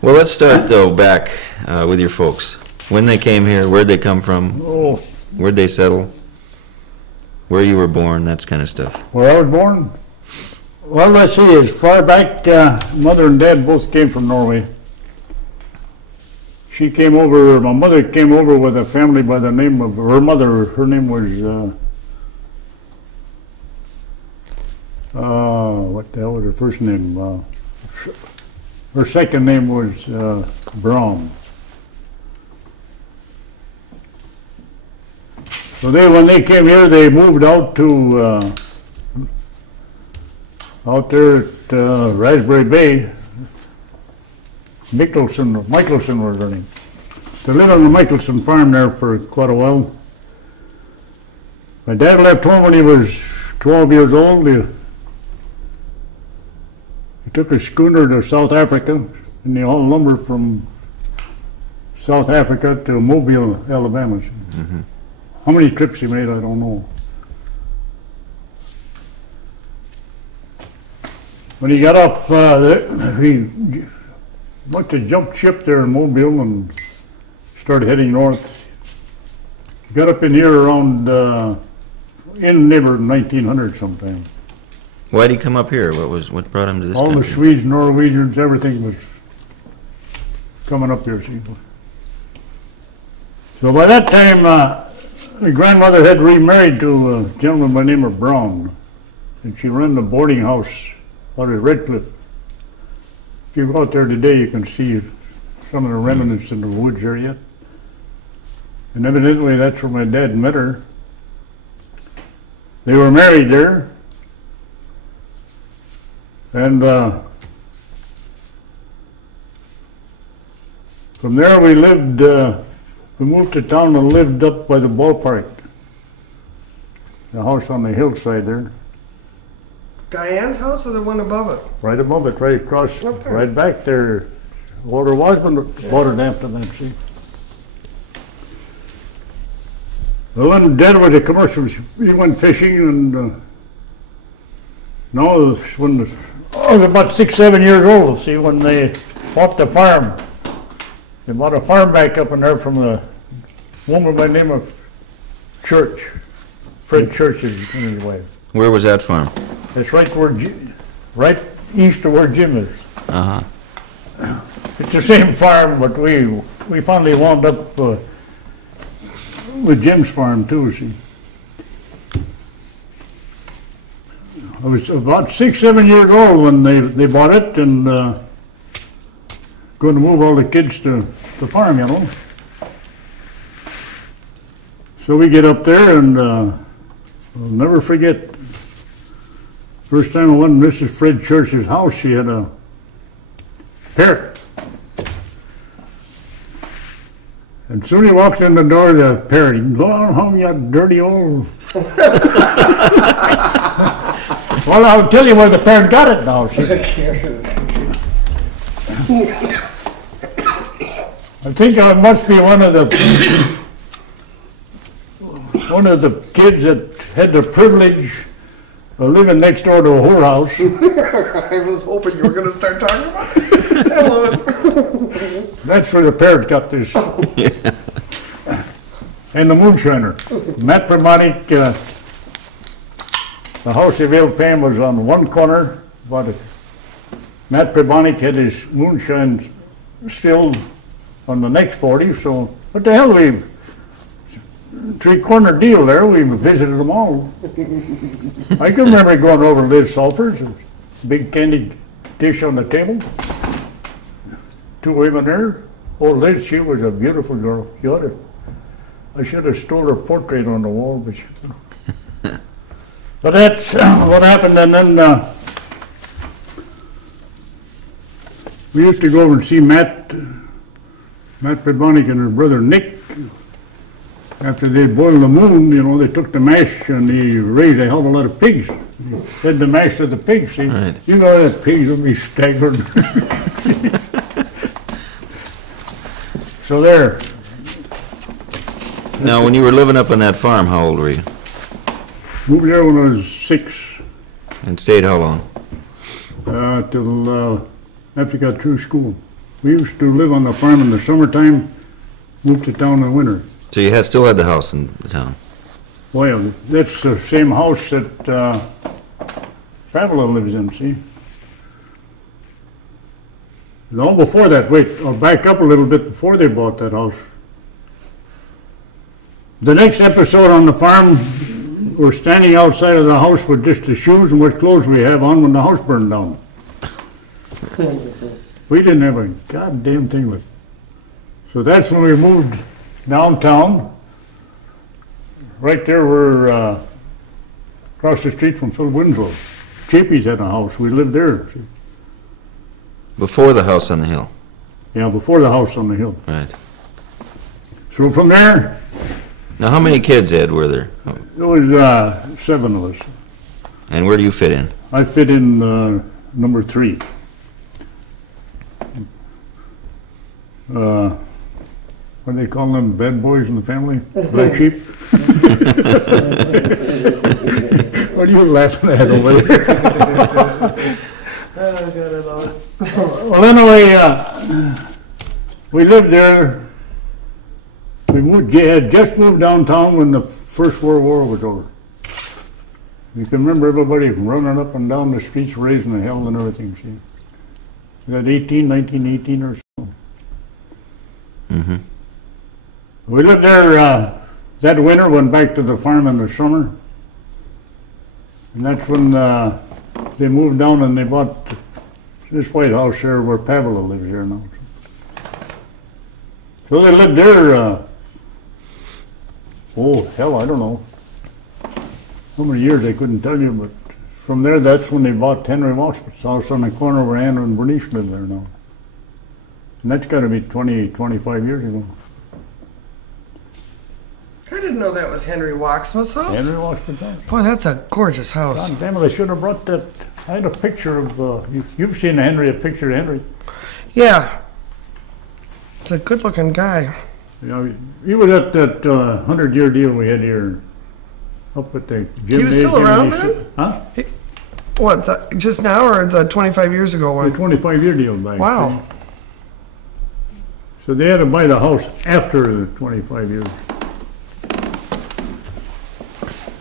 Well, let's start though back with your folks. When they came here, where'd they come from? Oh, Where'd they settle? Where you were born, that kind of stuff. where I was born? Well, let's see, as far back, mother and dad both came from Norway. She came over, my mother came over with a family by the name of, her mother, her name was, what the hell was her first name? Her second name was Braun. So when they came here, they moved out to out there at Raspberry Bay. Michelson was her name. They lived on the Michelson farm there for quite a while. My dad left home when he was 12 years old. He took a schooner to South Africa, and they hauled lumber from South Africa to Mobile, Alabama. Mm-hmm. How many trips he made, I don't know. When he got off, he went to jump ship there in Mobile and started heading north. He got up in here around, in neighborhood 1900 sometime. Why'd he come up here? What brought him to this All country? the Swedes, Norwegians, everything was coming up here. See. So by that time, my grandmother had remarried to a gentleman by the name of Brown, and she ran the boarding house out at Redcliffe. If you go out there today, you can see some of the remnants in the woods there yet. And evidently that's where my dad met her. They were married there. And from there we lived, we moved to town and lived up by the ballpark. The house on the hillside there. Diane's house or the one above it? Right above it, right across, Okay. right back there. Walter Wasman bought it after that, see. Well, when Dad was a commercial, he went fishing and no, when I was about 6, 7 years old, see, when they bought the farm. They bought a farm back up in there from the woman by the name of Church, Fred Church's anyway. Where was that farm? It's right where, right east of where Jim is. Uh-huh. It's the same farm, but we finally wound up with Jim's farm too, see. I was about 6, 7 years old when they bought it and going to move all the kids to the farm, you know. So we get up there and I'll never forget, first time I went to Mrs. Fred Church's house, she had a parrot. And soon he walks in the door, the parrot, he go on home, you dirty old. Well, I'll tell you where the parrot got it now. See. I think I must be one of the kids that had the privilege of living next door to a whorehouse. I was hoping you were going to start talking about it. I love it. That's where the parrot got this. Yeah. And the moonshiner. Matt Pramatic, the House of Ill Fame was on one corner, but Matt Pramatic had his moonshine still on the next 40, so what the hell, we three-corner deal there, we visited them all. I can remember going over Liz Sulphur's, big candy dish on the table, 2 women there. Oh, Liz, she was a beautiful girl. I should have stole her portrait on the wall, but but that's what happened. And then we used to go over and see Matt Pribonic and her brother Nick. After they boiled the moon, you know, they took the mash and they raised a hell of a lot of pigs. They fed the mash to the pigs, see? Right. You know that pigs would be staggered. So there. Now, when you were living up on that farm, how old were you? Moved there when I was 6, And stayed how long? till after I got through school. We used to live on the farm in the summertime, moved to town in the winter. So you still had the house in the town? Well, that's the same house that Pavela lives in, see? Long before that, wait, I'll back up a little bit before they bought that house. The next episode on the farm, we're standing outside of the house with just the shoes and what clothes we have on when the house burned down. We didn't have a goddamn thing with it. So that's when we moved downtown. Right there, we're across the street from Phil Winslow. Chapey's had a house. We lived there. See? Before the house on the hill? Yeah, before the house on the hill. Right. So from there, Now, how many kids, Ed, were there? there was 7 of us. And where do you fit in? I fit in number 3. What do they call them, bad boys in the family? Black sheep? What are you laughing at over there? Oh, God, I love it. Well, anyway, we lived there. We had just moved downtown when the First World War was over. You can remember everybody running up and down the streets, raising the hell and everything, see? That 1918 or so. Mm-hmm. We lived there that winter, went back to the farm in the summer. And that's when they moved down and they bought this white house here where Pavela lives here now. So they lived there, oh, hell, I don't know. How many years, I couldn't tell you, but from there, that's when they bought Henry Mossman's house on the corner where Anna and Bernice live there now. And that's got to be 20, 25 years ago. I didn't know that was Henry Waxman's house. Henry Mossman's house. Boy, that's a gorgeous house. God damn it, I should have brought that. I had a picture of, you've seen Henry, a picture of Henry. Yeah. He's a good-looking guy. You know, he was at that 100-year deal we had here up at the gymnasium. He was still around then? Huh? What, just now or the 25 years ago The one? 25-year deal back. Wow. So they had to buy the house after the 25 years.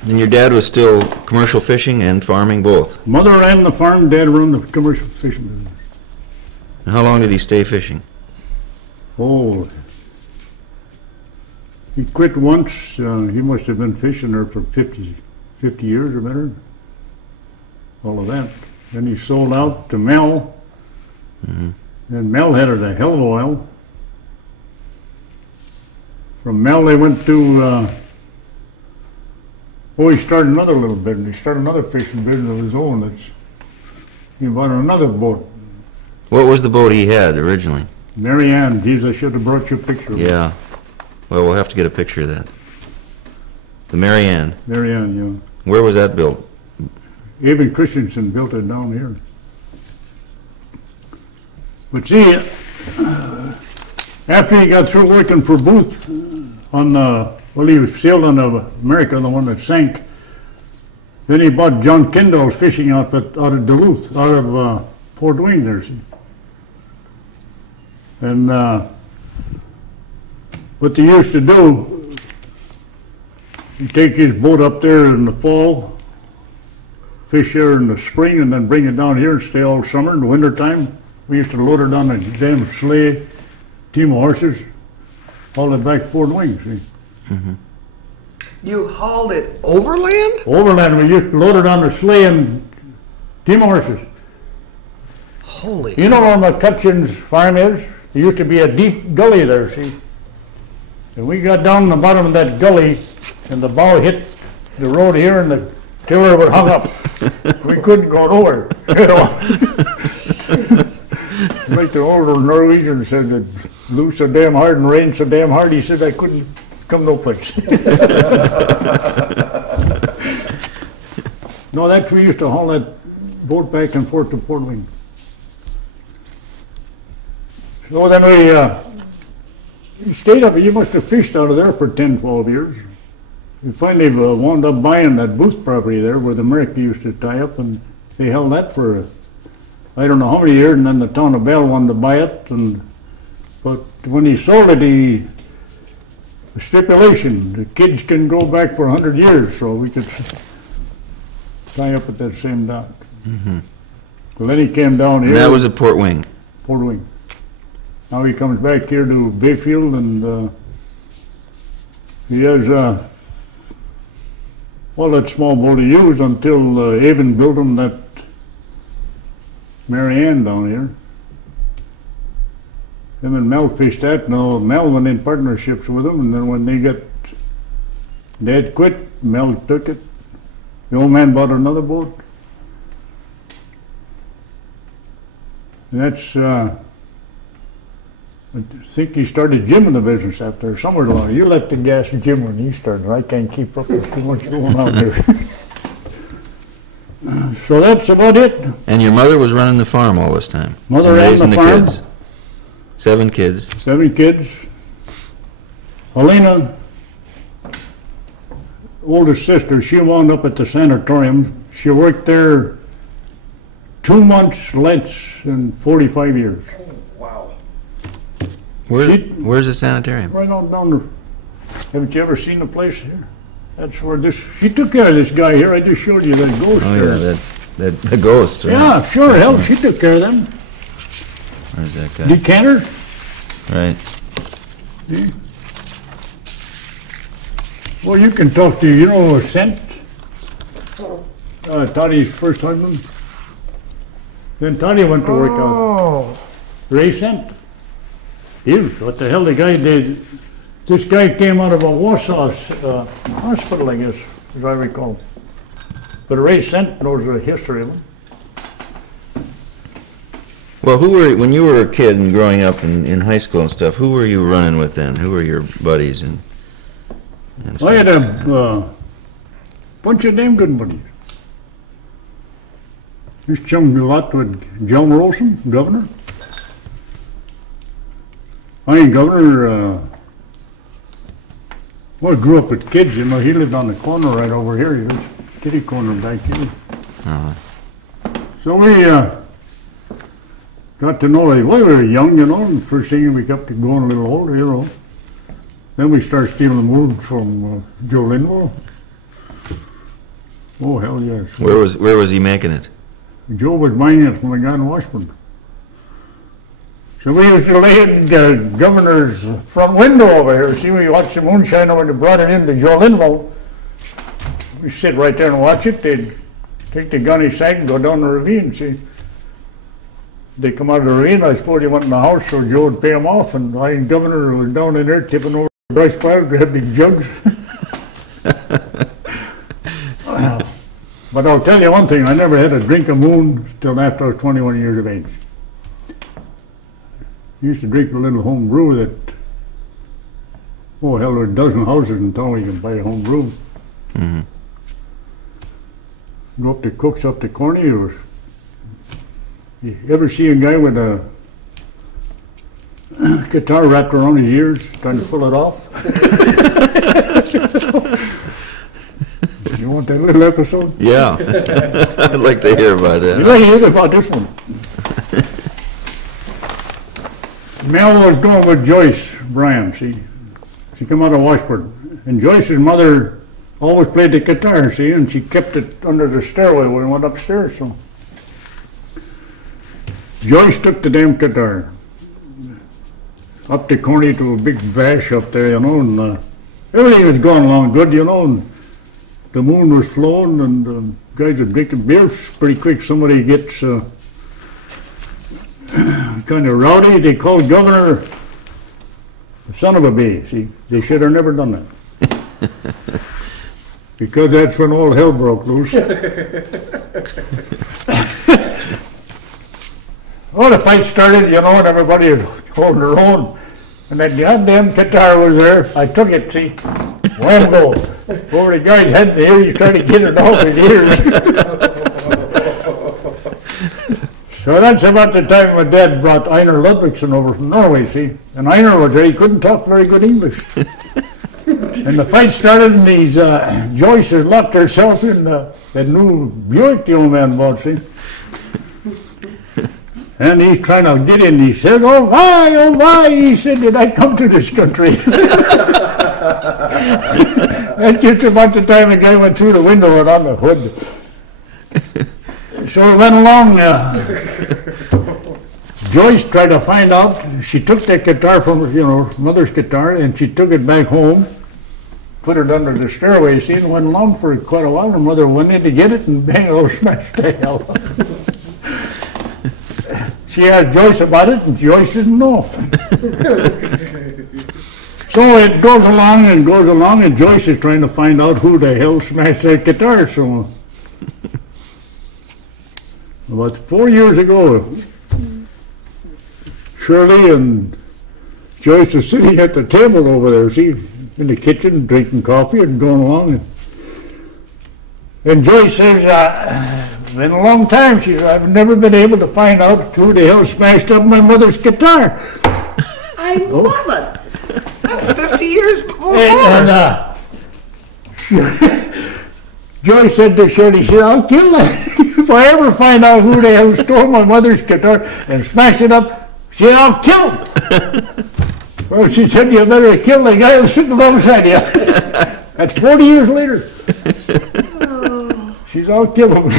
And your dad was still commercial fishing and farming both? Mother ran the farm, Dad ran the commercial fishing business. And how long did he stay fishing? Oh, he quit once. He must have been fishing there for 50 years or better. All of that. Then he sold out to Mel. Mm-hmm. And Mel had it a hell of a while. From Mel they went to, he started another little business. He started another fishing business of his own. He bought another boat. What was the boat he had originally? Mary Ann, geez, I should have brought you a picture of it. Yeah. Well, we'll have to get a picture of that. The Mary Ann. Mary Ann, yeah. Where was that built? Even Christensen built it down here. But see, after he got through working for Booth on he was sailed on the America, the one that sank. Then he bought John Kendall's fishing outfit out of Duluth, out of Fort Wayne there, see. And what they used to do, you take his boat up there in the fall, fish there in the spring, and then bring it down here and stay all summer. In the winter time, we used to load it on a damn sleigh, team of horses, haul it back to Fort Wayne, see. Mm-hmm. You hauled it overland? Overland, we used to load it on a sleigh and team of horses. Holy. You know where McCutcheon's farm is? There used to be a deep gully there, see? And we got down the bottom of that gully, and the bow hit the road here, and the tiller was hung up. We couldn't go nowhere, you know. Like the old Norwegian said, it blew so damn hard and rained so damn hard, he said I couldn't come no place. No, that's we used to haul that boat back and forth to Fort Wayne. So then we stayed up. You must have fished out of there for 10, 12 years. We finally wound up buying that Booth property there where the America used to tie up, and they held that for I don't know how many years, and then the town of Bell wanted to buy it, but when he sold it, the stipulation, the kids can go back for 100 years, so we could tie up at that same dock. Well, then he came down here. And that was at Port Wing. Port Wing. Now he comes back here to Bayfield, and he has well, that small boat he used until Avon built him that Marianne down here. Him and Mel fished that. Now Mel went in partnerships with him, and then when Dad quit, Mel took it. The old man bought another boat. And that's, I think he started gymming the business after somewhere along. You let the gas gym when he started. I can't keep up with too much going on there. So that's about it. And your mother was running the farm all this time? Mother and ran raising the the farm. kids? 7 kids? 7 kids. Helena, oldest sister, she wound up at the sanatorium. She worked there 2 months less than 45 years. Wow. Where's the sanitarium? Right on down there. Haven't you ever seen the place here? That's where she took care of this guy here. I just showed you that ghost Oh there. yeah, the ghost, right? Yeah, sure, hell, she took care of them. Where's that guy? Decanter? Right. Yeah. Well, you can talk to, you know, Cent? Toddy's first husband. Then Toddy went to work out. Ray Cent. He was, what the hell, the guy did. This guy came out of a Wausau hospital, I guess, as I recall. But Ray Cent knows the history of him. Well, when you were a kid and growing up in high school and stuff, who were you running with then? Who were your buddies and stuff? I had a bunch of damn good buddies. This chum a lot with John Rolson, governor. I ain't governor. Well, I grew up with kids, you know. He lived on the corner right over here. He was kitty corner back here. So we got to know him. Well, we were young, you know, and first thing we got to going a little older, you know. Then we started stealing wood from Joe Linwell. Oh, hell yes. Where was he making it? Joe was buying it from a guy in Washburn. So we used to lay in the governor's front window over here. See, we watched the moonshine when they brought it into Joe Linwell. We sit right there and watch it. They'd take the gunny sack and go down the ravine, see. They come out of the ravine, I suppose they went in the house so Joe would pay them off, and I and governor was down in there tipping over the rice piles. They had big jugs. But I'll tell you one thing, I never had a drink of moon till after I was 21 years of age. I used to drink a little home brew that, oh hell, there are a dozen houses in town you can buy a home brew. Mm-hmm. Go up to Cook's up to Corny. You ever see a guy with a guitar wrapped around his ears trying to pull it off? You want that little episode? Yeah. I'd like to hear about that. You know, here's about this one. Mel was going with Joyce Bryan, see. She come out of Washburn. And Joyce's mother always played the guitar, see, and she kept it under the stairway when we went upstairs, so. Joyce took the damn guitar up the corner to a big vash up there, you know, and everything was going along good, you know, and the moon was flowing, and guys were drinking beers. Pretty quick somebody gets kind of rowdy. They called governor the son of a bee, see. They should have never done that. Because that's when all hell broke loose. Well, the fight started, you know, and everybody was holding their own. And that goddamn guitar was there. I took it, see. Wham go. Over the guy's head and the ear, he started getting it off his ears. So that's about the time my dad brought Einar Ludvigsen over from Norway, see. And Einar was there, he couldn't talk very good English. And the fight started, and these Joyce has locked herself in that new Buick the old man bought, see. And he's trying to get in. He said, oh why, he said, did I come to this country? That's just about the time the guy went through the window and on the hood. So we went along. Joyce tried to find out. She took that guitar from, mother's guitar, and she took it back home, put it under the stairway seat, and went along for quite a while. Her mother went in to get it, and bang, oh, smashed the hell up. She asked Joyce about it, and Joyce didn't know. So it goes along, and Joyce is trying to find out who the hell smashed that guitar. So about 4 years ago, Shirley and Joyce are sitting at the table over there, see, in the kitchen, drinking coffee and going along. And Joyce says, it's been a long time. She says, I've never been able to find out who the hell smashed up my mother's guitar. I love it. That's 50 years before. Joyce said to Shirley, she said, I'll kill that. If I ever find out who the hell stole my mother's guitar and smashed it up, she said, I'll kill him. Well, she said, you better kill the guy who's sitting alongside you. That's 40 years later. She's, I'll kill him.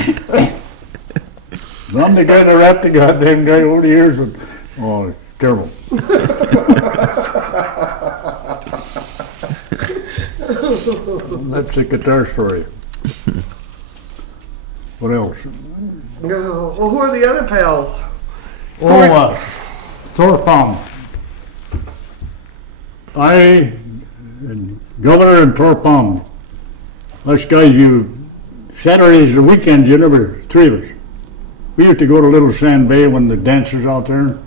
I'm the guy that rapped the goddamn guy over the years. And, oh, it's terrible. That's the guitar story. What else? No. Well, who are the other pals? Thorpalm. I and Governor and Thorpalm. Us guys, Saturdays and weekends, three of us. We used to go to Little Sand Bay when the dancers out there.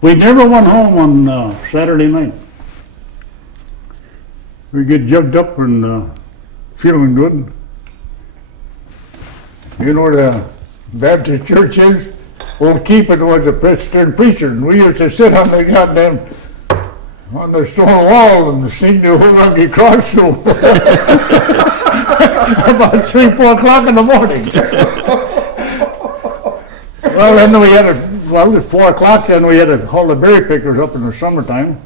We never went home on Saturday night. We get jugged up and feeling good. You know where the Baptist church is? Old Keepin was a Presbyterian preacher, and we used to sit on the goddamn, on the stone wall and sing the whole rugged cross show. About 3, 4 o'clock in the morning. Well, then we had at 4 o'clock, then we had to haul the berry pickers up in the summertime.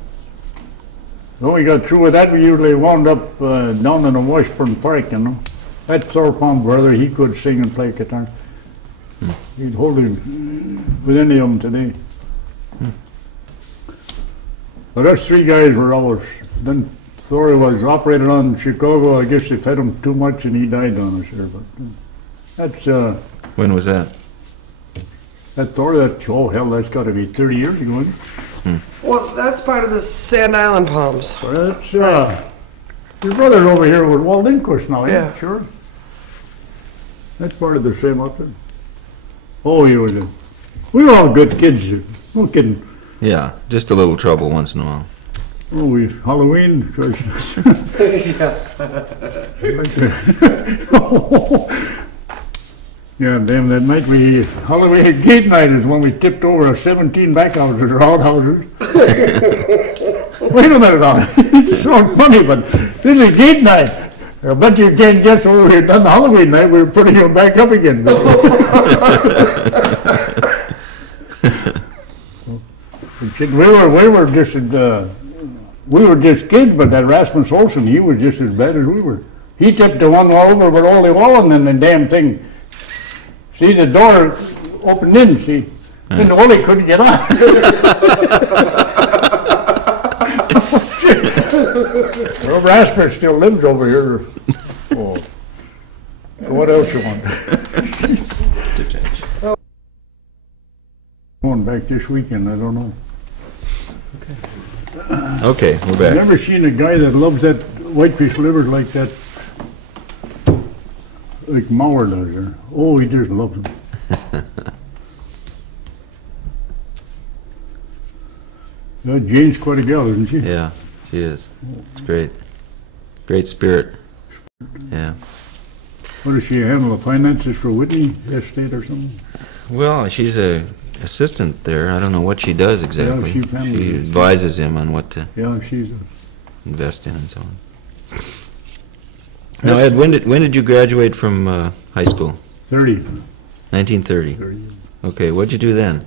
When we got through with that, we usually wound up down in the Washburn Park, That Thorpalm brother, he could sing and play guitar. He'd hold it with any of them today. But us three guys were always, then Thor was operated on in Chicago. I guess they fed him too much and he died on us here. But that's, when was that? That Thor, oh hell, that's got to be 30 years ago, isn't it? Well, that's part of the Sand Island Palms. Well, that's, your brother's over here with Walt Inquist now, Yeah. Sure. That's part of the same outfit. Oh, we were all good kids. No kidding. Yeah, just a little trouble once in a while. Oh, Halloween. Yeah, damn, that night Halloween gate night is when we tipped over 17 back houses or outhouses. Wait a minute now. It's so funny, but this is gate night. I bet you can't guess when we had done the Halloween night, we were putting them back up again. We were just kids, but that Rasmus Olsen, he was just as bad as we were. He tipped the one over with Ole Wallen and the damn thing. See, the door opened in, see. Then Ole couldn't get out. Well, Rasmus still lives over here. Oh. So what else you want? Going back this weekend, I don't know. Okay, we're I've back. never seen a guy that loves that whitefish liver like that, like Mauer does there. Oh, he just loves them. Jane's quite a gal, isn't she? Yeah, she is. It's great. Great spirit. Yeah. What does she handle, the finances for Whitney Estate or something? Well, she's a assistant there. I don't know what she does exactly. she She advises him on what to Yeah, she's a... invest in and so on. Now, Ed, when did you graduate from high school? 30. 1930. 30. Okay, what'd you do then?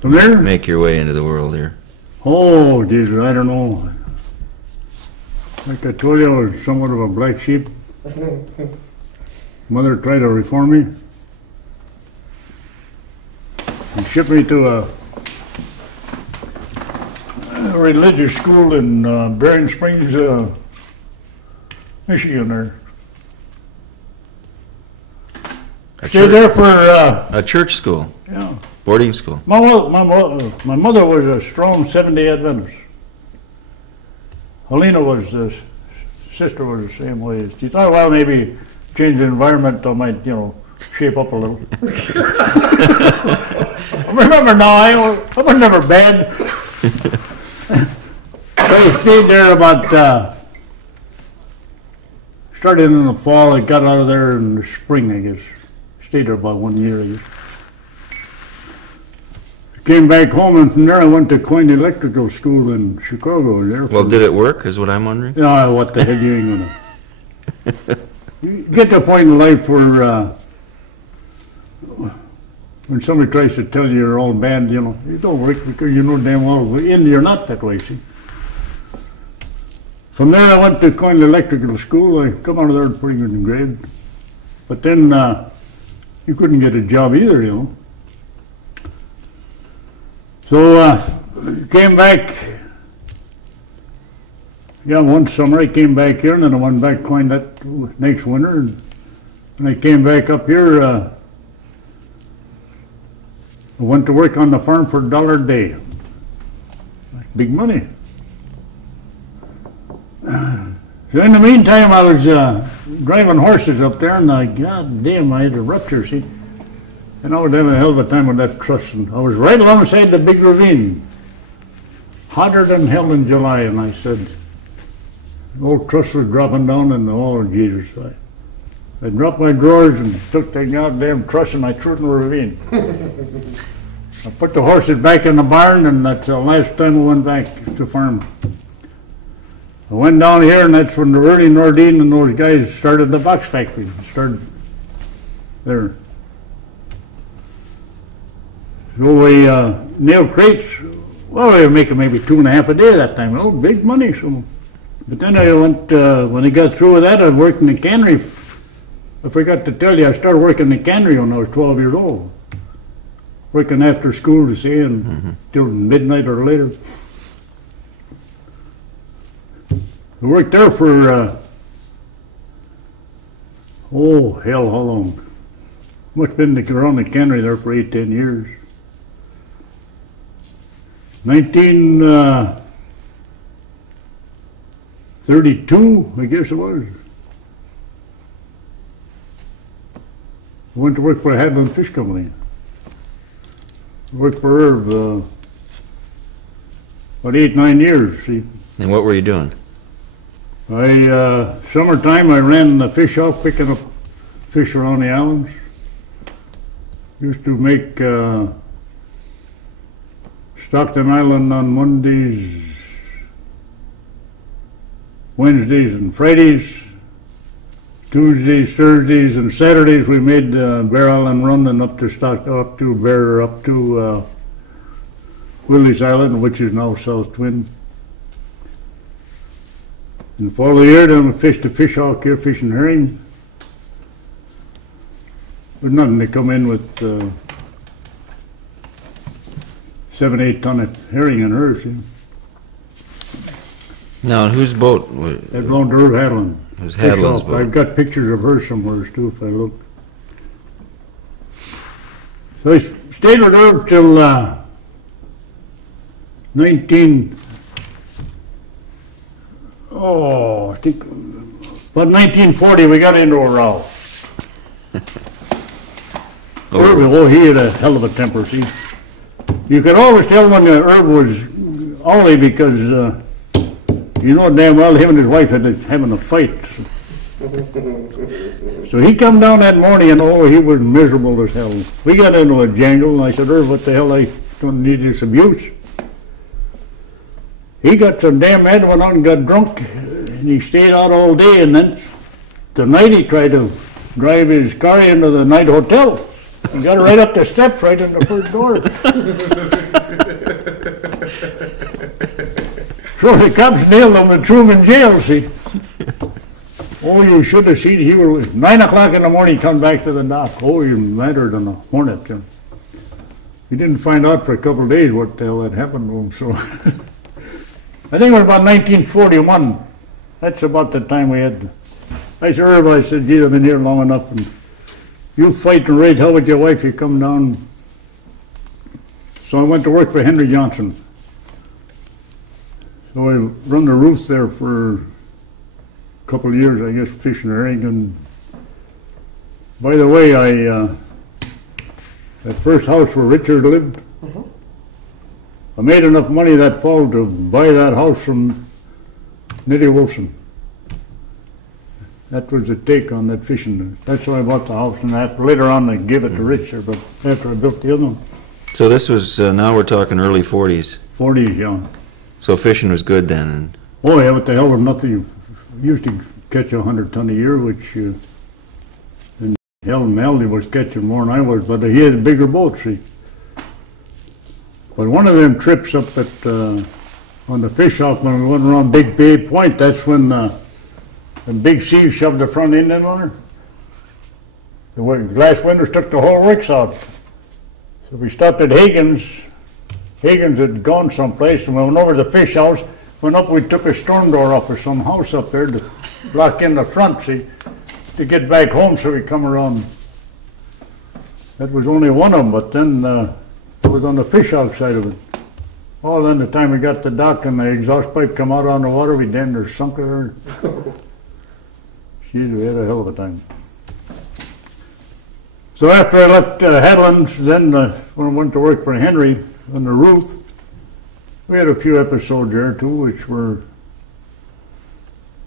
From there? make your way into the world here? Oh, Jesus, I don't know. Like I told you, I was somewhat of a black sheep. Mother tried to reform me. And shipped me to a religious school in Bering Springs, Michigan there. Stayed there for, A church school, yeah. boarding school. My mother was a strong Seventh-day Adventist. Helena was, sister was the same way. She thought, well, maybe change the environment, I might, shape up a little. Remember now, I was never bad. I stayed there about, started in the fall, I got out of there in the spring, I guess. Stayed there about 1 year, I guess. Came back home, and from there I went to Coyne Electrical School in Chicago. Well, did it work, is what I'm wondering? Yeah, what the hell, you ain't gonna. You get to a point in life where, when somebody tries to tell you you're all bad, it don't work because you know damn well you're not that way, see. From there I went to Coyne Electrical School. I come out of there pretty good in grade. But then you couldn't get a job either, So came back, one summer I came back here, and then I went back Coyne that next winter, and I came back up here. I went to work on the farm for $1 a day. Big money. So in the meantime, I was driving horses up there, and God damn, I had a rupture, see. And I was having a hell of a time with that truss. And I was right alongside the big ravine. Hotter than hell in July, and I said, the old truss was dropping down, and oh, Jesus. I dropped my drawers and took that goddamn truss, and I threw it in the ravine. I put the horses back in the barn, and that's the last time I went back to farm. I went down here, and that's when the early Nordine and those guys started the box factory. Started there. So we nailed crates. Well, we were making maybe 2.5 a day that time. Big money. So, but then I went when I got through with that, I worked in the cannery. I forgot to tell you, I started working in the cannery when I was 12 years old. Working after school, to say, and till midnight or later. I worked there for, hell, how long? Must have been around the cannery there for 8-10 years. 1932, I guess it was. I went to work for a Hadland Fish Company. Worked for her about 8-9 years, see. And what were you doing? Summertime I ran the fish off, picking up fish around the islands. Used to make Stockton Island on Mondays, Wednesdays and Fridays. Tuesdays, Thursdays and Saturdays we made Bear Island Run and up to Willie's Island, which is now South Twin. In the fall of the year, then we fished the fish hawk here, fishing herring. But nothing, they come in with 7-8 ton of herring in hers. Now, on whose boat? That belonged to Herb Hadland. It was Hadland's boat. I've got pictures of her somewhere too, if I look. So I stayed with Herb till 1940 we got into a row. Herb, he had a hell of a temper, see. You could always tell when Herb was owly because you know damn well him and his wife had having a fight. So he come down that morning and he was miserable as hell. We got into a jangle and I said, Herb, what the hell, I don't need this abuse. He got so damn mad, went out and got drunk, and he stayed out all day, and then tonight he tried to drive his car into the night hotel. We got it right up the steps, right in the first door. So the cops nailed him and threw him in jail, see. Oh, you should have seen, he was, 9 o'clock in the morning, come back to the dock. Oh, he was madder than a hornet. You know. He didn't find out for a couple of days what the hell had happened to him, so. I think it was about 1941. That's about the time we had. I said, Irv, I said, gee, I've been here long enough, and you fight and raid hell with your wife, you come down. So I went to work for Henry Johnson. So I run the roofs there for a couple of years, I guess, fishing herring. And by the way, that first house where Richard lived, I made enough money that fall to buy that house from Nettie Wilson. That was the take on that fishing. That's why I bought the house, and after, later on I gave it to Richard, but after I built the other one. So this was, now we're talking early 40s. 40s, yeah. So fishing was good then? And oh yeah, what the hell was nothing. We used to catch 100 ton a year, which and hell, Melody was catching more than I was, but he had a bigger boat, see. But one of them trips up at on the fish house when we went around Big Bay Point, that's when the big sea shoved the front end in on her. The glass windows took the whole works out. So we stopped at Hagen's. Hagen's had gone someplace, and we went over to the fish house. Went up, we took a storm door off of some house up there to block in the front, see, to get back home, so we come around. That was only one of them, but then it was on the fish house side of it. Oh, then the time we got to the dock and the exhaust pipe come out on the water, we damn near sunk her. Geez, we had a hell of a time. So after I left Hadlands, then when I went to work for Henry on the roof, we had a few episodes there too, which were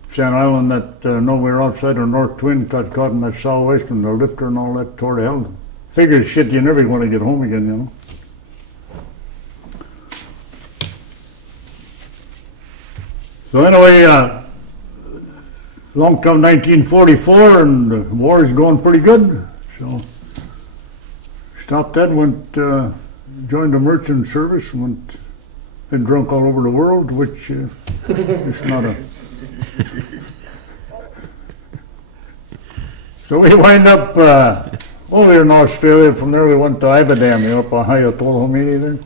Sand Island that nowhere outside of North Twin got caught in that southwest and the lifter and all that tore to hell. Figured shit, you never want to get home again, you know. So anyway, along come 1944 and the war is going pretty good. So stopped that, went, joined the merchant service, went, been drunk all over the world, which is not a... So we wind up over in Australia. From there we went to Aberdam, you know, up on Hayatolomini there.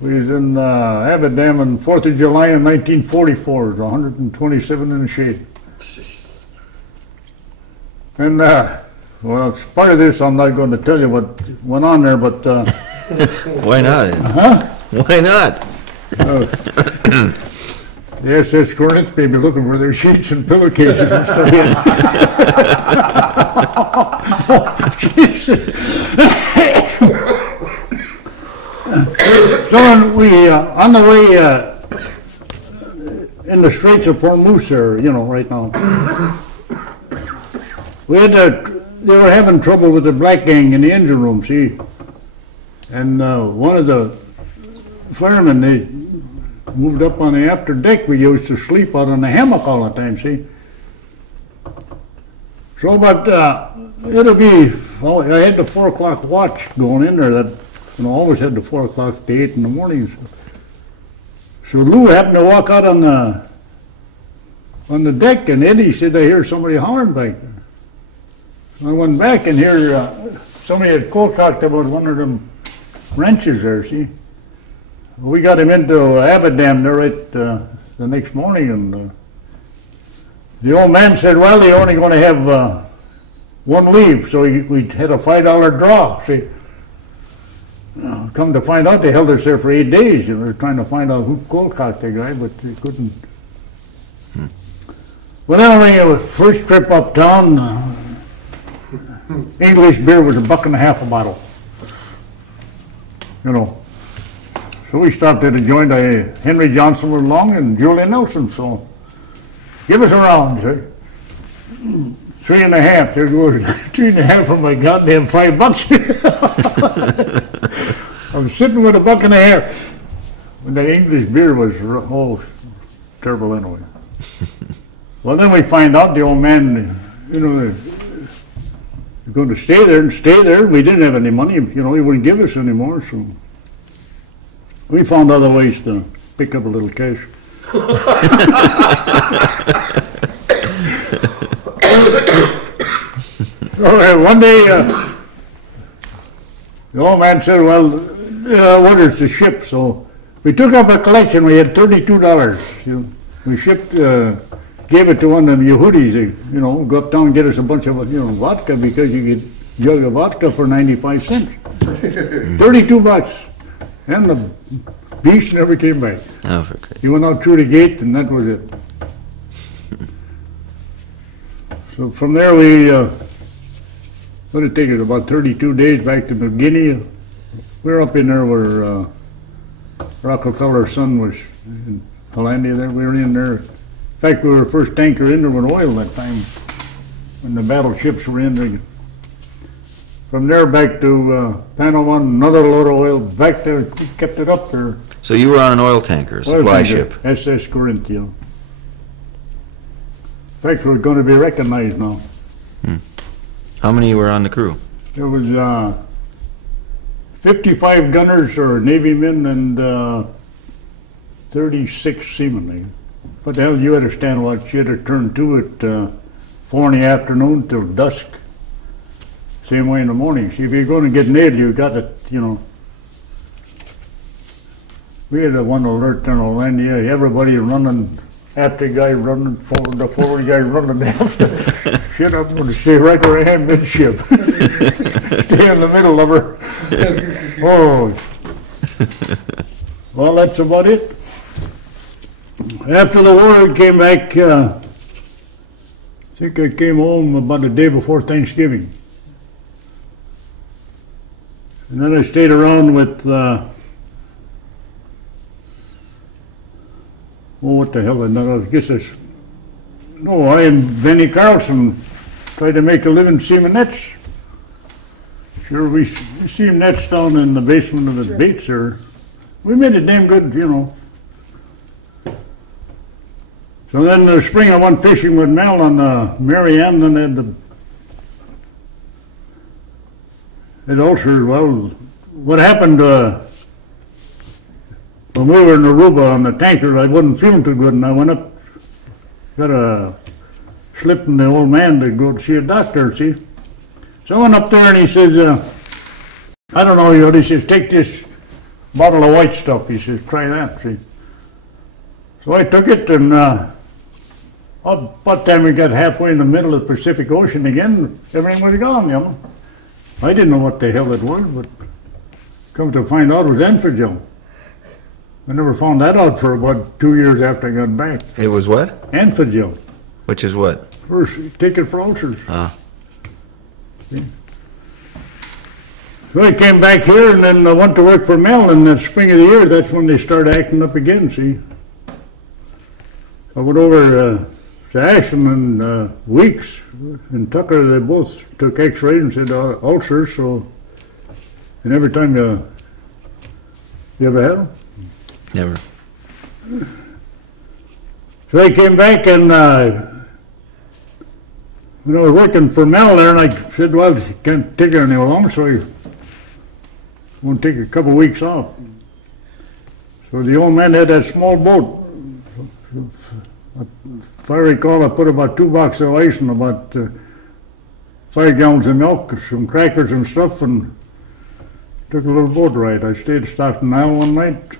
We was in Aberdam on 4th of July in 1944, 127 in the shade. And well, as part of this, I'm not going to tell you what went on there, but... why not? Huh? Why not? The SS Hornets may be looking for their sheets and pillowcases and stuff. So we, on the way in the Straits of Formose, you know, right now, we had they were having trouble with the black gang in the engine room, see, and one of the firemen, they moved up on the after deck. We used to sleep out on the hammock all the time, see. So about, it'll be, well, I had the 4 o'clock watch going in there that, you know, always had the 4 o'clock to 8 in the mornings. So Lou happened to walk out on the deck, and Eddie said, I hear somebody hollering back there. So I went back and here, somebody had cold cocked about one of them wrenches there, see. We got him into Aberdam there right the next morning, and the old man said, well, they're only going to have one leave, so we had a $5 draw, see. Come to find out, they held us there for 8 days. They were trying to find out who cold cocked the guy, but they couldn't. Well, anyway, it was first trip uptown. English beer was $1.50 a bottle. You know. So we stopped at a joint. Henry Johnson was along and Julian Nelson. So give us a round, sir. 3.5. There goes 3.5 for my goddamn $5. I'm sitting with $1.50. When that English beer was terrible anyway. Well, then we find out the old man, you know, We're going to stay there and stay there. We didn't have any money, you know, he wouldn't give us any more, so we found other ways to pick up a little cash. One day, the old man said, well, what is the ship? So we took up a collection. We had $32. We shipped, gave it to one of the Yehudis. You know, go uptown and get us a bunch of, you know, vodka, because you get a jug of vodka for 95 cents. $32. And the beast never came back. Oh, for Christ's He went out through the gate, and that was it. So from there we, what did it take us, about 32 days back to New Guinea. We were up in there where Rockefeller's son was in Hollandia there. We were in there. In fact, we were the first tanker in there with oil that time, when the battleships were in there. From there back to Panama, another load of oil back there. We kept it up there. So you were on an oil tanker, a supply ship. SS Corinthia. In fact, we're going to be recognized now. How many were on the crew? There was 55 gunners or Navy men and 36 seamen. What the hell, you understand what you had to turn to at 4 in the afternoon till dusk. Same way in the morning. See, if you're going to get nailed, you got it, you know. We had one alert in Hollandia, everybody running, after guy running forward, the forward guy running after. Shit, I'm going to stay right where I am midship. Stay in the middle of her. Oh. Well, that's about it. After the war, I came back, I think I came home about a day before Thanksgiving. And then I stayed around with, oh, what the hell, I guess it's, no, I and Benny Carlson tried to make a living seaming nets. Sure, we seamed nets down in the basement of the Bates there. We made it damn good, you know. So then in the spring I went fishing with Mel on Marianne, and had ulcers. Well, what happened when we were in Aruba on the tanker, I wasn't feeling too good, and I went up, got a slip from the old man to go see a doctor, see. So I went up there and he says, I don't know, he says, take this bottle of white stuff. He says, try that, see. So I took it, and about the time we got halfway in the middle of the Pacific Ocean again, everything was gone, you know. I didn't know what the hell it was, but come to find out it was Enfagil. I never found that out for about 2 years after I got back. It was what? Enfagil. Which is what? First, take it for ulcers. Ah. See? So I came back here, and then I went to work for Mel in the spring of the year. That's when they started acting up again, see. I went over to Ashland and Weeks and Tucker. They both took x-rays and said ulcers, so, and every time you ever had them? Never. So I came back, and when I was working for Mel there, and I said, well, I can't take it any longer, so I want to take a couple of weeks off. So the old man had that small boat. If I recall, I put about 2 boxes of ice and about 5 gallons of milk, some crackers and stuff, and took a little boat ride. I stayed at Stockton Island one night.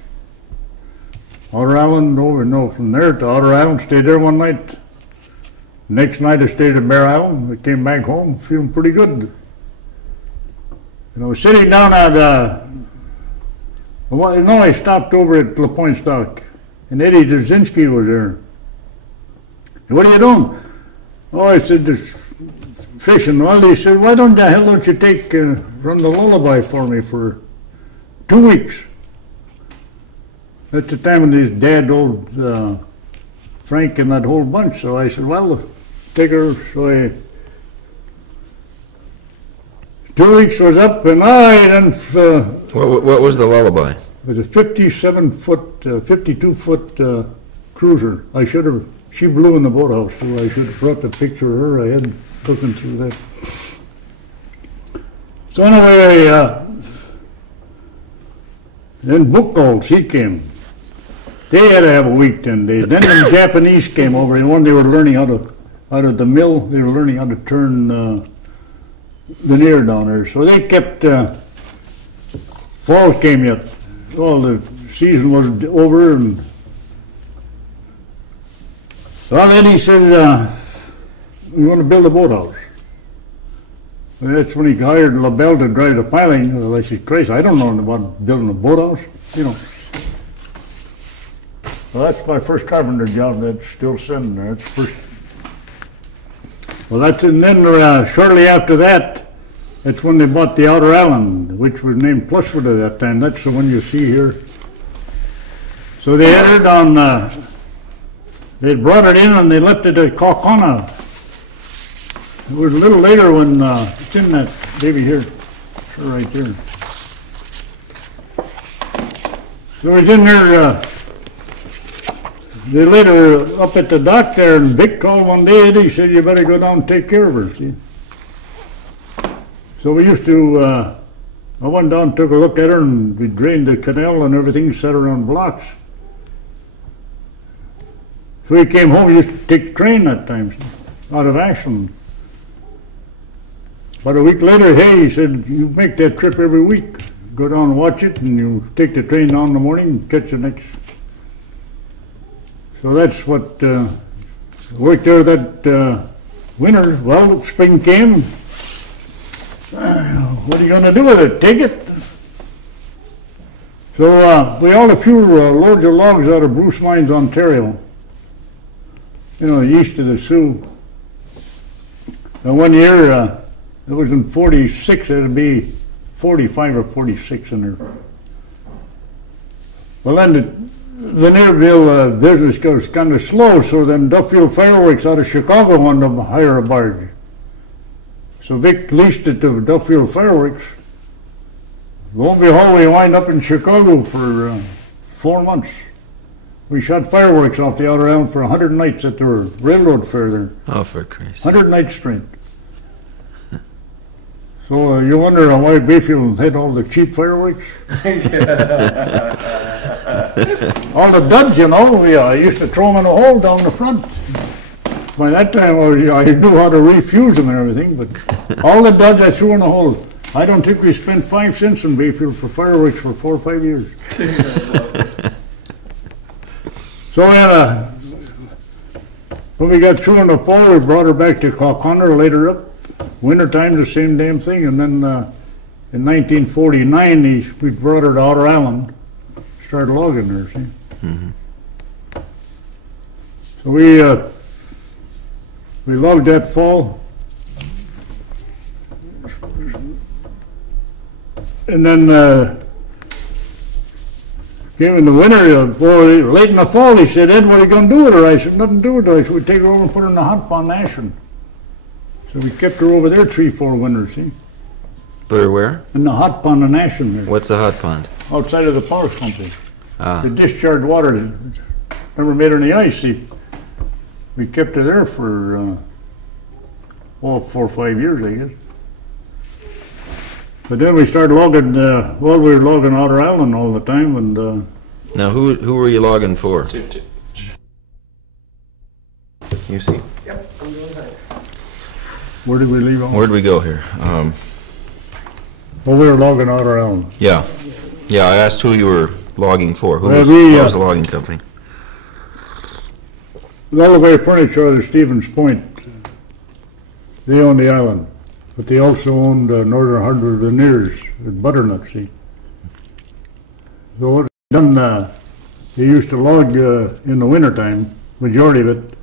Outer Island, from there to Outer Island, stayed there one night. Next night I stayed at Bear Island. I came back home feeling pretty good. And I was sitting down at, I stopped over at La Pointe Stock, and Eddie Dzerzhinsky was there. What are you doing? Oh, I said, there's fishing. Well, he said, why don't you take, run the lullaby for me for 2 weeks? At the time when his dad, old Frank, and that whole bunch. So I said, well, take her. So 2 weeks was up, and I then. What was the lullaby? It was a 52-foot cruiser. She blew in the boathouse, so I should have brought the picture of her. I had looking through that. So anyway, then Buchholz, he came. They had to have a week, 10 days. Then the Japanese came over, and when they were learning how to, out of the mill, they were learning how to turn veneer down there. So they kept, fall came yet. Well, the season was over, and well, then he said, we want to build a boathouse. And that's when he hired LaBelle to drive the piling. Well, I said, Christ, I don't know about building a boathouse, you know. Well, that's my first carpenter job. That's still sitting there. That's first. Well, that's, and then shortly after that, that's when they bought the outer island, which was named Pluswood at that time. That's the one you see here. So they entered on, they brought it in and they left it at Kaukauna. It was a little later when, it's in that baby here, sure, right there. So it was in there, they later up at the dock there, and Vic called one day and he said, you better go down and take care of her, see. So we used to, I went down and took a look at her, and we drained the canal and everything, set her on blocks. So we came home, we used to take the train that time, see, out of Ashland. About a week later, hey, he said, you make that trip every week. Go down and watch it, and you take the train down in the morning and catch the next. So that's what, worked there that winter. Well, spring came. What are you going to do with it? Take it? So we hauled a few loads of logs out of Bruce Mines, Ontario. You know, east of the Sioux. And one year, it was in 46, it'd be 45 or 46 in there. Well, then the Veneerville business goes kind of slow, so then Duffield Fireworks out of Chicago wanted to hire a barge. So Vic leased it to Duffield Fireworks. Lo and behold, we wind up in Chicago for 4 months. We shot fireworks off the outer island for 100 nights at the railroad fair there. Oh, for Christ's 100 nights straight. So you wonder why Bayfield had all the cheap fireworks? All the duds, you know, I used to throw them in a hole down the front. By that time, I knew how to refuse them and everything, but all the duds I threw in a hole. I don't think we spent 5 cents in Bayfield for fireworks for 4 or 5 years. So when we got through in the fall, we brought her back to Kaukauna, laid her up. Wintertime, the same damn thing, and then in 1949, we brought her to Outer Island, started logging there, see? Mm-hmm. So we logged that fall, and then came in the winter, late in the fall, he said, Ed, what are you going to do with her? I said, nothing to do with her. I said, we'd take her over and put her in the hot pond in Ashland. So we kept her over there 3-4 winters, see? Put her where? In the hot pond in Ashland there. What's a hot pond? Outside of the power company. Ah. The discharged water, never made her any ice, see? We kept her there for, 4 or 5 years, I guess. But then we started logging, we were logging Outer Island all the time, and Now, who were you logging for? You see. Yep, I'm doing that. where did we leave off? Where'd we go here? Well, we were logging Outer Island. Yeah. Yeah, I asked who you were logging for. Who Well, was, we, what was the logging company? Lullaby Furniture out of Stevens Point. They owned the island, but they also owned Northern Hardwood Veneers at Butternut, see? So what they done, they used to log in the wintertime, majority of it,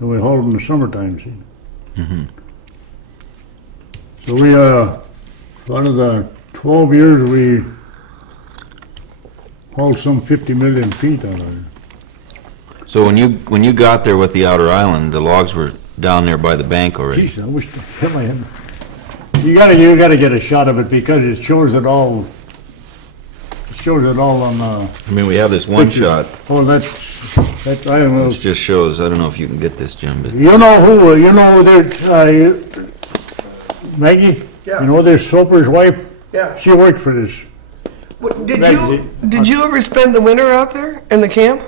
and we hauled in the summertime, see? Mm-hmm. So we, out of the 12 years, we hauled some 50 million feet out of it. So when you got there with the outer island, the logs were down there by the bank already. Jeez, I wish to hit my head. You gotta get a shot of it because it shows it all. It shows it all on. I mean, we have this one picture. shot, Oh, that's I don't know. which just shows. I don't know if you can get this, Jim, but You know who? You know that Maggie. Yeah. You know this Soper's wife? Yeah. She worked for this. What, Did you ever spend the winter out there in the camp?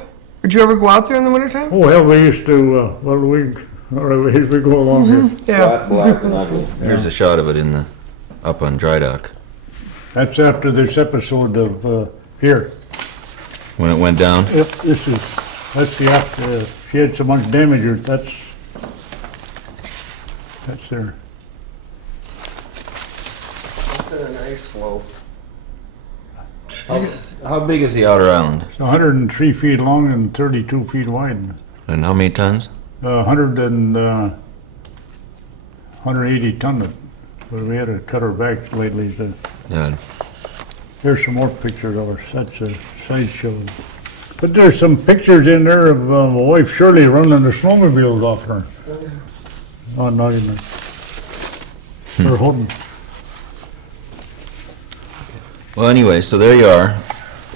Did you ever go out there in the wintertime? Oh, well, we used to, as we go along here. Yeah. Black and ugly. Here's a shot of it up on dry dock. That's after this episode of, here. When it went down? Yep, that's the after, she had so much damage, that's there. It's in an ice flow. How big is the outer island? It's 103 feet long and 32 feet wide. And how many tons? 180 ton. But we had to cut her back lately. Yeah. Here's some more pictures of her. That's a sideshow. But there's some pictures in there of my wife Shirley running the snowmobiles off her. Oh, not even. Her holding. Well, anyway, so there you are.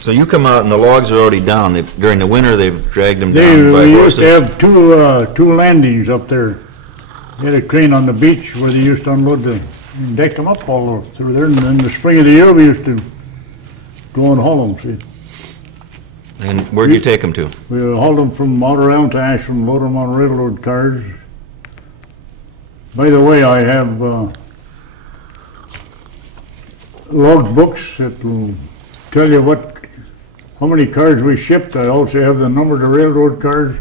So you come out and the logs are already down. During the winter, they've dragged them down by We horses. used to have two landings up there. They had a crane on the beach where they used to unload and deck them up all through there. And in the spring of the year, we used to go and haul them. See? And where'd you take them to? We hauled them from Outer Island to Ashland, load them on railroad cars. By the way, I have log books that will tell you how many cars we shipped. I also have the number of the railroad cars.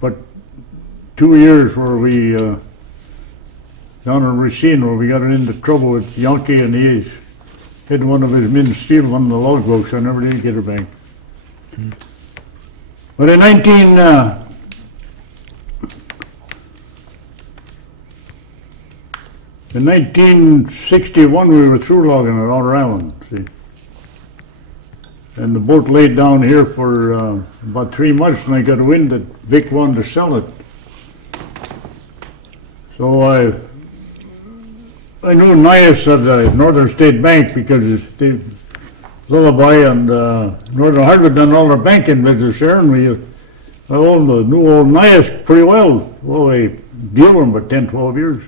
But 2 years where we, down in Racine, where we got into trouble with Yankee, and he had one of his men steal one of the log books. I never did get her back. But in 1961, we were through logging at Outer Island, see. And the boat laid down here for about 3 months, and I got wind that Vic wanted to sell it. So I knew Nias of the Northern State Bank because Lullaby and Northern Harvard done all their banking business there, and I knew old Nias pretty well. Well, I dealt with him for 10, 12 years.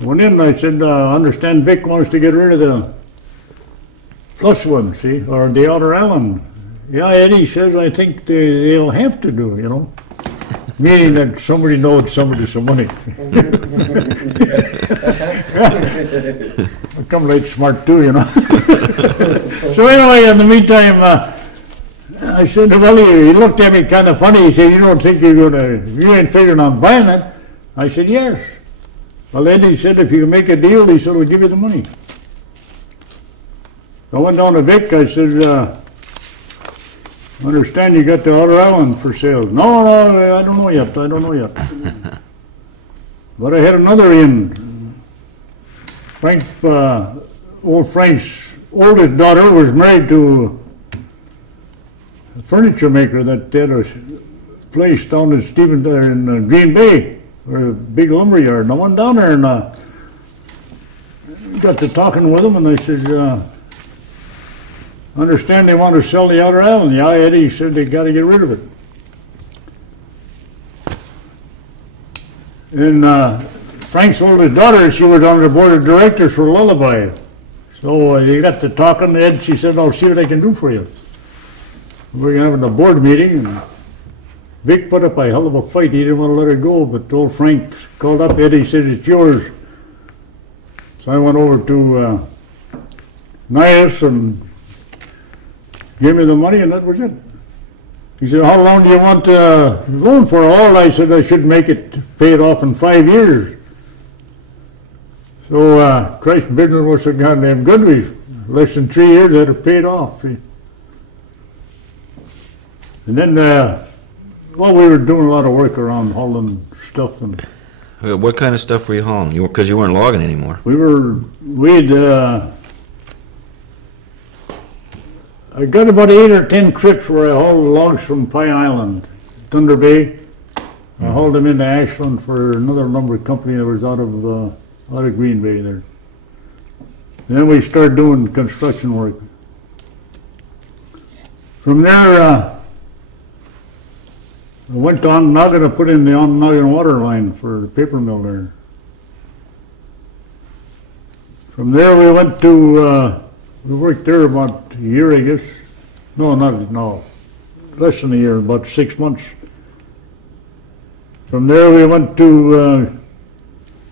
Went in and I said, I understand Vic wants to get rid of the plus one, see, or the Outer Island. Yeah, Eddie says, I think they'll have to do, you know. Meaning that somebody knows somebody some money. I come right smart too, you know. So anyway, in the meantime, I said, well, he looked at me kind of funny. He said, you don't think you ain't figuring on buying it? I said, yes. Well, Eddie said, if you can make a deal, he said, we'll give you the money. I went down to Vic, I said, I understand you got the Outer Island for sale. No, I don't know yet, But I had another in. Old Frank's oldest daughter was married to a furniture maker that had a place down in Green Bay, or a big lumber yard. And I went down there and got to talking with him, and I said, I understand they want to sell the Outer Island. Yeah, Eddie said they got to get rid of it. And Frank's oldest daughter, she was on the board of directors for Lullaby. So they got to talking, Ed, she said, I'll see what I can do for you. We're having a board meeting, and Vic put up a hell of a fight. He didn't want to let her go, but old Frank called up Eddie, said, it's yours. So I went over to Nias and gave me the money, and that was it. He said, how long do you want the loan for? All I said I should make it, pay it off in 5 years. So Christ's business was so goddamn good, we less than 3 years had it paid off. See? And then, well, we were doing a lot of work around hauling stuff. And what kind of stuff were you hauling? Because you weren't logging anymore. I got about 8 or 10 trips where I hauled logs from Pine Island, Thunder Bay. I hauled them into Ashland for another lumber company that was out of Green Bay there. And then we started doing construction work. From there, I went to Onondaga to put in the Onondaga water line for the paper mill there. From there we went to, we worked there about a year, I guess. No, less than a year, about 6 months. From there we went to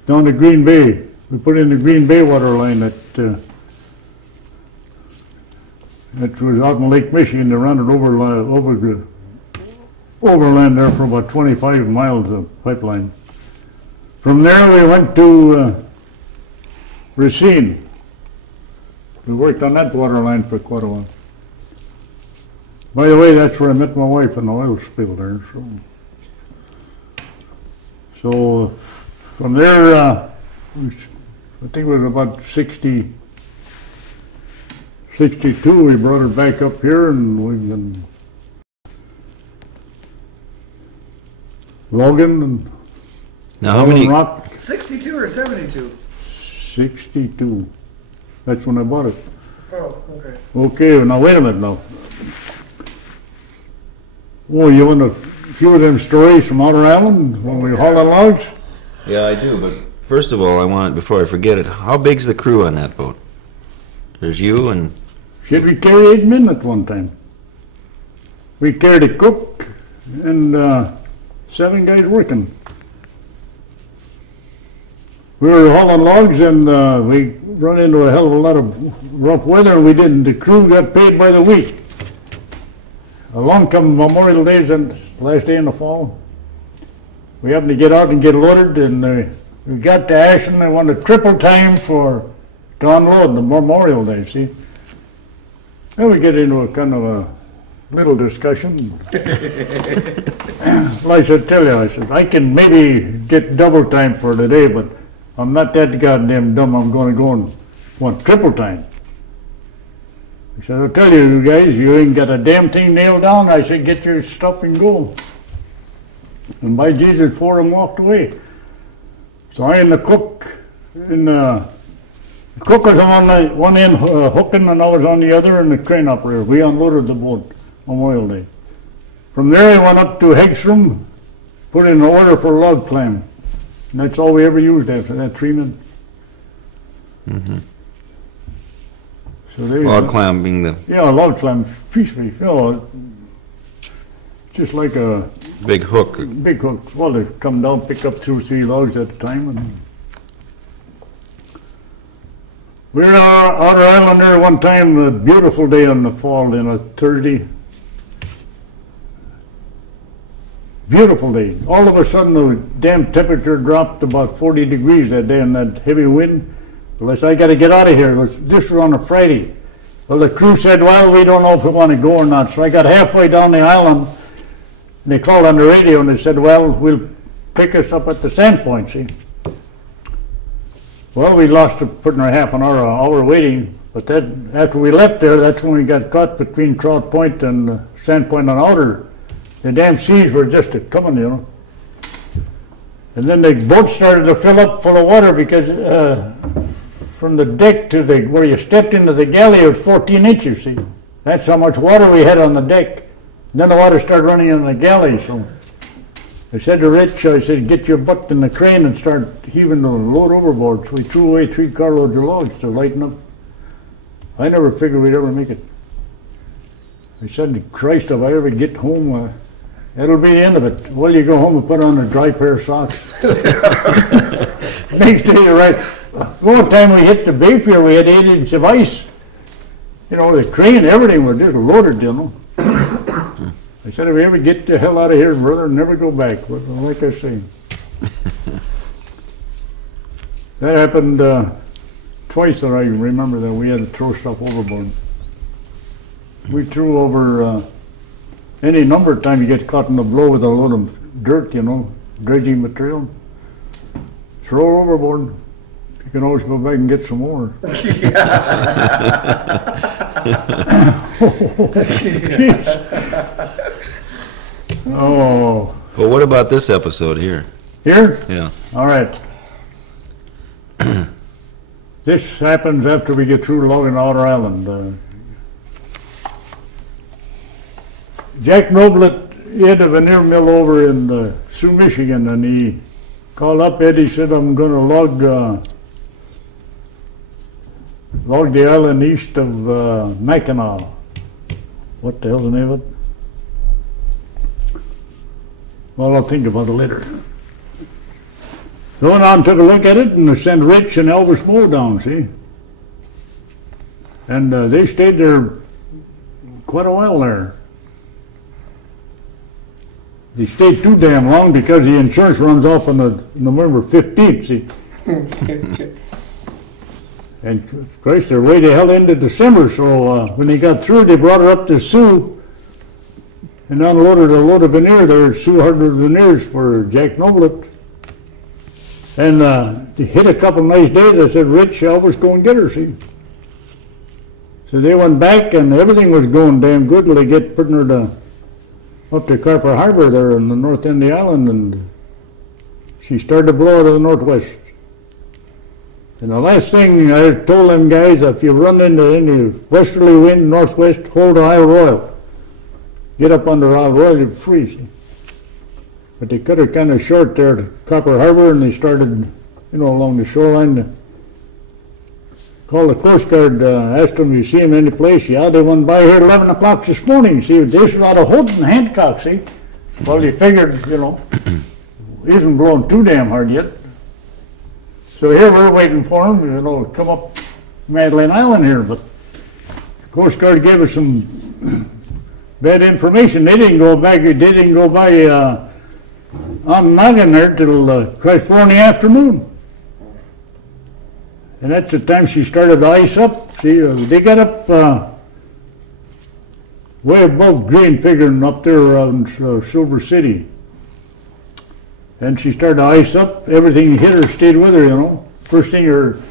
down to Green Bay. We put in the Green Bay water line that was out in Lake Michigan. They ran it overland there for about 25 miles of pipeline. From there we went to Racine. We worked on that water line for quite a while. By the way, that's where I met my wife in the oil spill there. So from there, I think it was about 62, we brought her back up here, and we've been logging and Now, how many? rock. 62 or 72? 62. That's when I bought it. Oh, okay. Okay, now wait a minute now. Oh, you want a few of them stories from Outer Island when we haul the logs? Yeah, I do, but first of all, I want, before I forget it, how big's the crew on that boat? There's you and... Should we carry 8 men at one time? We carried a cook and 7 guys working. We were hauling logs and we run into a hell of a lot of rough weather, and we didn't. The crew got paid by the week. Along come Memorial Days and last day in the fall. We happened to get out and get loaded, and we got to Ashland. They wanted triple time to unload the Memorial Day, see? Then we get into a kind of a little discussion. Well, I said, I can maybe get double time for today, but I'm not that goddamn dumb. I'm going to go and want triple time. I said, I'll tell you guys, you ain't got a damn thing nailed down. I said, get your stuff and go. And by Jesus, 4 of them walked away. So I and the cook, the cook was on one end hooking, and I was on the other, and the crane operator. We unloaded the boat Memorial Day. From there, I went up to Hegstrom, put in an order for log clam. And that's all we ever used after that, 3 men. Mm-hmm. So they, Log clam being the yeah, log clam, fish, just like a big hook. big hook. Well, they come down, pick up 2 or 3 logs at a time. And we were on Outer Island there one time, a beautiful day in the fall, in a Thursday. Beautiful day. All of a sudden, the damn temperature dropped about 40 degrees that day in that heavy wind. Well, I said, I got to get out of here. This was on a Friday. Well, the crew said, well, we don't know if we want to go or not. So I got halfway down the island, and they called on the radio, and they said, well, we'll pick us up at the sand point, see. Well, we lost putting our half an hour waiting, but then after we left there, that's when we got caught between Trout Point and Sand Point on Outer. The damn seas were just coming, you know. And then the boat started to fill up full of water because from the deck to where you stepped into the galley, it was 14 inches, see. That's how much water we had on the deck. And then the water started running in the galley, so I said to Rich, I said, get your butt in the crane and start heaving the load overboard. So we threw away 3 carloads of logs to lighten up. I never figured we'd ever make it. I said, Christ, if I ever get home, that'll be the end of it. Well, you go home and put on a dry pair of socks. Next day, you're right. One time we hit the Bayfield, we had 8 inches of ice. You know, the crane, everything was just loaded, you know. I said, if we ever get the hell out of here, brother, never go back. But like I say, that happened twice that I remember that we had to throw stuff overboard. We threw over any number of times you get caught in the blow with a load of dirt, you know, dredging material. Throw overboard. You can always go back and get some more. Oh. Well, what about this episode here? Here? Yeah. All right. This happens after we get through logging Outer Island. Jack Noblet, he had a veneer mill over in Sioux, Michigan, and he called up Ed. He said, I'm going to log logged the island east of Mackinac. What the hell's the name of it? Well, I'll think about it later. So went on and took a look at it and they sent Rich and Elvis Moe down, see? And they stayed there quite a while there. They stayed too damn long because the insurance runs off on the November 15th, see? And Christ, they're way the hell into December, so when they got through, they brought her up to Sioux and unloaded a load of veneer there, Sioux Harbor veneers for Jack Noblett. And they hit a couple nice days. I said, Rich, Elvis, go and get her, see? So they went back and everything was going damn good till they get putting her up to Carper Harbor there in the north end of the island, and she started to blow out of the northwest. And the last thing I told them guys, if you run into any westerly wind, northwest, hold Isle Royal. Get up under Isle Royal, you'll freeze. But they cut her kind of short there at Copper Harbor, and they started, along the shoreline. Called the Coast Guard, asked them, you see him any place? Yeah, they went by here at 11 o'clock this morning. See, this is out of Houghton, Hancock, see? Well, they figured, he isn't blowing too damn hard yet. So here we're waiting for him, come up Madeline Island here, but the Coast Guard gave us some bad information. They didn't go by on Noggin there till Christ 4 in the afternoon. And that's the time she started to ice up. See, they got up way above Green, figuring up there around Silver City. And she started to ice up. Everything hit her, stayed with her, First thing,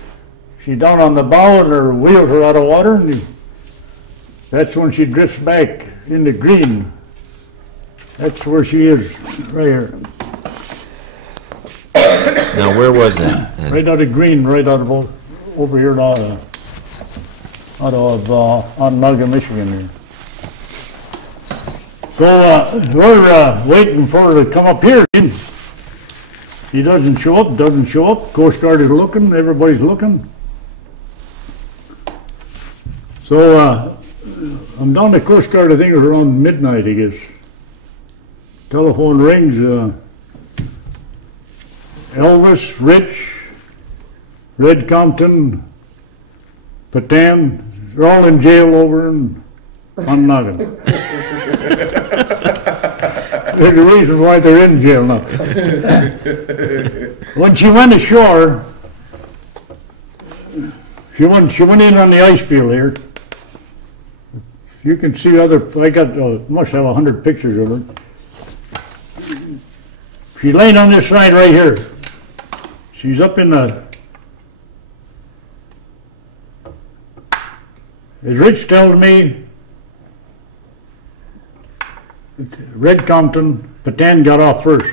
she's down on the bow and her wheels are out of water. And that's when she drifts back into Green. That's where she is, right here. Now, where was that? Right out of Green, right out of over here on Onondaga, Michigan. Here. So we're waiting for her to come up here. He doesn't show up. Coast Guard is looking, everybody's looking. So I'm down the Coast Guard, I think it was around midnight, I guess. Telephone rings, Elvis, Rich, Red Compton, Patan, they're all in jail over in Onondaga. There's a reason why they're in jail now. When she went ashore, she went in on the ice field here. You can see I must have 100 pictures of her. She's laying on this side right here. She's up in the, as Rich told me, Red Compton, Patan got off first.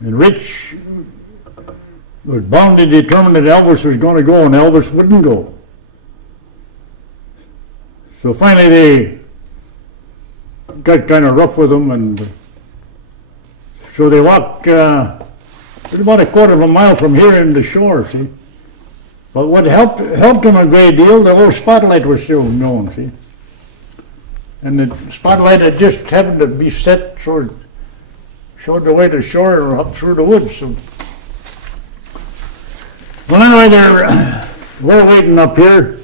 And Rich was bound and determined that Elvis was going to go, and Elvis wouldn't go. So finally they got kind of rough with him, and so they walked about a quarter of a mile from here into the shore, see. But what helped him a great deal, the little spotlight was still going, see. And the spotlight had just happened to be set so it showed the way to shore or up through the woods. So. Well, anyway, we're waiting up here.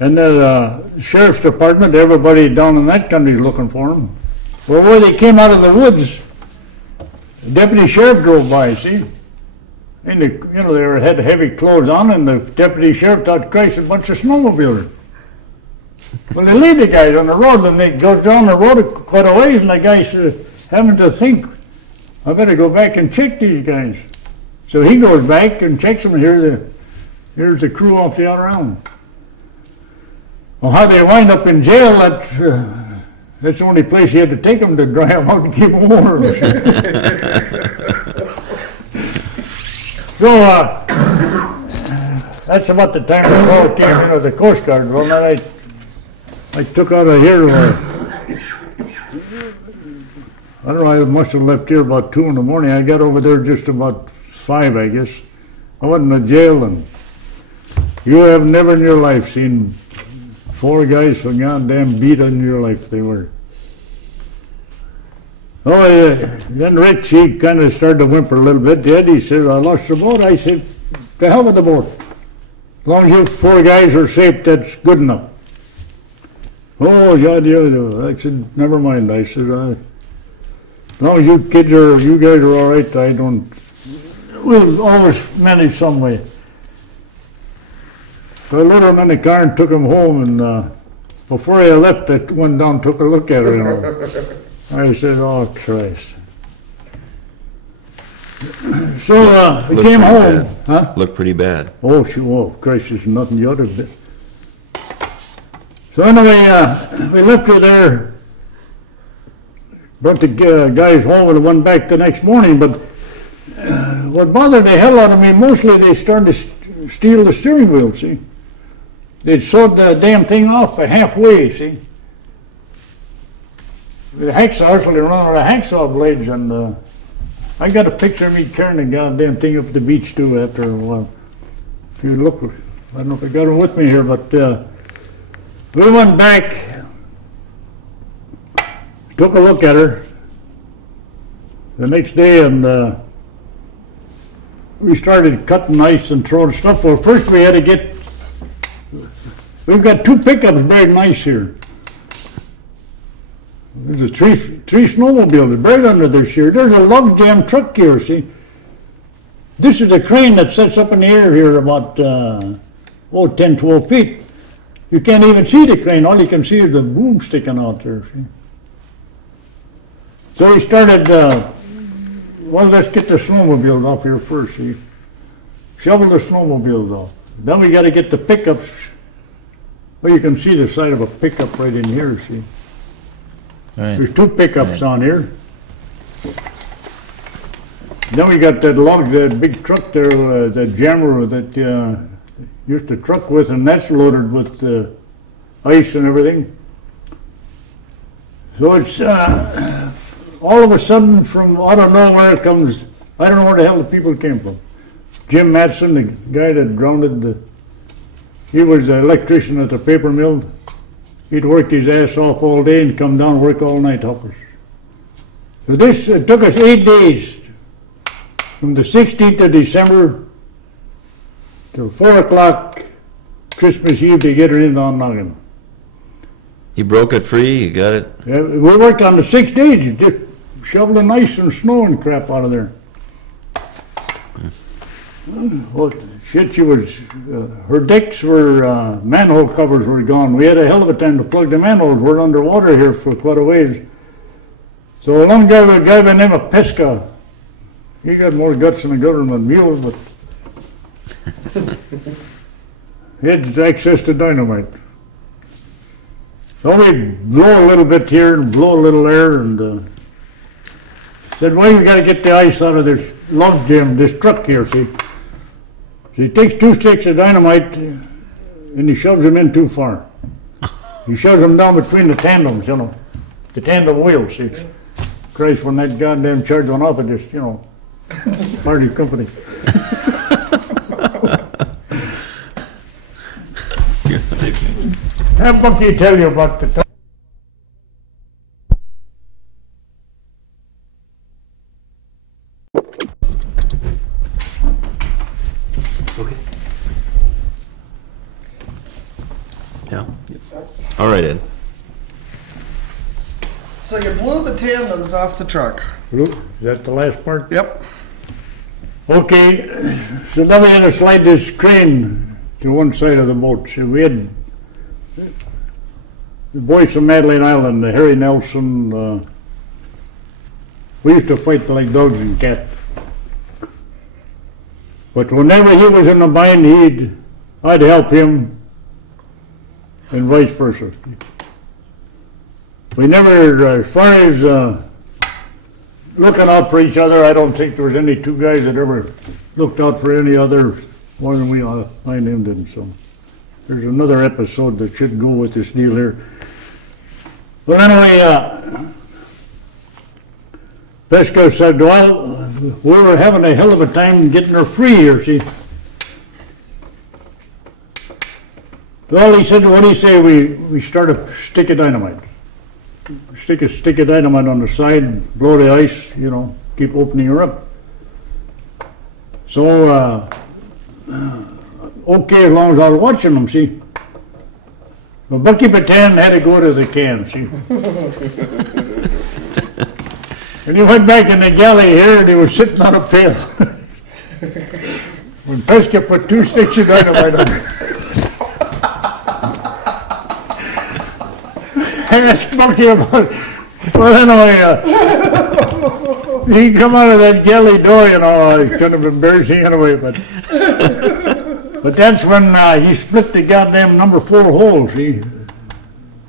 And the sheriff's department, everybody down in that country is looking for him. Well, where they came out of the woods, the deputy sheriff drove by, see? And they had heavy clothes on, and the deputy sheriff thought, Christ, a bunch of snowmobilers. Well, they leave the guys on the road, and they go down the road quite a ways, and the guy's having to think, I better go back and check these guys. So he goes back and checks them, and here's the crew off the other end. Well, how they wind up in jail, that's the only place he had to take them to dry them out and keep them warm. So that's about the time the call came in of the Coast Guard. Well, then I took out of here. I don't know, I must have left here about 2 in the morning. I got over there just about 5, I guess. I went in the jail, and you have never in your life seen 4 guys so goddamn beat in your life. They were. Oh, then Rich, he kind of started to whimper a little bit. Ed, he said, I lost the boat. I said, to hell with the boat. As long as you 4 guys are safe, that's good enough. Oh, yeah. I said, never mind. I said, as long as you guys are all right, I don't, we'll always manage some way. So I loaded him in the car and took him home, and before I left, I went down and took a look at her. I said, oh, Christ. So we came home. Huh? Looked pretty bad. Oh, Christ, there's nothing the other bit. So anyway, we left her there, brought the guys home and went back the next morning, but what bothered the hell out of me, mostly they started to steal the steering wheel, see. They'd sawed the damn thing off halfway, see. The hacksaws, so they run out of hacksaw blades, and I got a picture of me carrying the goddamn thing up the beach too after a while. If you look, I don't know if I got it with me here, but we went back, took a look at her the next day, and we started cutting ice and throwing stuff. Well, first we had to get, we've got 2 pickups buried in ice here. There's a three snowmobiles buried under this here. There's a log jam truck here, see. This is a crane that sits up in the air here about 10, 12 feet. You can't even see the crane. All you can see is the boom sticking out there, see. So we started, well, let's get the snowmobiles off here first, see. Shovel the snowmobiles off. Then we got to get the pickups. Well, you can see the side of a pickup right in here, see. Right. There's 2 pickups on here. Then we got that big truck there, that jammer that used to truck with, and that's loaded with ice and everything. So it's all of a sudden from out of nowhere comes, I don't know where the hell the people came from. Jim Matson, the guy that drowned, he was an electrician at the paper mill. He'd work his ass off all day and come down and work all night hoppers. So this took us 8 days, from the 16th of December till 4 o'clock Christmas Eve to get her in on Noggin. You broke it free, you got it? Yeah, we worked on the 6 days, just shoveling ice and snow and crap out of there. Well, shit, she was, her decks were, manhole covers were gone. We had a hell of a time to plug the manholes. We're underwater here for quite a ways. So along guy, a guy by the name of Pesca, he got more guts than a government mule, but he had access to dynamite. So we blow a little bit here and blow a little there, and said, well, you got to get the ice out of this log jam, this truck here, see. So he takes 2 sticks of dynamite and he shoves them in too far. He shoves them down between the tandems, you know, the tandem wheels, see. Christ, when that goddamn charge went off, it just, you know, party company. Have Bucky tell you about the time. Okay. Yeah. All right, Ed. So you blew the tandems off the truck. Is that the last part? Yep. Okay, so then we had to slide this crane to one side of the boat. So we had the boys from Madeline Island, Harry Nelson, we used to fight like dogs and cats. But whenever he was in a bind, I'd help him, and vice versa. We never, as far as looking out for each other, I don't think there was any 2 guys that ever looked out for any other more than we, I and him did. So there's another episode that should go with this deal here. But anyway, Pesco said, well, we were having a hell of a time getting her free here, see. Well, he said, what do you say we start a stick of dynamite? Stick of dynamite on the side, blow the ice, you know, keep opening her up. So, okay, as long as I was watching them, see. But Bucky Batan had to go to the can, see. And he went back in the galley here and he was sitting on a pail. When Pesca put 2 sticks of dynamite on it. I asked Bucky about it. Well, anyway, he come out of that galley door, you know, it's kind of embarrassing anyway, but that's when he split the goddamn number 4 hole, see?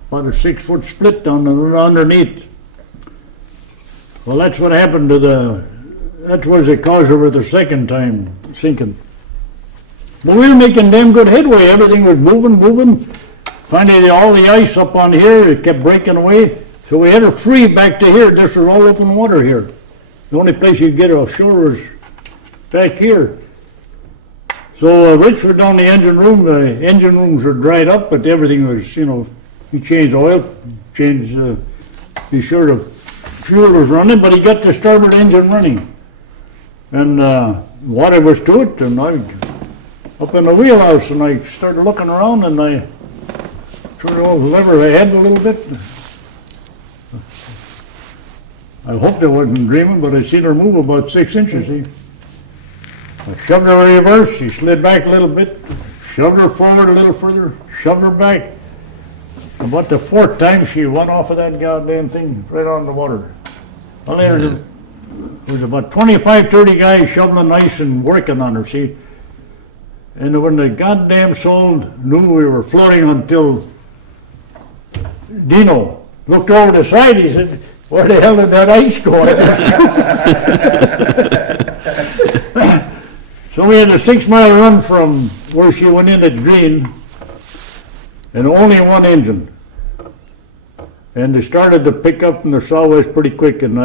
About a 6-foot split down underneath. Well, that's what happened to that was the cause of it the second time sinking. But we were making damn good headway. Everything was moving. Finally, all the ice up on here, it kept breaking away. So we had her free back to here. This was all open water here. The only place you could get ashore was back here. So Rich was down the engine room. The engine rooms were dried up, but everything was, you know, he changed oil, be sure the fuel was running, but he got the starboard engine running. And water was to it, and I up in the wheelhouse, and I started looking around, and I turned the lever ahead a little bit. I hoped I wasn't dreaming, but I seen her move about 6 inches, see. I shoved her in reverse, she slid back a little bit, shoved her forward a little further, shoved her back. About the 4th time she went off of that goddamn thing right on the water. Well, there was about 25, 30 guys shoveling ice and working on her, see. And when the goddamn soul knew we were floating until Dino looked over the side, he said, where the hell did that ice go? So we had a 6-mile run from where she went in at Green, and only 1 engine. And they started to pick up in the southwest pretty quick, and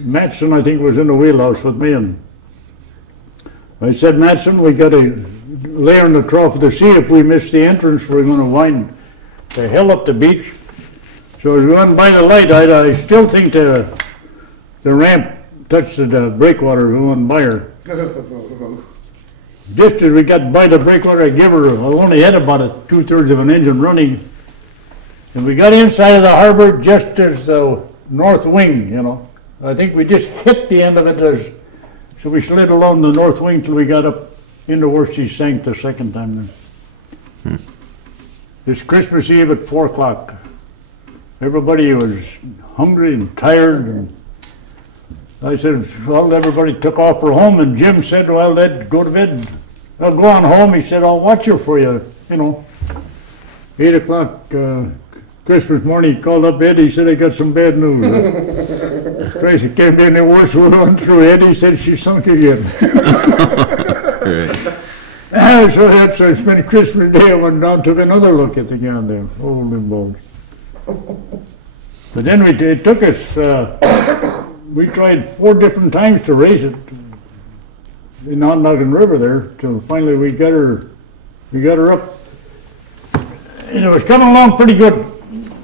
Matson, I think, was in the wheelhouse with me, and I said, Matson, we got to lay in the trough of the sea. If we miss the entrance, we're going to wind the hell up the beach. So as we went by the light, I still think the ramp touched the breakwater. We went by her. Just as we got by the breakwater, I only had about 2/3 of an engine running. And we got inside of the harbor just as the north wing, you know. I think we just hit the end of it, so we slid along the north wing till we got up into where she sank the second time. It's Christmas Eve at 4 o'clock. Everybody was hungry and tired, and I said, well, everybody took off for home, and Jim said, well, Ed, go to bed. I'll go on home. He said, I'll watch her for you, you know. 8 o'clock Christmas morning, he called up Ed. He said, I got some bad news. Christ, it can't be any worse. We went through Ed. He said, she sunk again. So that's I spent Christmas Day. I went down, took another look at the goddamn holy balls. But then it took us, we tried 4 different times to raise it in Onondaga River there, till finally we got her up. And it was coming along pretty good.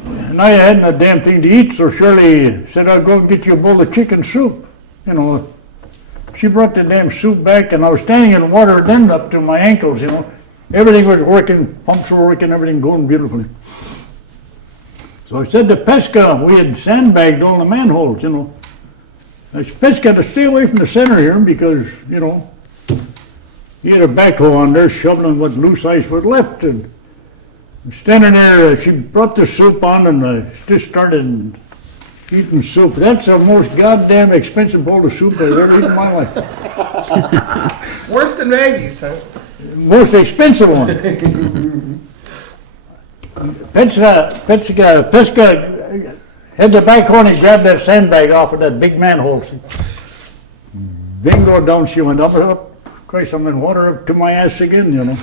And I hadn't a damn thing to eat, so Shirley said, I'll go and get you a bowl of chicken soup. You know, she brought the damn soup back, and I was standing in water then up to my ankles, you know. Everything was working, pumps were working, everything going beautifully. So I said to Pesca, we had sandbagged all the manholes, you know. I said, Pesca, to stay away from the center here, because, you know, you had a backhoe on there shoveling what loose ice was left. And standing there, she brought the soup on, and I just started eating soup. That's the most goddamn expensive bowl of soup I've ever eaten in my life. Worse than Maggie's, huh? Most expensive one. Pesca had the backhoe and grabbed that sandbag off of that big manhole. Bingo, down she went up. Christ, I'm in water up to my ass again, you know.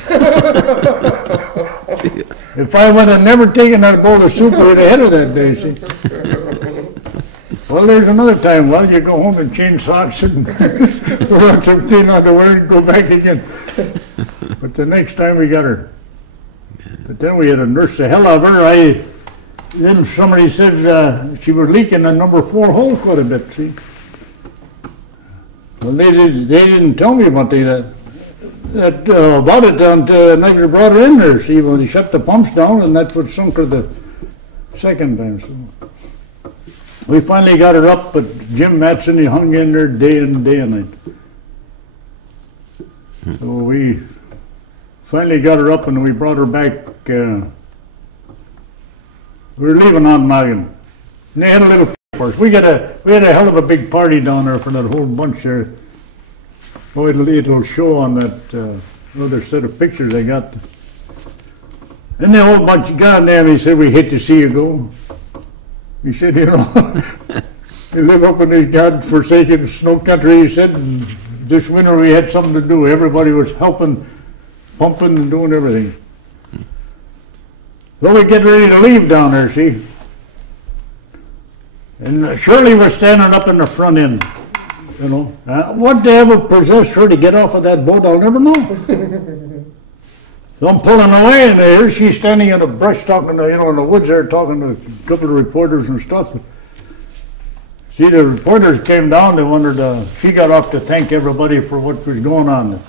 If I would have never taken that bowl of soup, we'd have had it that day, see. Well, there's another time. Well, you go home and change socks and put on some clean underwear and go back again. But the next time we got her. But then we had to nurse the hell out of her. Then somebody said she was leaking a number 4 hole quite a bit, see. Well, they didn't tell me about about it until the night we brought her in there, see, when they shut the pumps down, and that's what sunk her the second time, so. We finally got her up, but Jim Matson, he hung in there day and night. So we finally got her up and we brought her back. We were leaving on Noggin. And they had a little party for us. We had a hell of a big party down there for that whole bunch there. Oh, it'll show on that other set of pictures I got. And the whole bunch of goddamn, he said, we hate to see you go. He said, you know, you live up in this God-forsaken snow country, he said, and this winter we had something to do. Everybody was helping, pumping and doing everything. Well, we get ready to leave down there, see? And Shirley was standing up in the front end, you know. What the ever possessed her to get off of that boat, I'll never know. So I'm pulling away, and here she's standing in a brush talking to, you know, in the woods there, talking to a couple of reporters and stuff. See, the reporters came down, they wondered, she got off to thank everybody for what was going on.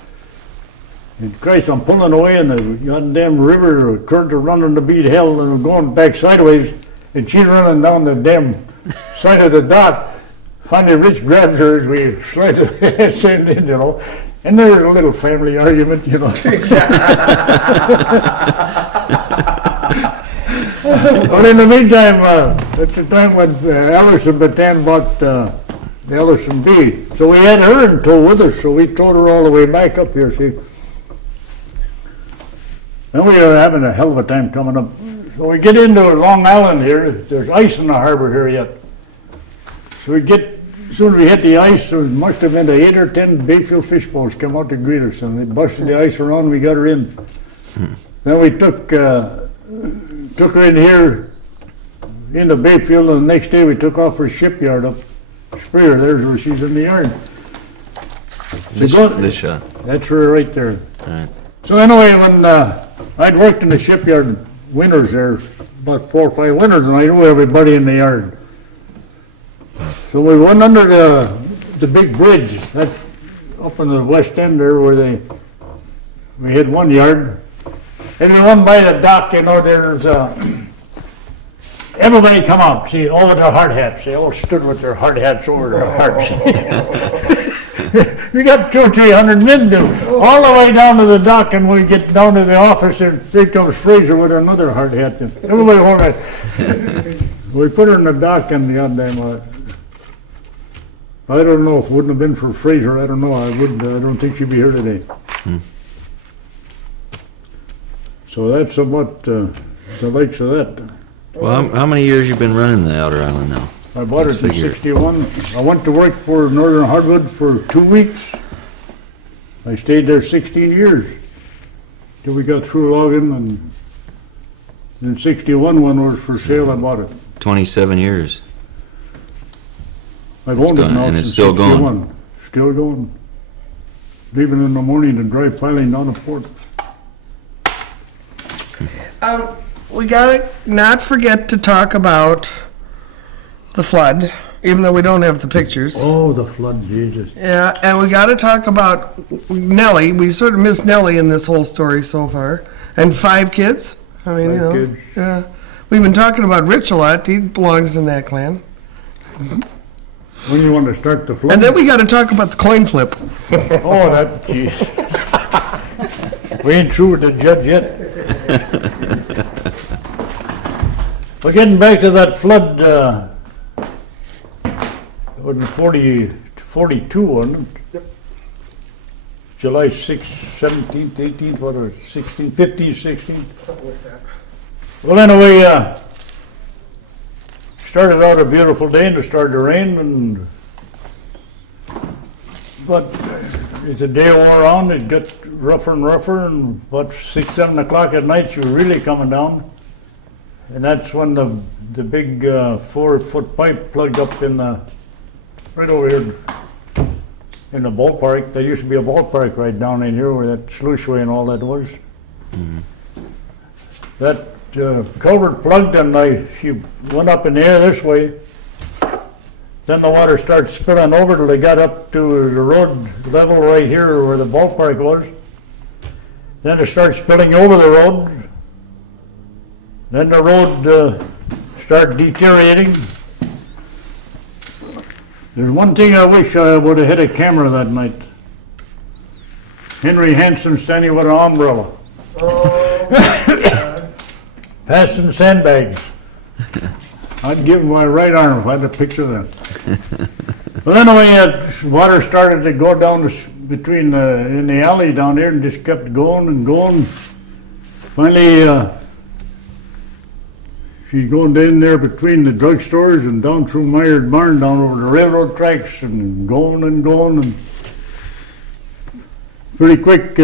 And Christ, I'm pulling away, and the goddamn river current are running to beat hell, and we're going back sideways, and she's running down the damn side of the dock. Finally, Rich grabs her as we slide the sand in, you know. And there was a little family argument, you know. But in the meantime, at the time when Ellison Batan bought the Ellison B, so we had her in tow with us, so we towed her all the way back up here, see. And we were having a hell of a time coming up. So we get into Long Island here, there's ice in the harbor here yet. So we get, as soon as we hit the ice, there must have been 8 or 10 Bayfield fish boats come out to greet us, and they busted the ice around, we got her in. Then we took her in here into Bayfield, and the next day we took off her shipyard up Spreer. There's where she's in the yard. This shot. That's her right there. All right. So anyway, when I'd worked in the shipyard winters there, about 4 or 5 winters, and I knew everybody in the yard. So we went under the big bridge. That's up in the west end there where we had one yard. And we went by the dock, you know, there's everybody come out, see, all with their hard hats. They all stood with their hard hats over their hearts. We got 200 or 300 men do, all the way down to the dock, and when we get down to the office, there comes Fraser with another hard hat. Everybody wanted. We put her in the dock, and goddamn, I don't know if it wouldn't have been for Fraser. I don't know. I don't think she'd be here today. So that's about the likes of that. Well, how many years you been running the Outer Island now? I bought it in '61. I went to work for Northern Hardwood for 2 weeks. I stayed there 16 years till we got through logging, and in '61 when it was for sale, I bought it. 27 years. I've owned it now and it's since still 61. going. Still going. Leaving in the morning and drive piling down the port. We gotta not forget to talk about the flood, even though we don't have the pictures. Oh, the flood, Jesus. Yeah, and we gotta talk about Nellie. We sort of missed Nellie in this whole story so far. And 5 kids. I mean, 5 kids. Yeah. We've been talking about Rich a lot. He belongs in that clan. When you want to start the flood? And then we gotta talk about the coin flip. Oh, that, jeez. We ain't through with the judge yet. We're getting back to that flood, it was in 42, wasn't it? Yep. July 6th, 17th, 18th, what was it, 16th, 15th, 16th? Something like that. Well, anyway, started out a beautiful day and it started to rain, but as the day wore on, it got rougher and rougher, and about 6, 7 o'clock at night, she was really coming down. And that's when the big 4-foot pipe plugged up in right over here in the ballpark. There used to be a ballpark right down in here where that sluiceway and all that was. that culvert plugged, and she went up in the air this way. Then the water started spilling over till they got up to the road level right here where the ballpark was. Then it started spilling over the road. Then the road started deteriorating. There's one thing I wish I would have hit a camera that night. Henry Hanson standing with an umbrella. Oh, Passing sandbags. I'd give him my right arm if I had a picture of that. Well, anyway, water started to go down between in the alley down there and just kept going and going. Finally, she's going in there between the drugstores and down through Myers Barn, down over the railroad tracks, and going and going. And pretty quick,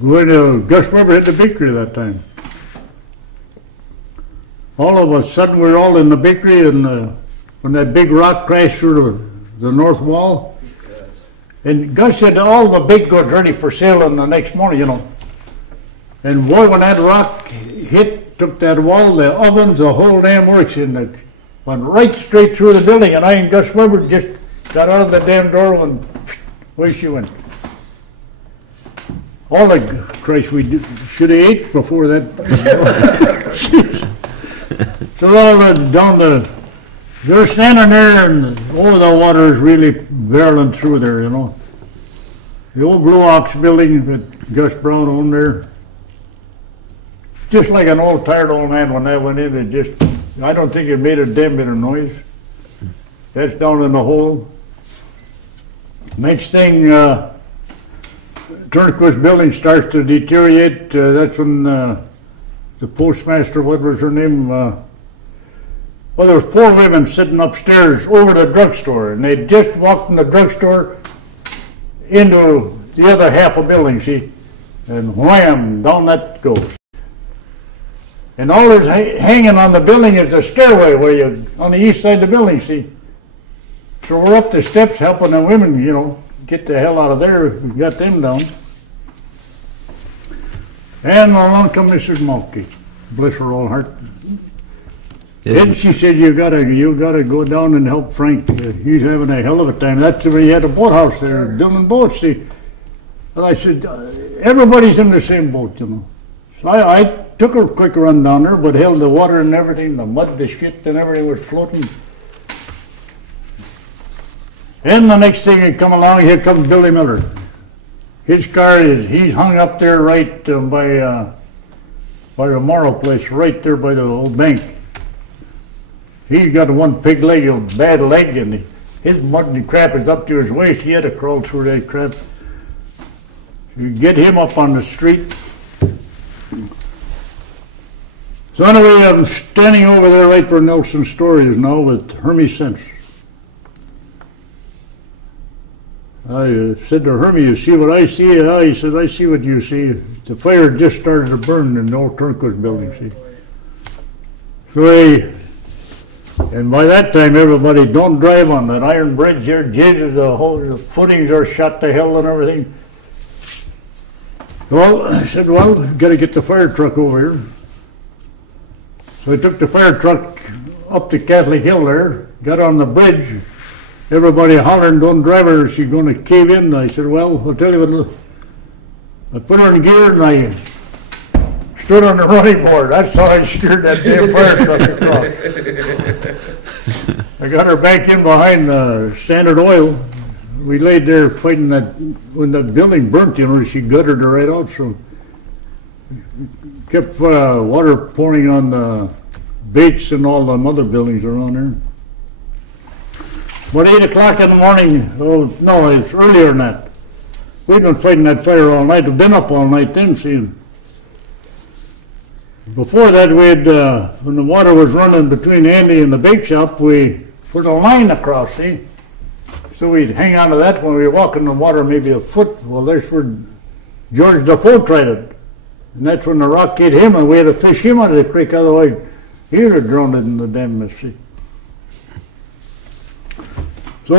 going to Gus Weber hit the bakery that time. All of a sudden, we're all in the bakery, and when that big rock crashed through the north wall, and Gus said all the big goods ready for sale on the next morning, you know. And boy, when that rock hit, took that wall, the ovens, the whole damn works, and it went right straight through the building. And I and Gus Weber just got out of the damn door and away she went. All the Christ we should have ate before that. So all down they're standing there, and the water is really barreling through there, you know. The old Blue Ox building that Gus Brown owned there. Just like an old tired old man when that went in, I don't think it made a damn bit of noise. That's down in the hole. Next thing, Turnquist building starts to deteriorate. That's when the postmaster, what was her name? Well, there were 4 women sitting upstairs over the drugstore, and they just walked from the drugstore into the other half of the building, see? And wham, down that goes. And all that's hanging on the building is the stairway where you, on the east side of the building, see? So we're up the steps helping the women, you know, get the hell out of there. We got them down. And along come Mrs. Mulkey, bless her old heart. Then she said, you gotta go down and help Frank. He's having a hell of a time. That's where he had a boathouse there, building boats, see? And I said, everybody's in the same boat, you know. So I took a quick run down there, but hell, the water and everything, the mud, the shit and everything was floating. And the next thing he come along, here comes Billy Miller. His car he's hung up there right by the Morrow place, right there by the old bank. He's got one pig leg, a bad leg, and his mud and crap is up to his waist. He had to crawl through that crap. You get him up on the street. So anyway, I'm standing over there right where Nelson's store is now with Hermie Sense. I said to Hermie, you see what I see? He said, I see what you see. The fire just started to burn in the old Turnquist building, see. So and by that time, everybody, don't drive on that iron bridge here. Jesus, the footings are shot to hell and everything. Well, I said, well, got to get the fire truck over here. So I took the fire truck up to Catholic Hill there, got on the bridge. Everybody hollering, don't drive her, she's going to cave in. I said, well, I'll tell you what, I put her in gear and I stood on the running board. That's how I steered that damn fire truck across. I got her back in behind Standard Oil. We laid there fighting that, when the building burnt, you know, she guttered her right out, so kept water pouring on Bates and all the other buildings around there. About 8 o'clock in the morning, oh no, it's earlier than that. We'd been fighting that fire all night. We've been up all night then, see. Before that, we'd, when the water was running between Andy and the bake shop, we put a line across, see. So we'd hang on to that when we were walking in the water maybe a foot. Well, that's where George Defoe tried it. And that's when the rock hit him and we had to fish him out of the creek, otherwise he'd have drowned in the damn sea. So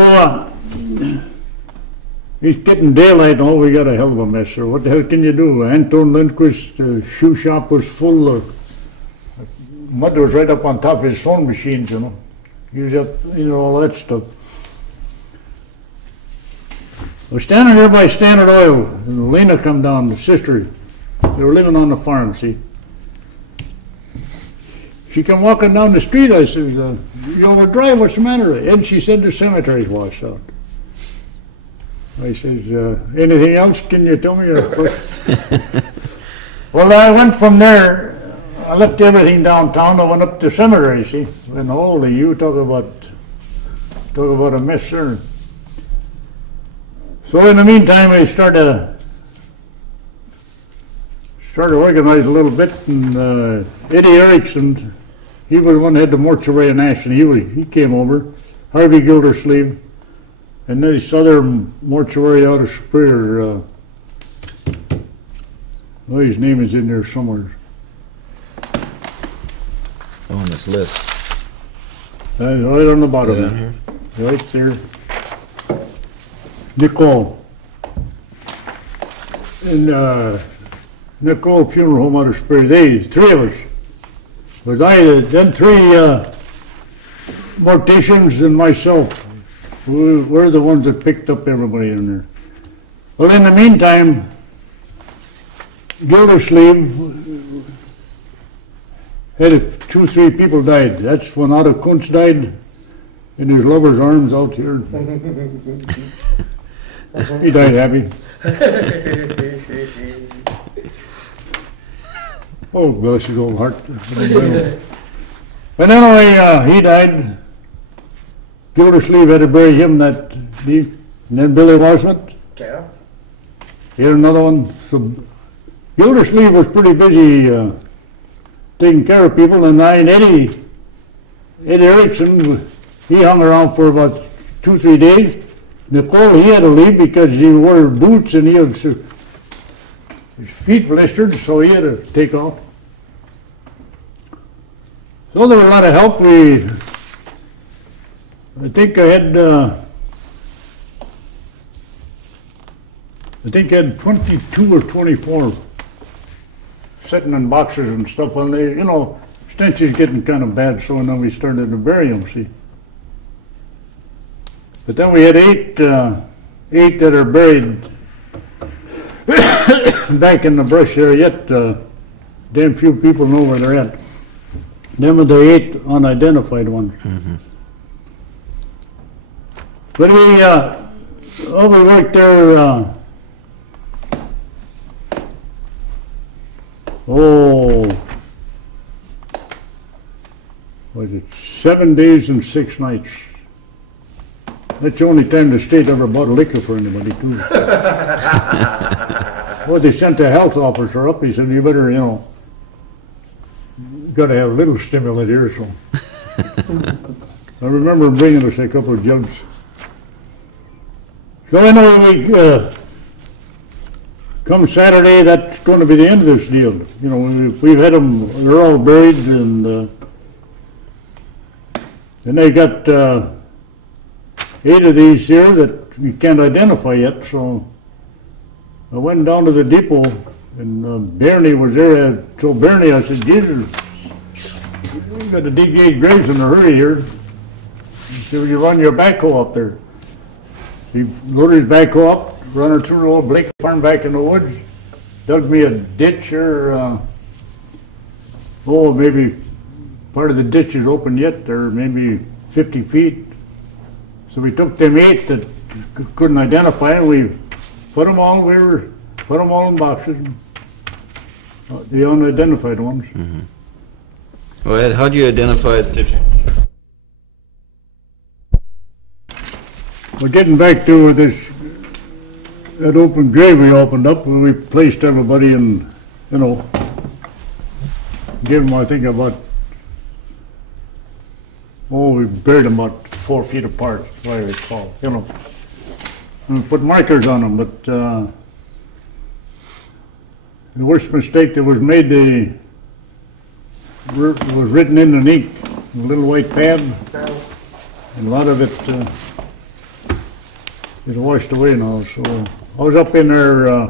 It's getting daylight and all, we got a hell of a mess, sir. What the hell can you do? Anton Lindquist's shoe shop was full of mud was right up on top of his sewing machines, you know. Use up, you know, all that stuff. I was standing there by Standard Oil, and Lena come down, the sister. They were living on the farm, see. She come walking down the street. I says, you overdrive, what's the matter? And she said the cemetery's washed out. I says, anything else can you tell me? Well, I went from there. I left everything downtown. I went up to the cemetery, see. And holy, you talk about a mess, sir. So in the meantime, I started organizing a little bit, and Eddie Erickson, he was the one that had the mortuary in Ashland. He came over. Harvey Gildersleeve, and this other mortuary out of Superior. Oh, his name is in there somewhere. On this list. Right on the bottom. Down here. Right there. Nicole. And Nicole Funeral Home out of Superior. Three of us. Was then three morticians and myself. We're the ones that picked up everybody in there. Well, in the meantime, Gildersleeve had 2, 3 people died. That's when Otto Kuntz died in his lover's arms out here. He died happy. Oh, bless his old heart. But anyway, he died. Gildersleeve had to bury him that week. And then Billy Wasmith. Yeah. Here another one. So Gildersleeve was pretty busy taking care of people, and Ed Erickson, he hung around for about 2, 3 days. Nicole, he had to leave because he wore boots and his feet blistered, so he had to take off. So there was a lot of help. I think I had 22 or 24 sitting in boxes and stuff. And they, you know, stenches getting kind of bad, so then we started to bury them, see. But then we had eight that are buried back in the brush there yet. Damn few people know where they're at. Them are the 8 unidentified ones. Mm-hmm. But we worked there, was it 7 days and 6 nights? That's the only time the state ever bought liquor for anybody, too. Well, they sent a health officer up. He said, you better, you know, got to have a little stimulant here, so. I remember bringing us a couple of jugs. So anyway, we, come Saturday, that's going to be the end of this deal. You know, we've had them, they're all buried, and they got 8 of these here that we can't identify yet, so I went down to the depot, and Bernie was there. I told Bernie, I said, Jesus, we got to dig 8 graves in a hurry here. He said, will you run your backhoe up there? He loaded his backhoe up, run her through the old Blake farm back in the woods, dug me a ditch here. Maybe part of the ditch is open yet, or maybe 50 feet. So we took them 8 that couldn't identify, and we put them all in boxes, the unidentified ones. Mm-hmm. Well, Ed, how do you identify We're getting back to that open grave we opened up, where we placed everybody in, you know, gave them, I think, about, we buried them about 4 feet apart, that's what I recall, you know. And we put markers on them, but the worst mistake that was made, was written in ink, a little white pad, and a lot of it It's washed away now, so I was up in there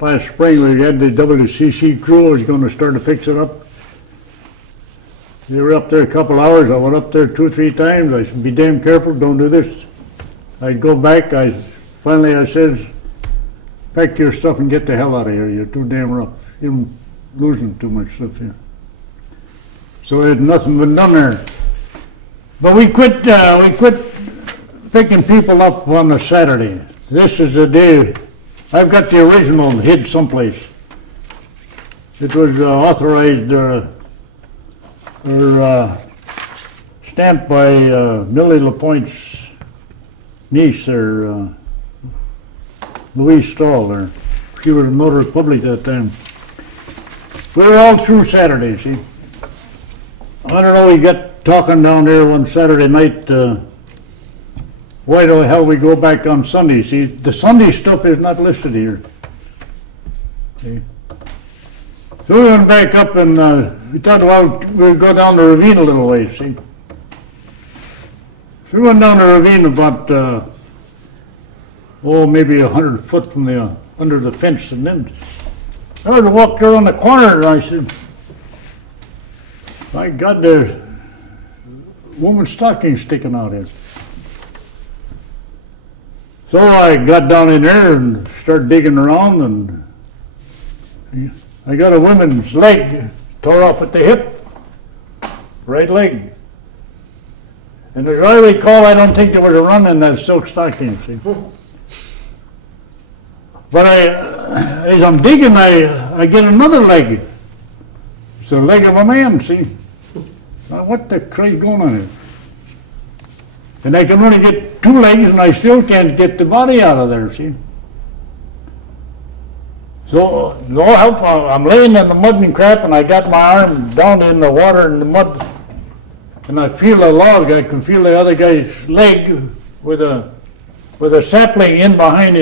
last spring. We had the WCC crew. I was going to start to fix it up. They were up there a couple hours. I went up there 2 or 3 times. I said, be damn careful, don't do this. I'd go back. Finally I says, pack your stuff and get the hell out of here. You're too damn rough. You're losing too much stuff here. So it had nothing been done there. But we quit picking people up on a Saturday. This is the day. I've got the original hid someplace. It was authorized or stamped by Millie LaPointe's niece there, Louise Stahl there. She was a notary public that time. We were all through Saturday, see. I don't know, we got talking down there one Saturday night, why the hell we go back on Sunday? See, the Sunday stuff is not listed here. See? So we went back up and we thought, well, we'd go down the ravine a little ways, see. So we went down the ravine about, maybe 100 foot from under the fence, and then I walked there on the corner and I said, my God, there's a woman's stocking sticking out here. So I got down in there and started digging around, and I got a woman's leg tore off at the hip, right leg. And as I recall, I don't think there was a run in that silk stocking, see. But as I'm digging, I get another leg. It's the leg of a man, see. Now, what the crap going on here? And I can only get 2 legs, and I still can't get the body out of there, see. So, no help, I'm laying in the mud and crap, and I got my arm down in the water and the mud, and I feel a log. I can feel the other guy's leg with a sapling in behind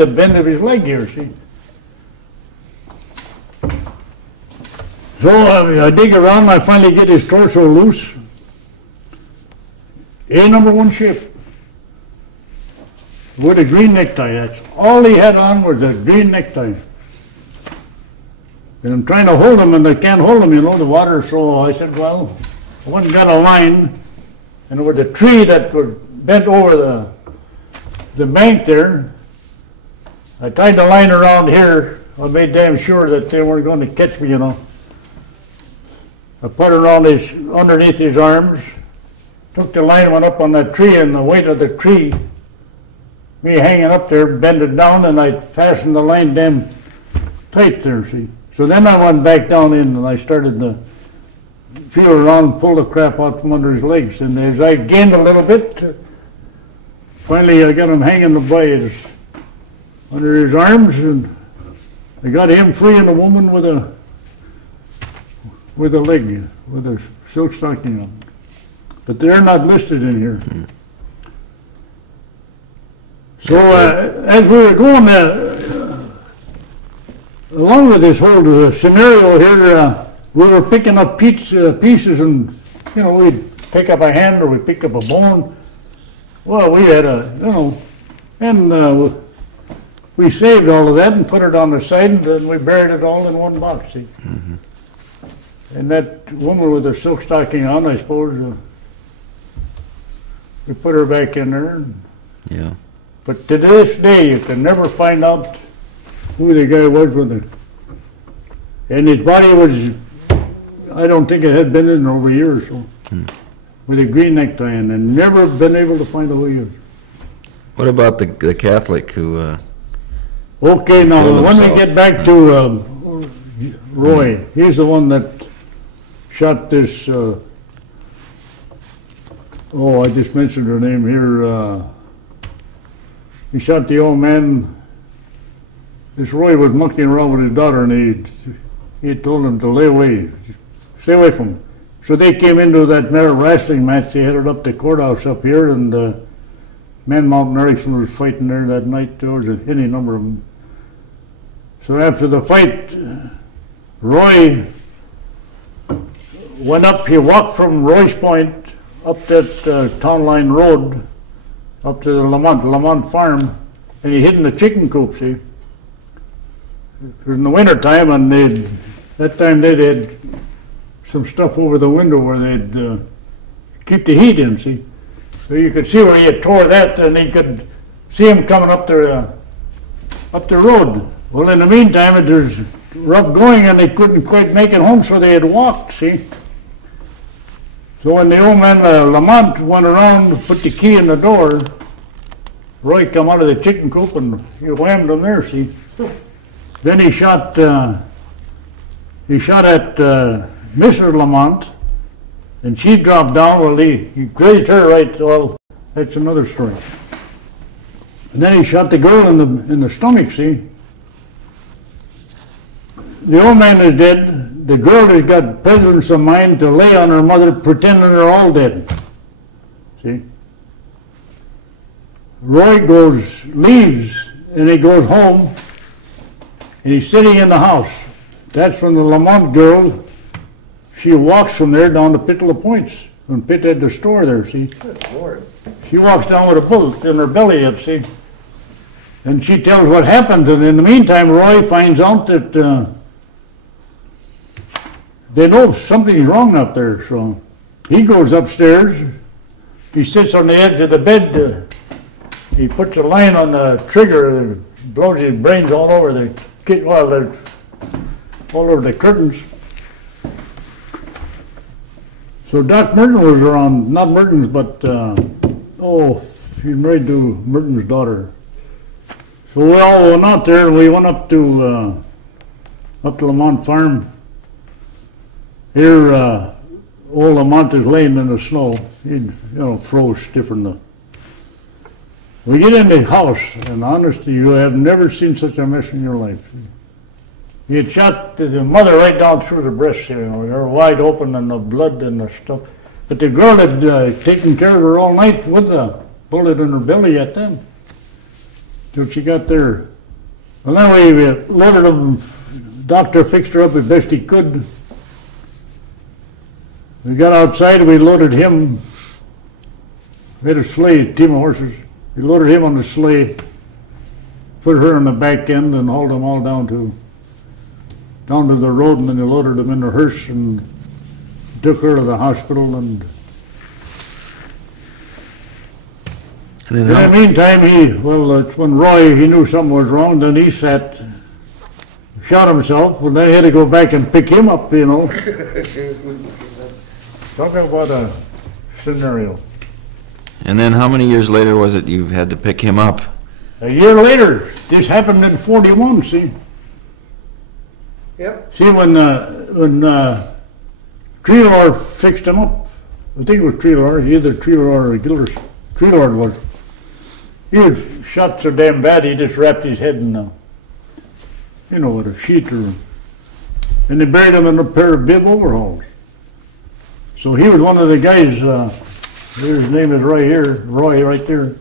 the bend of his leg here, see. So I dig around, and I finally get his torso loose. A1 shape. With a green necktie. That's all he had on was a green necktie. And I'm trying to hold him, and I can't hold him, the water. So I said, well, I went and got a line, and there was a tree that was bent over the bank there. I tied the line around here. I made damn sure that they weren't going to catch me, I put it around underneath his arms, took the line, went up on that tree, and the weight of the tree, me hanging up there, bend it down, and I fastened the line damn tight there, see. So then I went back down in, and I started to feel around and pull the crap out from under his legs. And as I gained a little bit, finally I got him hanging by under his arms, and I got him free, and a woman with a leg, with a silk stocking on. But they're not listed in here. So as we were going along with this whole scenario here, we were picking up pieces, and we'd pick up a hand or we'd pick up a bone. Well, we had and we saved all of that and put it on the side, and then we buried it all in one box. See? Mm-hmm. And that woman with the silk stocking on, I suppose, we put her back in there. Yeah. But to this day, you can never find out who the guy was with it. And his body was, I don't think it had been in over a year or so, with a green necktie, and never been able to find out who he was. What about the Catholic who? Okay, now when we get back to Roy, he's the one that shot this. I just mentioned her name here. He shot the old man. This Roy was monkeying around with his daughter, and he told him to lay away, stay away from him. So they came into that wrestling match. They headed up the courthouse up here, and man Mountain Erickson was fighting there that night. There was any number of them. So after the fight, Roy went up. He walked from Roy's Point up that town line road, up to the Lamont farm, and he hid in the chicken coop, see. It was in the winter time, and that time they'd had some stuff over the window where they'd keep the heat in, see. So you could see where he had tore that, and he could see him coming up the road. Well, in the meantime, it was rough going, and they couldn't quite make it home, so they had walked, see. So when the old man Lamont went around to put the key in the door, Roy come out of the chicken coop and he whammed him there, see. Then he shot at Mrs. Lamont, and she dropped down. Well, he grazed her right. Well, that's another story. And then he shot the girl in the stomach, see. The old man is dead. The girl has got presence of mind to lay on her mother pretending they're all dead. See? Roy leaves, and he goes home, and he's sitting in the house. That's when the Lamont girl, she walks from there down to Pitt Points, when Pitt had the store there, see? Good Lord. She walks down with a bullet in her belly, you see? And she tells what happened, and in the meantime, Roy finds out that they know something's wrong up there, so he goes upstairs. He sits on the edge of the bed. He puts a line on the trigger and blows his brains all over the curtains. So Doc Merton was around, not Merton's, but he's married to Merton's daughter. So we all went out there, and we went up to Lamont Farm. Here, old Lamont is laying in the snow. He'd, froze stiff in the. We get in the house, and honestly, you have never seen such a mess in your life. He had shot the mother right down through the breast, her wide open, and the blood and the stuff. But the girl had taken care of her all night with a bullet in her belly at then, till she got there. Well, then we loaded them. Doctor fixed her up as best he could. We got outside and we loaded him. We had a sleigh, a team of horses. We loaded him on the sleigh, put her on the back end, and hauled them all down to the road, and then they loaded them in the hearse and took her to the hospital. And in the meantime, it's when Roy, he knew something was wrong, then he shot himself. Well, they had to go back and pick him up, Talking about a scenario. And then how many years later was it you had to pick him up? A year later. This happened in 41, see? Yep. See, when Treelor fixed him up, I think it was Treelor, either Treelor or Gilders. Treelor was. He was shot so damn bad he just wrapped his head in with a sheet, and they buried him in a pair of bib overalls. So he was one of the guys, his name is right here, Roy right there.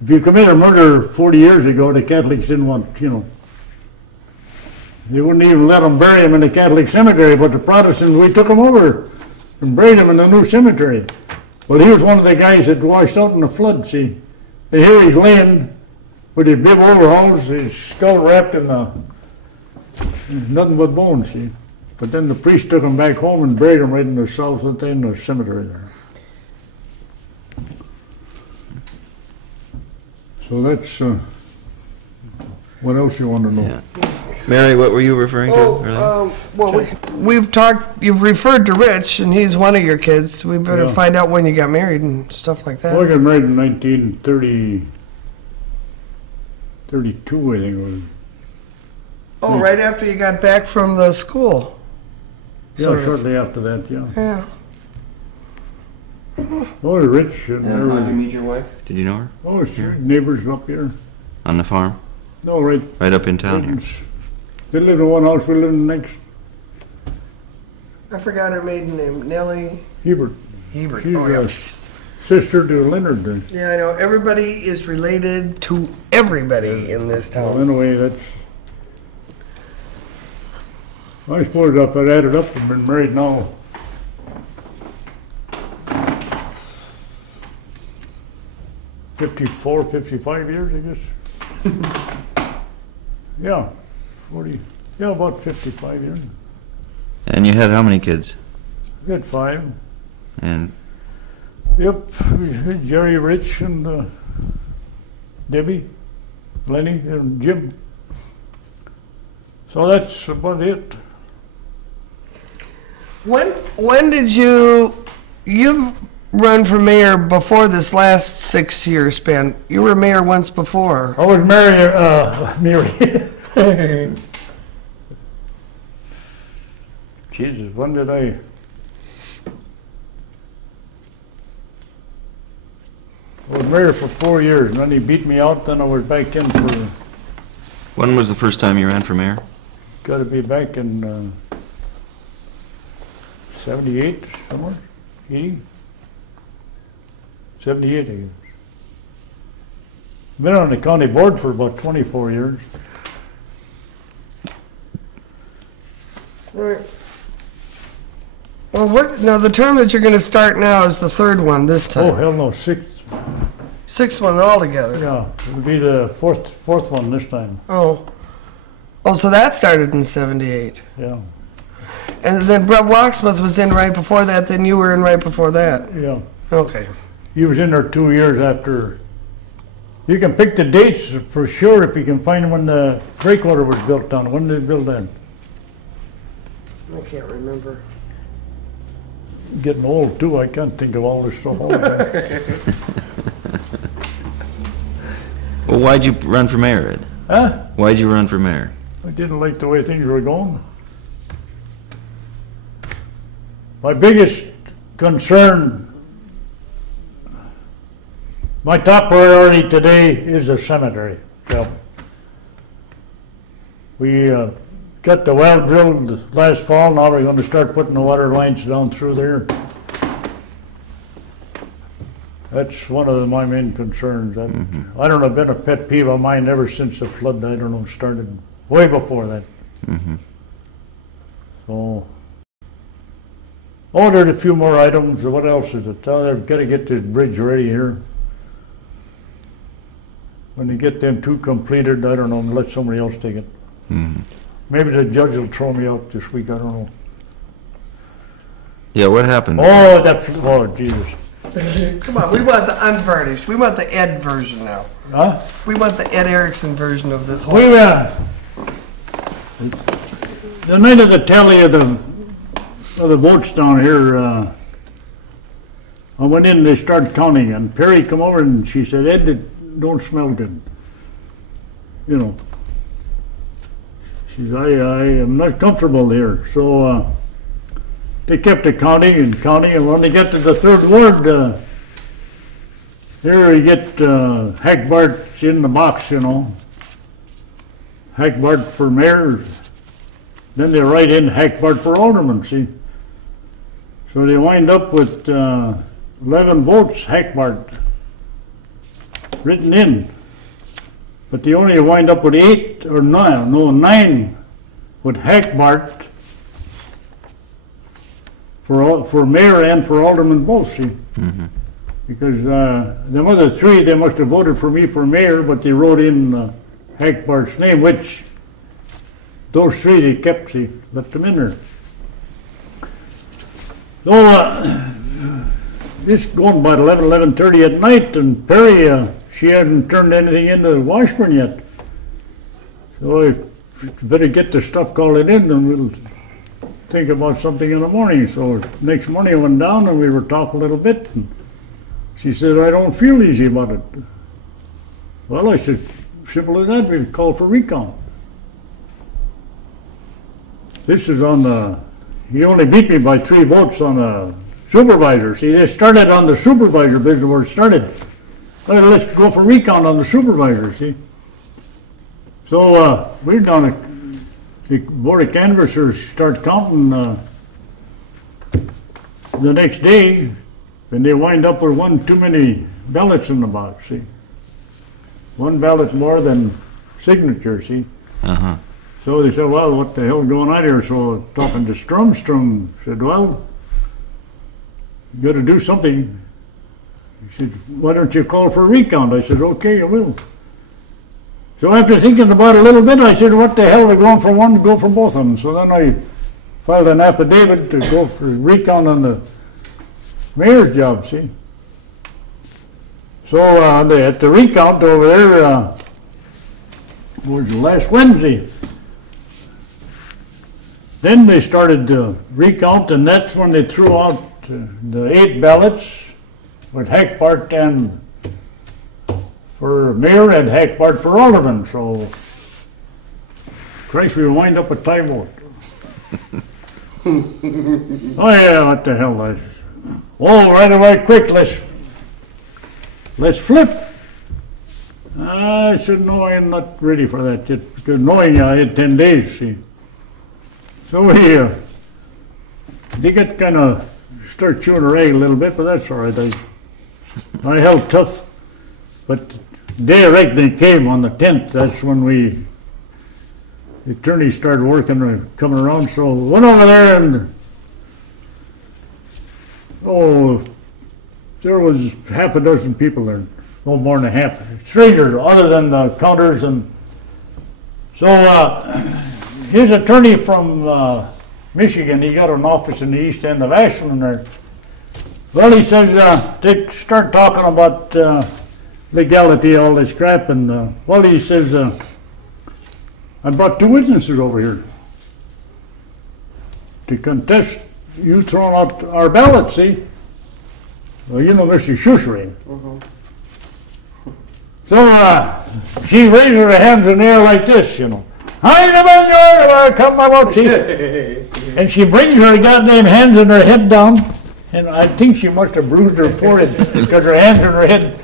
If you commit a murder 40 years ago, the Catholics didn't want, they wouldn't even let them bury him in the Catholic cemetery, but the Protestants, we took him over and buried him in the new cemetery. Well, he was one of the guys that washed out in the flood, see. And here he's laying with his bib overalls, his skull wrapped in nothing but bones, see. But then the priest took him back home and buried him right in the south in the cemetery there. So that's, what else you want to know? Yeah. Mary, what were you referring to? You've referred to Rich, and he's one of your kids. We better find out when you got married and stuff like that. Well, I got married in 1932, I think it was. Oh, right after you got back from the school. Yeah, shortly after that, yeah. Yeah. Oh, Rich. How'd you meet your wife? Did you know her? Oh, it's neighbors up here. On the farm? No, right up in town here. They lived in one house, we lived in the next. I forgot her maiden name. Nellie Hebert. She's sister to Leonard. Yeah, I know. Everybody is related to everybody in this town. Well, anyway, that's. I suppose if I'd added up, I've been married now 54, 55 years, I guess. Yeah, 40, yeah, about 55 years. And you had how many kids? We had 5. And Yep, we had Jerry, Rich, and Debbie, Lenny, and Jim. So that's about it. When did you've run for mayor before this last 6-year span? You were mayor once before. I was Mary. Jesus, when did I? I was mayor for 4 years, and then he beat me out, then I was back in for, when was the first time you ran for mayor? gotta be back in 78, somewhere, 80? 78, I guess. Been on the county board for about 24 years. Right. Well, now the term that you're going to start now is the 3rd one this time. Oh, hell no, 6th. 6th one altogether. Yeah, it'll be the fourth one this time. Oh, so that started in 78. Yeah, And then Brett Walksmith was in right before that, then you were in right before that. yeah. Okay. He was in there 2 years after. You can pick the dates for sure if you can find when the breakwater was built down. When did they build that? I can't remember. Getting old too, I can't think of all this stuff all the time. Well, why'd you run for mayor, Ed? Huh? Why'd you run for mayor? I didn't like the way things were going. My biggest concern, my top priority today is the cemetery. So we got the well drilled last fall. Now we're going to start putting the water lines down through there. That's one of my main concerns. I don't know, been a pet peeve of mine ever since the flood, I don't know, started way before that. So, oh, there's a few more items. What else is it? Oh, they've got to get this bridge ready here. When they get them two completed, I don't know, let somebody else take it. Maybe the judge will throw me out this week, I don't know. Yeah, what happened? Oh, oh, Jesus. Come on, we want the unvarnished. We want the Ed version now. Huh? We want the Ed Erickson version of this whole. We, the night of the tally of the votes down here, I went in and they started counting, and Perry come over and she said, Ed, it don't smell good. You know. She said, I am not comfortable here. So they kept it counting, and when they get to the 3rd ward, here you get Hackbart's in the box, you know. Hackbart for mayor. Then they write in Hackbart for alderman, see. So they wind up with 11 votes, Hackbart, written in. But they only wind up with 8 or 9 with Hackbart for mayor and for alderman both, see. Because the other 3, they must have voted for me for mayor, but they wrote in Hackbart's name, which those 3 they kept, see, left them in there. So this going about 11:30 at night, and Perry, she hadn't turned anything into the Washburn yet. So I better get the stuff called in, and we'll think about something in the morning. So next morning I went down and we were talking a little bit, and she said, I don't feel easy about it. Well, I said, simple as that, we call for recount. This is on the, he only beat me by 3 votes on the supervisor. See, they started on the supervisor business where it started. Well, let's go for recount on the supervisor, see. So we're down at the board of canvassers start counting the next day, and they wind up with 1 too many ballots in the box, see. 1 ballot more than signature, see. So they said, well, what the hell going on here? So talking to Strum said, well, you got to do something. He said, why don't you call for a recount? I said, okay, I will. So after thinking about it a little bit, I said, what the hell, we're going for one, go for both of them. So then I filed an affidavit to go for a recount on the mayor's job, see. So at the recount over there, was last Wednesday. Then they started to recount, and that's when they threw out the 8 ballots with Hackbart and for mayor and Hackbart for alderman. So, Christ, we wind up a tie vote. Oh yeah, what the hell? Oh, right away, quick, let's flip. I said, no, I'm not ready for that yet, because knowing I had 10 days, see. So they got kind of start chewing a rag a little bit, but that's all right. I held tough. But day of reckoning came on the 10th. That's when the attorney started working or coming around. So went over there and there was half a dozen people there. No more than a half. Strangers, other than the counters. And so his attorney from Michigan, he got an office in the east end of Ashland there. Well, he says, they start talking about legality, all this crap, and well, he says, I brought 2 witnesses over here to contest you throwing out our ballot, see? Well, you know Mr. Shushery. So she raises her hands in the air like this, you know. I come my vote, see? And she brings her goddamn hands and her head down, and I think she must have bruised her forehead because her hands and her head.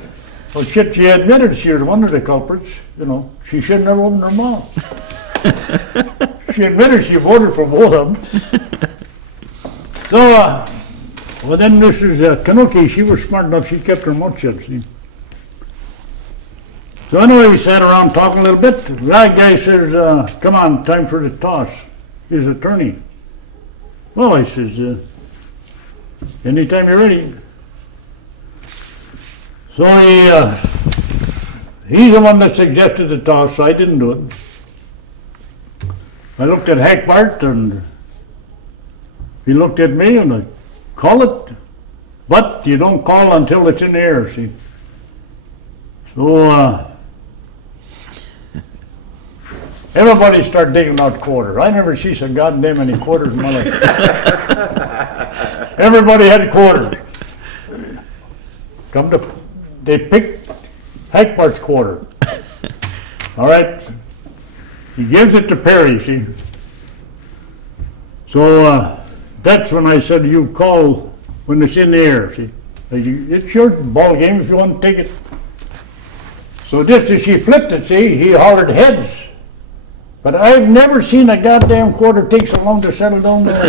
Well, shit, she admitted she was one of the culprits, you know. She shouldn't have opened her mouth. She admitted she voted for both of them. So, well, then Mrs. Kanuki, she was smart enough, she kept her mouth shut, see. So anyway, we sat around talking a little bit. That guy says, come on, time for the toss. His attorney. Well, I says, anytime you're ready. So he's the one that suggested the toss, so I didn't do it. I looked at Hackbart, and he looked at me, and I call it, but you don't call until it's in the air, see. So everybody started digging out quarters. I never see so goddamn many quarters in my life. Everybody had quarters. They picked Hackbart's quarter. All right. He gives it to Perry, see. So that's when I said, you call when it's in the air, see. It's your ball game if you want to take it. So just as she flipped it, see, he hollered heads. But I've never seen a goddamn quarter take so long to settle down there.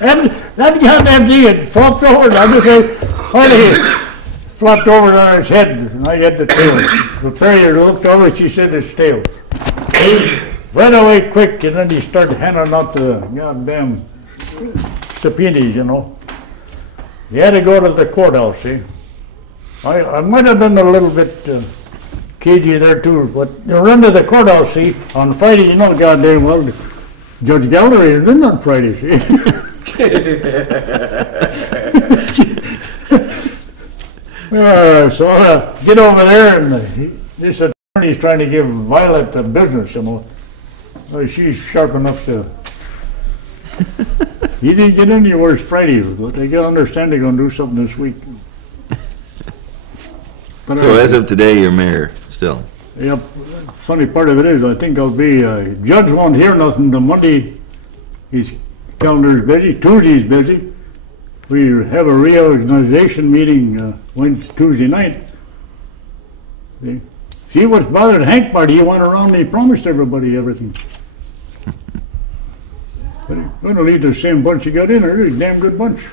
And that goddamn thing had flopped over, and I just said, finally, flopped over on his head, and I had the tail. The Perry looked over, she said it's tails. Ran away quick, and then he started handing out the goddamn subpoenas, you know. He had to go to the courthouse, see. I might have been a little bit cagey there too, but you run to the courthouse, see, on Friday, you know goddamn well, Judge Gallery is in on Friday, see. So get over there, and this attorney's trying to give Violet a business, you know. She's sharp enough to. He didn't get any worse Friday, but they got to understand they're going to do something this week. But So as of today, you're mayor still? Yep. Funny part of it is, I think I'll be, judge won't hear nothing till Monday. His calendar's busy. Tuesday's busy. We have a reorganization meeting Tuesday night. See what's bothered Hank Barty? He went around and he promised everybody everything. But he's going to lead the same bunch you got in there. They're a damn good bunch.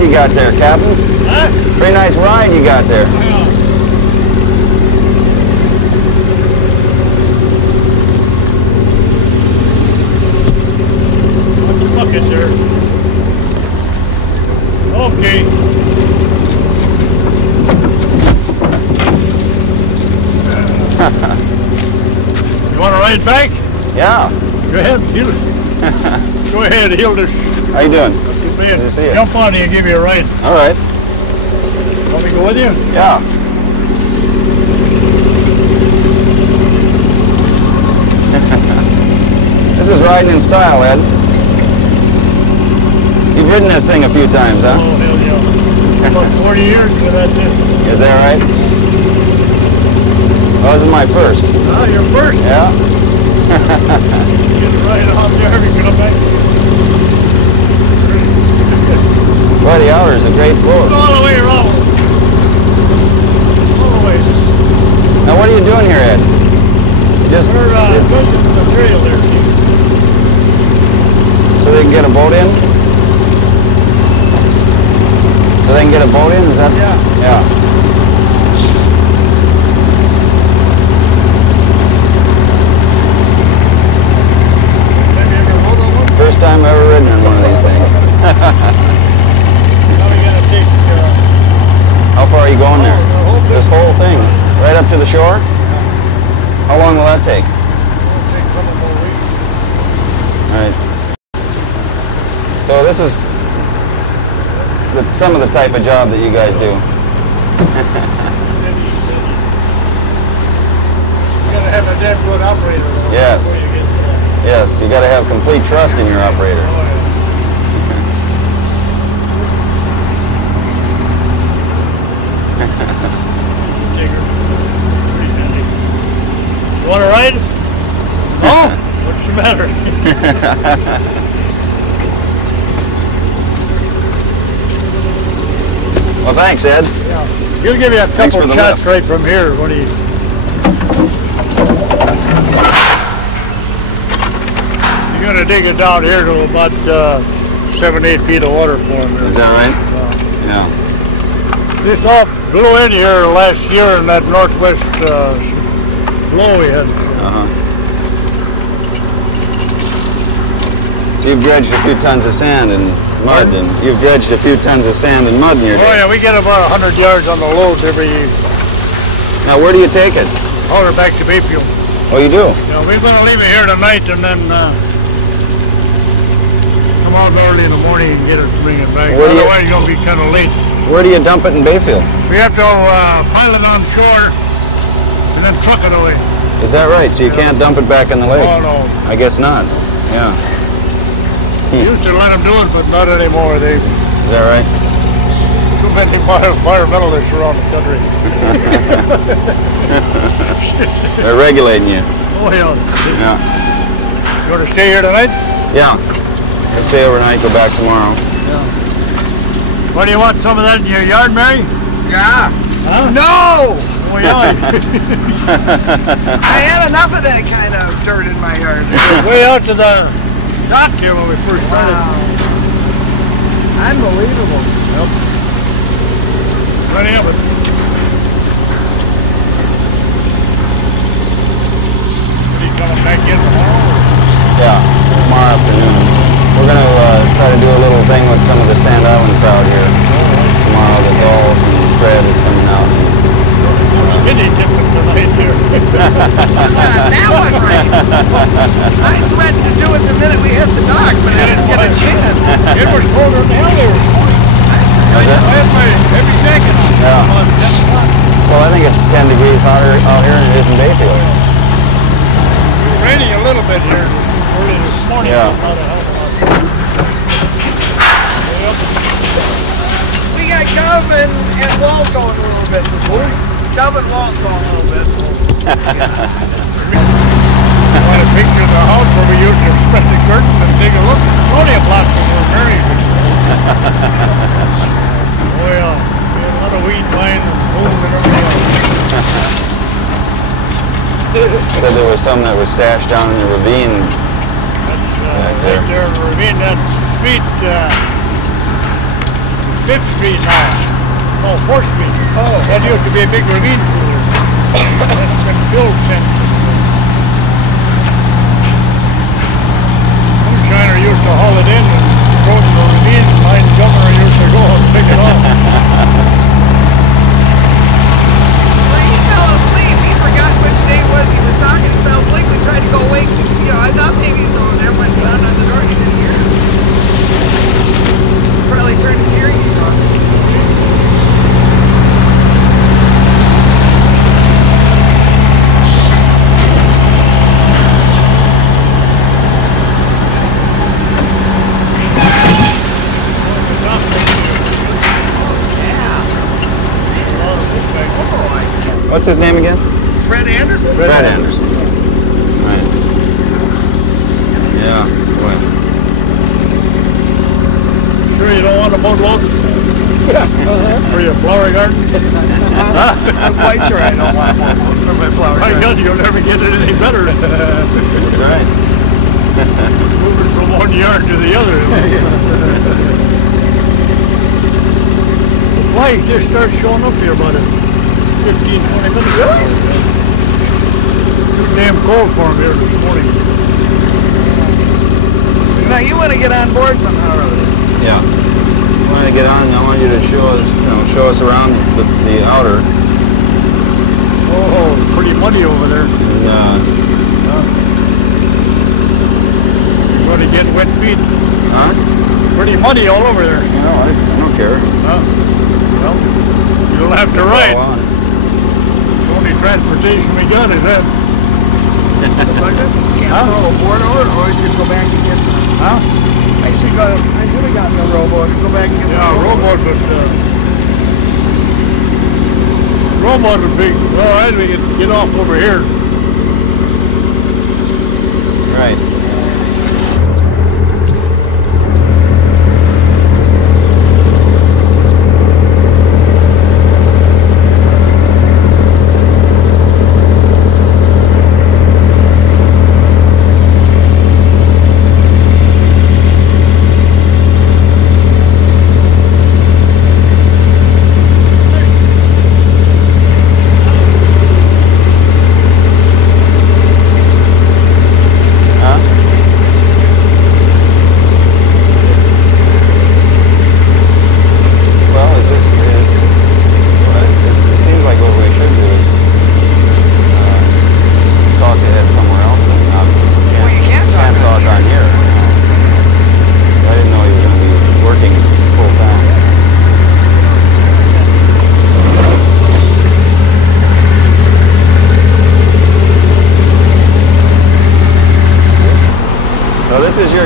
ride you got there, Captain. Huh? Pretty nice ride you got there. Watch your bucket there. Okay. You want to ride back? Yeah. Go ahead, heal it. Go ahead, heal this. How you doing? Good to see you. Jump on and give you a ride. All right. Want me to go with you? Yeah. This is riding in style, Ed. You've ridden this thing a few times, huh? Oh, hell yeah. About 40 years for that thing. Is that right? Oh, this is my first. Ah, you're first. Yeah. Get right off there and get up back. Boy, the Outer is a great boat. All the way around. All the way. Now, what are you doing here, Ed? You just We're building the material there. so they can get a boat in? So they can get a boat in? Is that? Yeah. Yeah. Have you ever rode on one? First time I've ever ridden in one of these things. Now we gotta take How far are you going there? the whole This whole thing? Right up to the shore? How long will that take? take a couple more weeks. Right. So this is some of the type of job that you guys do. You gotta have a damn good operator though. Yes. Before you get to that. Yes, you got to have complete trust in your operator. Oh, yeah. Digger. Pretty handy. You wanna ride? No? What's the matter? Well, thanks, Ed. Yeah. He'll give you a Thanks couple for the shots lift. right from here when he... You're gonna dig it down here to about 7-8 feet of water for him. Is that right? Yeah. This all blew in here last year in that northwest blow we had. Uh-huh. You've dredged a few tons of sand and mud, and you've dredged a few tons of sand and mud in your Oh day. yeah, we get about 100 yards on the loads every Now, where do you take it? hour back to Bayfield. Oh, you do? Yeah, we're gonna leave it here tonight and then come out early in the morning and get it, bring it back. Where do you- Otherwise, it's gonna be kind of late. Where do you dump it in Bayfield? We have to pile it on shore and then truck it away. Is that right? So you can't dump it back in the lake? Oh no, I guess not. Yeah. we used to let them do it, but not anymore. They Is that right? too many environmentalists around the country. They're regulating you. Oh yeah. Yeah. You want to stay here tonight? Yeah. I'll stay overnight, go back tomorrow. What do you want? Some of that in your yard, Mary? Yeah. Huh? No! Oh yeah. I had enough of that kind of dirt in my yard. Way out to the dock here when we first started. Wow. Unbelievable. Plenty of it. He's coming back in tomorrow. Yeah, tomorrow afternoon. We're going to try to do a little thing with some of the Sand Island crowd here tomorrow. The Dolls and Fred is coming out. Skinny dipping tonight here. That one right. I threatened to do it the minute we hit the dock, but I didn't get a chance. It was colder than hell there this morning. Is it? I had my heavy jacket on. Yeah. About 10 o'clock. Well, I think it's 10 degrees hotter out here than it is in Bayfield. It was raining a little bit here early this morning. Yeah. But not a hell of a lot. Yep. We got Gov and Walt going a little bit this morning. Gov and Walt going a little bit. I want a picture of the house where we used to spread the curtain and take a look. It's only a block from where Mary was. Oh yeah, we had a lot of weed, vine, and mold and everything else. Said there was some that was stashed down in the ravine. That's Back right there in the ravine. That street 5th Street now. No, 4th Street. Oh. That used to be a big ravine cooler. It's been filled since. Shiner used to haul it in and throw it in the ravine, and my governor used to go and pick it up. Well, he fell asleep. He forgot which day it was he was talking. He fell asleep. We tried to go wake. You know, I thought maybe he's over there. Went down on the door. He didn't hear us. Probably turned his hearing aid on. What's his name again? Fred Anderson? Fred Anderson. Right. Yeah. Boy. Sure you don't want to mow lawns for your flower garden? I'm quite sure I don't want one for my flower My garden. God, you'll never get anything better than That's right. moving from one yard to the other. The flies just start showing up here about 15, 20 minutes. Really? Too damn cold for them here this morning. Now you want to get on board somehow or other. Yeah. I want to get on. I want you to show us around the outer. Oh, pretty muddy over there. And, You're going to get wet feet. huh? Pretty muddy all over there. No, I don't care. Well, you'll have to ride. Go on. The only transportation we got is that. Like that? You can't Huh? throw a board over it, or you could go back and get the... Huh? I should have gotten a rowboat and go back and get Yeah, the rowboat, but rowboat would be, well, I'd get off over here. Right.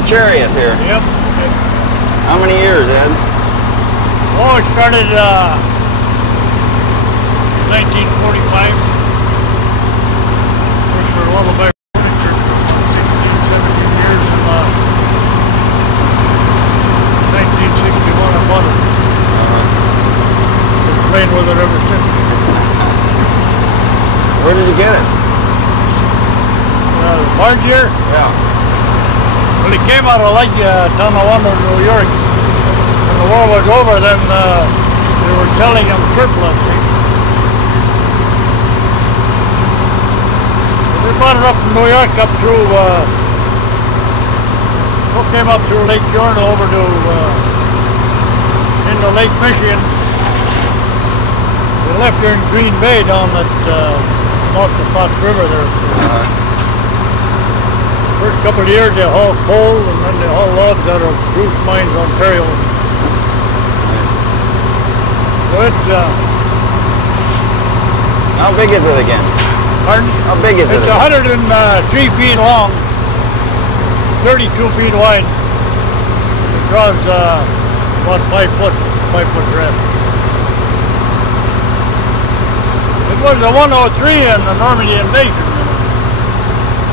Chariot here. Yep. How many years, Ed? Oh, it started 1945. First for a little bit. 16, 17 years in 1961 I bought it. Been playing with it ever since. Where did you get it? Large year? Yeah. Well, he came out of Lake Tonawanda, New York. When the war was over, then they were selling them surplus. We brought it up from New York up through, came up through Lake Huron over to, into Lake Michigan. We left here in Green Bay down at, north of Fox River there. First couple of years they hauled coal and then they hauled logs out of Bruce Mines, Ontario. So it's, how big is it again? pardon? How big is it? It's 103 feet long, 32 feet wide. It draws about 5 foot draft. It was a 103 in the Normandy invasion.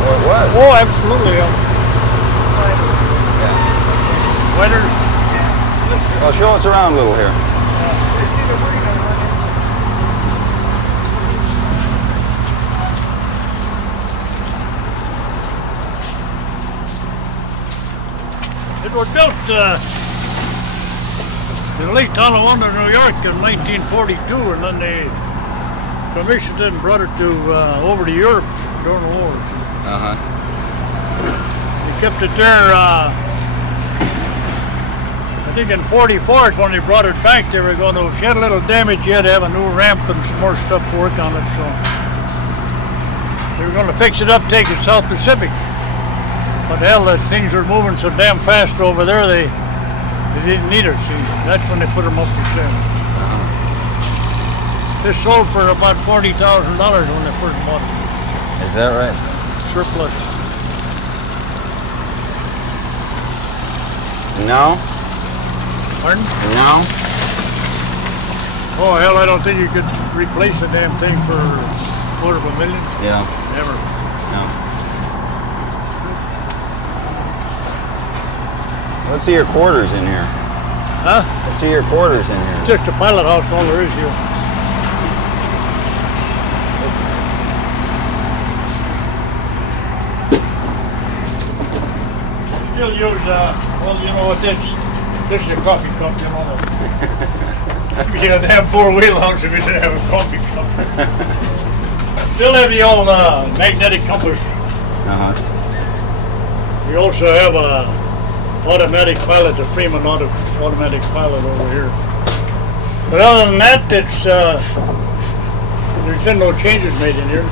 Oh, it was? Oh, absolutely. Wider. Well, show us around a little here. I see the wording on one It was built in Lake Tonawanda, New York in 1942, and then they commissioned it and brought it to over to Europe during the war. Uh-huh. They kept it there, I think in 44 when they brought it back, they were going to, if you had a little damage, you had to have a new ramp and some more stuff to work on it, so they were going to fix it up, take it South Pacific. But hell, the things were moving so damn fast over there, they didn't need it, see. That's when they put them up for sale. This sold for about $40,000 when they first bought it. Is that right? Surplus. No? Pardon? No? Oh, hell, I don't think you could replace the damn thing for $250,000. Yeah. Never. No. Let's see your quarters in here. Huh? Let's see your quarters in here. Just a pilot house, all there is here. Still use, well, you know what, this is a coffee cup, you know. You had to have 4 wheel house if you didn't have a coffee cup. Still have the old magnetic compass. Uh-huh. We also have a automatic pilot, the Freeman automatic pilot over here. But other than that, it's there's been no changes made in here.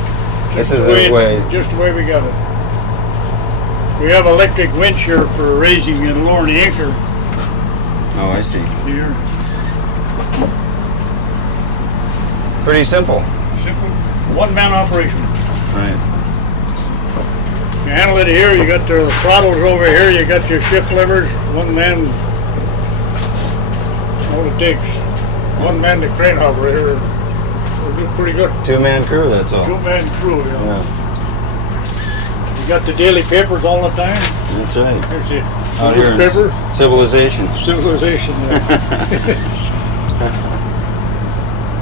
This is the way. Just the way we got it. We have electric winch here for raising and lowering the anchor. Oh, I see. Here. Pretty simple. Simple. One-man operation. Right. You handle it here, you got the throttles over here, you got your shift levers, one man, all it takes. One man, the crane hopper here. We'll do pretty good. 2-man crew, that's all. 2-man crew, yeah. Yeah. You got the daily papers all the time. That's right. Here's the Out here in paper. civilization. Civilization, yeah.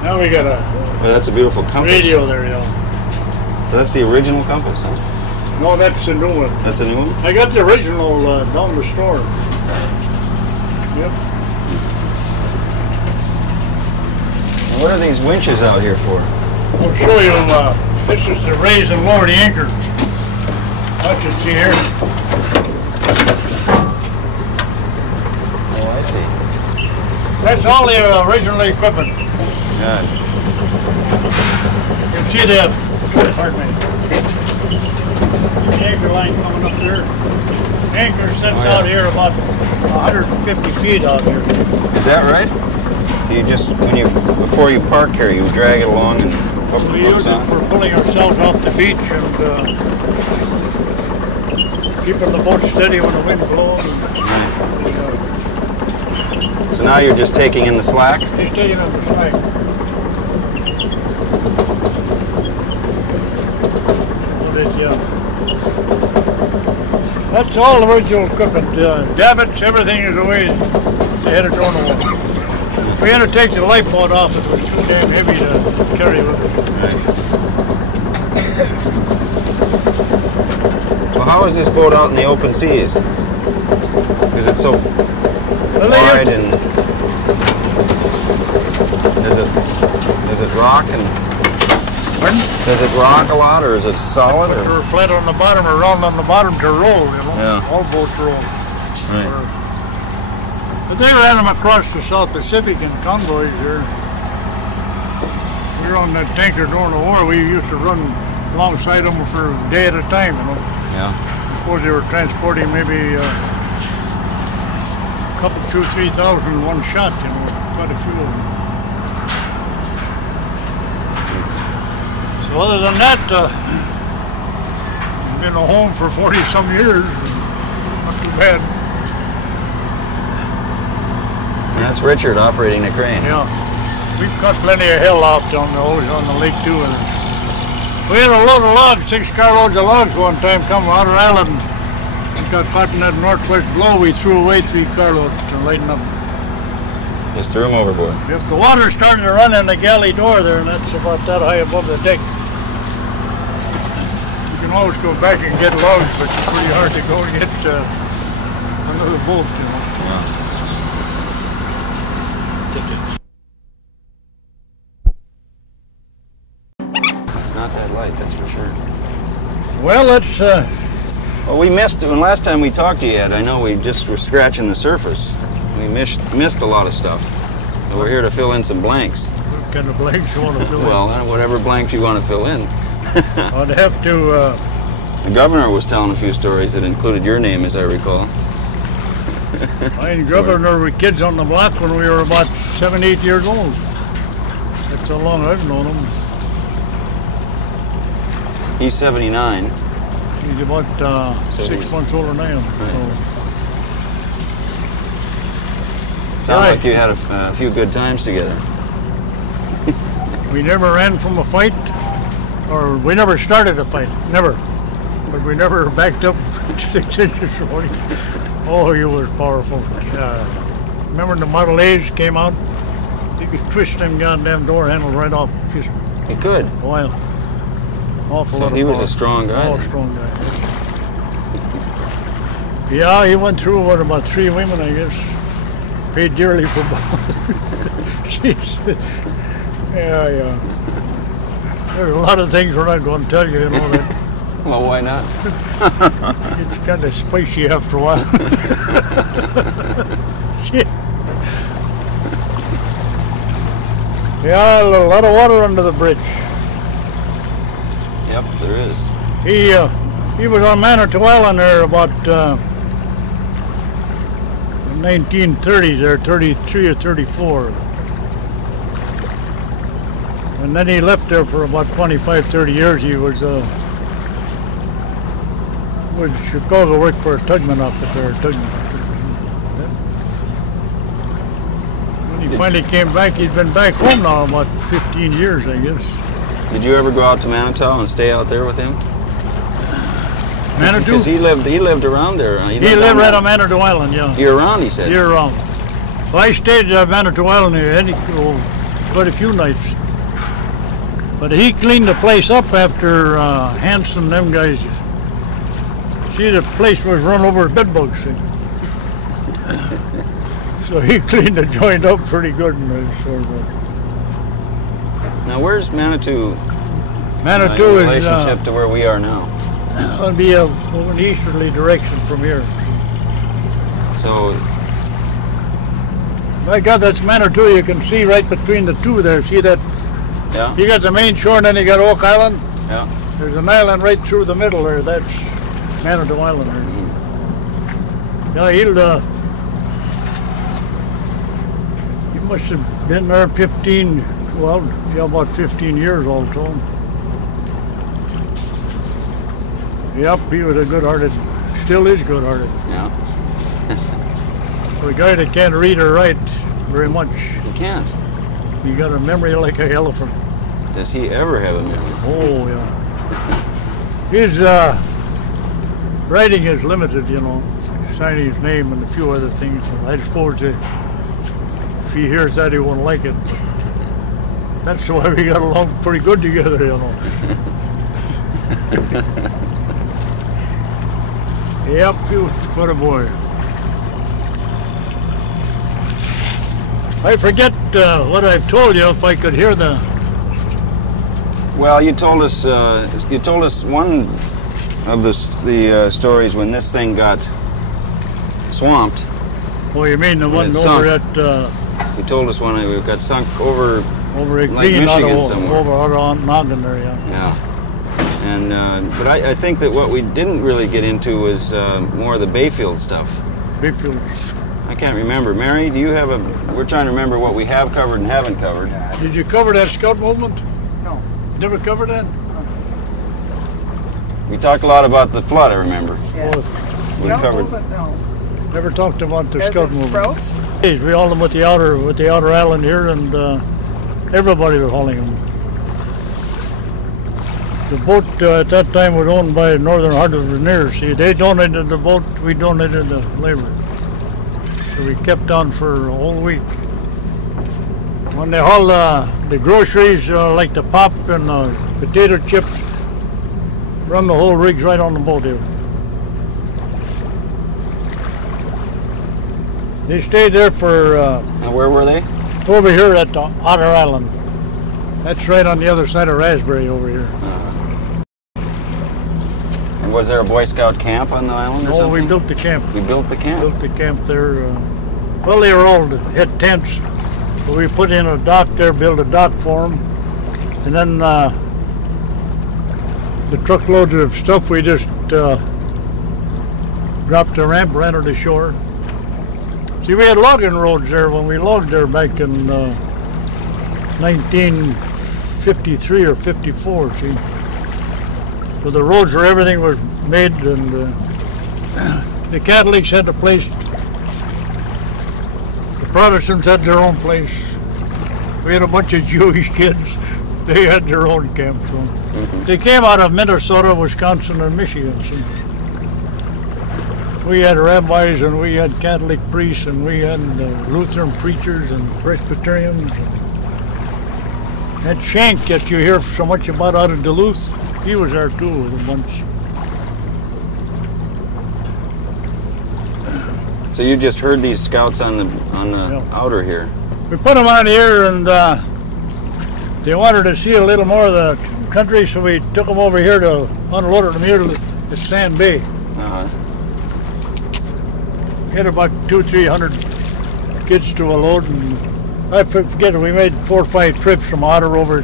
Now we got a Well, that's a beautiful compass. radio there, yeah. That's the original compass, huh? No, that's a new one. That's a new one? I got the original down the store. Yep. And what are these winches out here for? I'll show you, this is to raise and lower the anchor. Watch it, see here. Oh, I see. That's all the original equipment. Good. You can see the, pardon me, the anchor line coming up there. Anchor sits out here about 150 feet out here. Is that right? You just, before you park here, you drag it along and hook We the use hooks it on? for pulling ourselves off the beach and keeping the boat steady when the wind blows. Right. So now you're just taking in the slack? He's taking up the slack. That's all the original equipment. Davits, everything is the way they had it on the wall. We had to take the light pod off. It was too damn heavy to carry with us. Well, how is this boat out in the open seas? Because it's so wide and does it rock and Pardon? does it rock a lot or is it solid? Or? We're flat on the bottom or round on the bottom to roll, you know. Yeah. All boats roll. Right. But they ran them across the South Pacific in convoys here. We were on that tanker during the war. We used to run alongside them for a day at a time, you know. Yeah. I suppose they were transporting maybe a couple, 2,000, 3,000 in one shot, you know, quite a few of them. So other than that, I've been home for 40-some years. Not too bad. And that's Richard operating the crane. Yeah. We've cut plenty of hill out on the lake too. And we had a load of logs, 6 carloads of logs one time coming out of Island. We got caught in that northwest blow. We threw away 3 carloads to lighten up. Just threw him overboard. If the water's starting to run in the galley door there, and that's about that high above the deck. You can always go back and get logs, but it's pretty hard to go and get another boat, you know. Wow. ticket. It's not that light, that's for sure. Well, let's, Well, we missed, when last time we talked to you, Ed, I know we just were scratching the surface. We missed a lot of stuff. So we're here to fill in some blanks. what kind of blanks you want to fill in? Well, whatever blanks you want to fill in. I'd have to, The governor was telling a few stories that included your name, as I recall. I and Governor were kids on the block when we were about 7, 8 years old. That's how long I've known him. He's 79. He's about So 6 he's- months older than I am. Sounds Right. like you had a few good times together. So we never ran from a fight, or we never started a fight, never. But we never backed up 6 inches from him. Oh, he was powerful. Remember when the Model A's came out? He could twist them goddamn door handles right off. Just He could. wow. Awful So lot of he was power. a strong guy. Oh, then. strong guy. Yeah, he went through what, about 3 women, I guess. Paid dearly for both. Jeez. Yeah. There's a lot of things we're not going to tell you, you know that. Well, why not? It's kind of spicy after a while. Shit. Yeah, a lot of water under the bridge. Yep, there is. He was on Manitou Island there about 1930s, or 33 or 34. And then he left there for about 25, 30 years. He was with Chicago, worked for a tugman outfit there. When he finally came back, he's been back home now about 15 years, I guess. Did you ever go out to Manitou and stay out there with him? Manitou? Because he lived around there. He lived right on Manitou Island, yeah. Year round, he said. Year round. Well, I stayed at Manitou Island here quite a few nights. But he cleaned the place up after Hanson, them guys. See, the place was run over with bed bugs. See? So he cleaned the joint up pretty good. Now, where's Manitou Manitou in is relationship to where we are now? going to be an easterly direction from here. So, My God, that's Manitou. You can see right between the two there. See that? yeah, You got the main shore and then you got Oak Island. yeah. There's an island right through the middle there. That's Manitou Island there. Yeah, he must have been there 15, well, yeah, about 15 years all told. Yep, he was a good-hearted, still is good-hearted. Yeah. For a guy that can't read or write very much, He can't. he got a memory like an elephant. Does he ever have a memory? Oh, yeah. His writing is limited, you know, signing his name and a few other things. I suppose if he hears that, he won't like it. That's why we got along pretty good together, you know. Yep, he was quite a boy. I forget what I've told you. If I could hear the... Well, you told us one of the stories when this thing got swamped. Oh, you mean the one it over sunk. at... You told us one it got sunk over over at Lake Green, Michigan somewhere. over on Noggin there, yeah. Yeah. And but I think that what we didn't really get into was more of the Bayfield stuff. Bayfield. I can't remember. Mary, do you have a? We're trying to remember what we have covered and haven't covered. Did you cover that scout movement? No. Never covered that? We talked a lot about the flood. I remember. Yeah. Oh, Scout covered- movement, no. never talked about the As scout it movement. sprouts? Hey, we hauled them with the outer island here, and everybody was hauling them. The boat at that time was owned by Northern Hardwineers. See, they donated the boat, we donated the labor. So we kept on for a whole week. When they hauled the groceries, like the pop and potato chips, run the whole rigs right on the boat here. They stayed there for And where were they? over here at Otter Island. That's right on the other side of Raspberry over here. And was there a Boy Scout camp on the island or something? Oh, we built the camp. You built the camp? Built the camp there. Well, they were old, had tents. But we put in a dock there, built a dock for them. And then the truckloads of stuff we just dropped the ramp, ran to the shore. See, we had logging roads there when we logged there back in 1953 or 54, see. So the roads where everything was made, and the Catholics had the place. The Protestants had their own place. We had a bunch of Jewish kids. They had their own camp. So they came out of Minnesota, Wisconsin, and Michigan. See. We had rabbis, and we had Catholic priests, and we had Lutheran preachers and Presbyterians. That Shank that you hear so much about out of Duluth, he was there too with a bunch. So you just heard these scouts on the outer here. We put them on here, and they wanted to see a little more of the country, so we took them over here to unload them here at Sand Bay. We had about 200-300 kids to a load, and I forget it, we made 4 or 5 trips from Otter over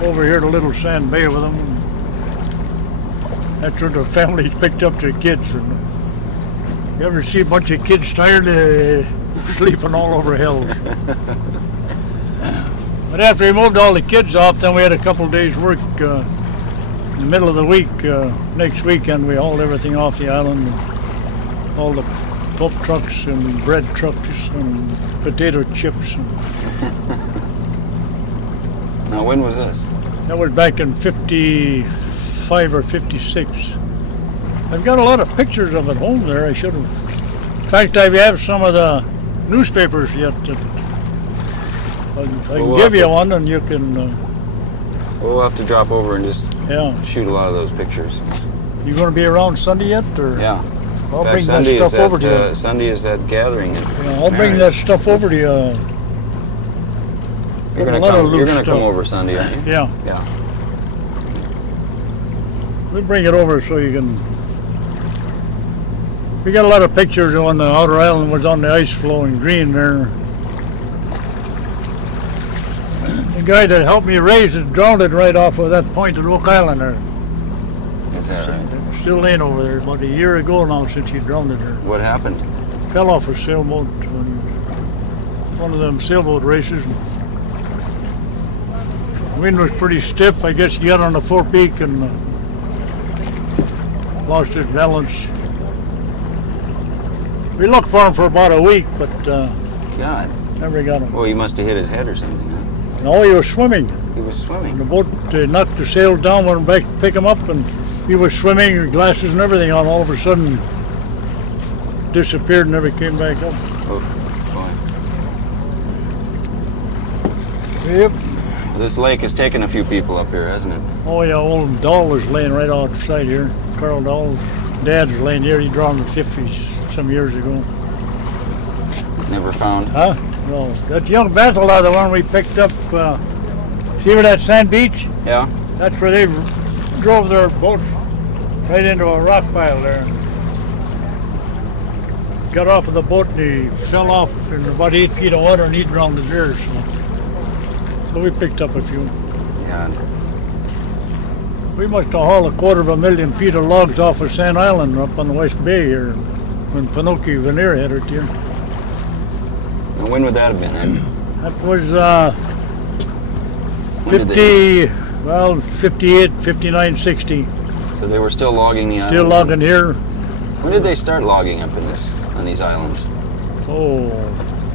here to Little Sand Bay with them. That's where the families picked up their kids. And you ever see a bunch of kids tired, sleeping all over hills. But after we moved all the kids off, then we had a couple days work in the middle of the week. Next weekend we hauled everything off the island. All the pulp trucks and bread trucks and potato chips. Now, when was this? That was back in 55 or 56. I've got a lot of pictures of it home there. I should have. In fact, I have some of the newspapers yet. I can give you one, and you can. We'll have to drop over and just Yeah. shoot a lot of those pictures. You going to be around Sunday yet, or? Yeah. I'll In fact, bring Sunday that is stuff over to that you. Sunday is that gathering. Yeah, I'll bring that stuff over to you. You're a gonna lot of come. loose You're gonna come stuff. over Sunday, aren't you? Yeah, Yeah. we'll bring it over so you can. We got a lot of pictures of when the outer island was on the ice floe in green there. The guy that helped me raise it drowned it right off of that point at Oak Island there. Is that right? It's still laying over there. About a year ago now since he drowned it there. What happened? Fell off a sailboat on one of them sailboat races. The wind was pretty stiff. I guess he got on the forepeak and lost his balance. We looked for him for about a week, but God. never got him. Well, he must have hit his head or something. Huh? No, he was swimming. He was And swimming. the boat knocked the sail down, went back to pick him up, and he was swimming with glasses and everything on. All of a sudden, disappeared and never came back up. Oh, boy. Yep. This lake has taken a few people up here, hasn't it? Oh yeah, old Dahl was laying right outside here. Carl Dahl's dad was laying here. He drowned in the 50s some years ago. Never found. Huh? No, that young vessel, the one we picked up. See where that sand beach? Yeah. That's where they drove their boat right into a rock pile there. Got off of the boat and he fell off in about 8 feet of water and he drowned there. So we picked up a few. God. We must have hauled 250,000 feet of logs off of Sand Island up on the West Bay here when Pinocchio Veneer had it here. Now, when would that have been? That was When did they- 58, 59, 60. So they were still logging the island. Still logging here. When did they start logging up in on these islands? Oh,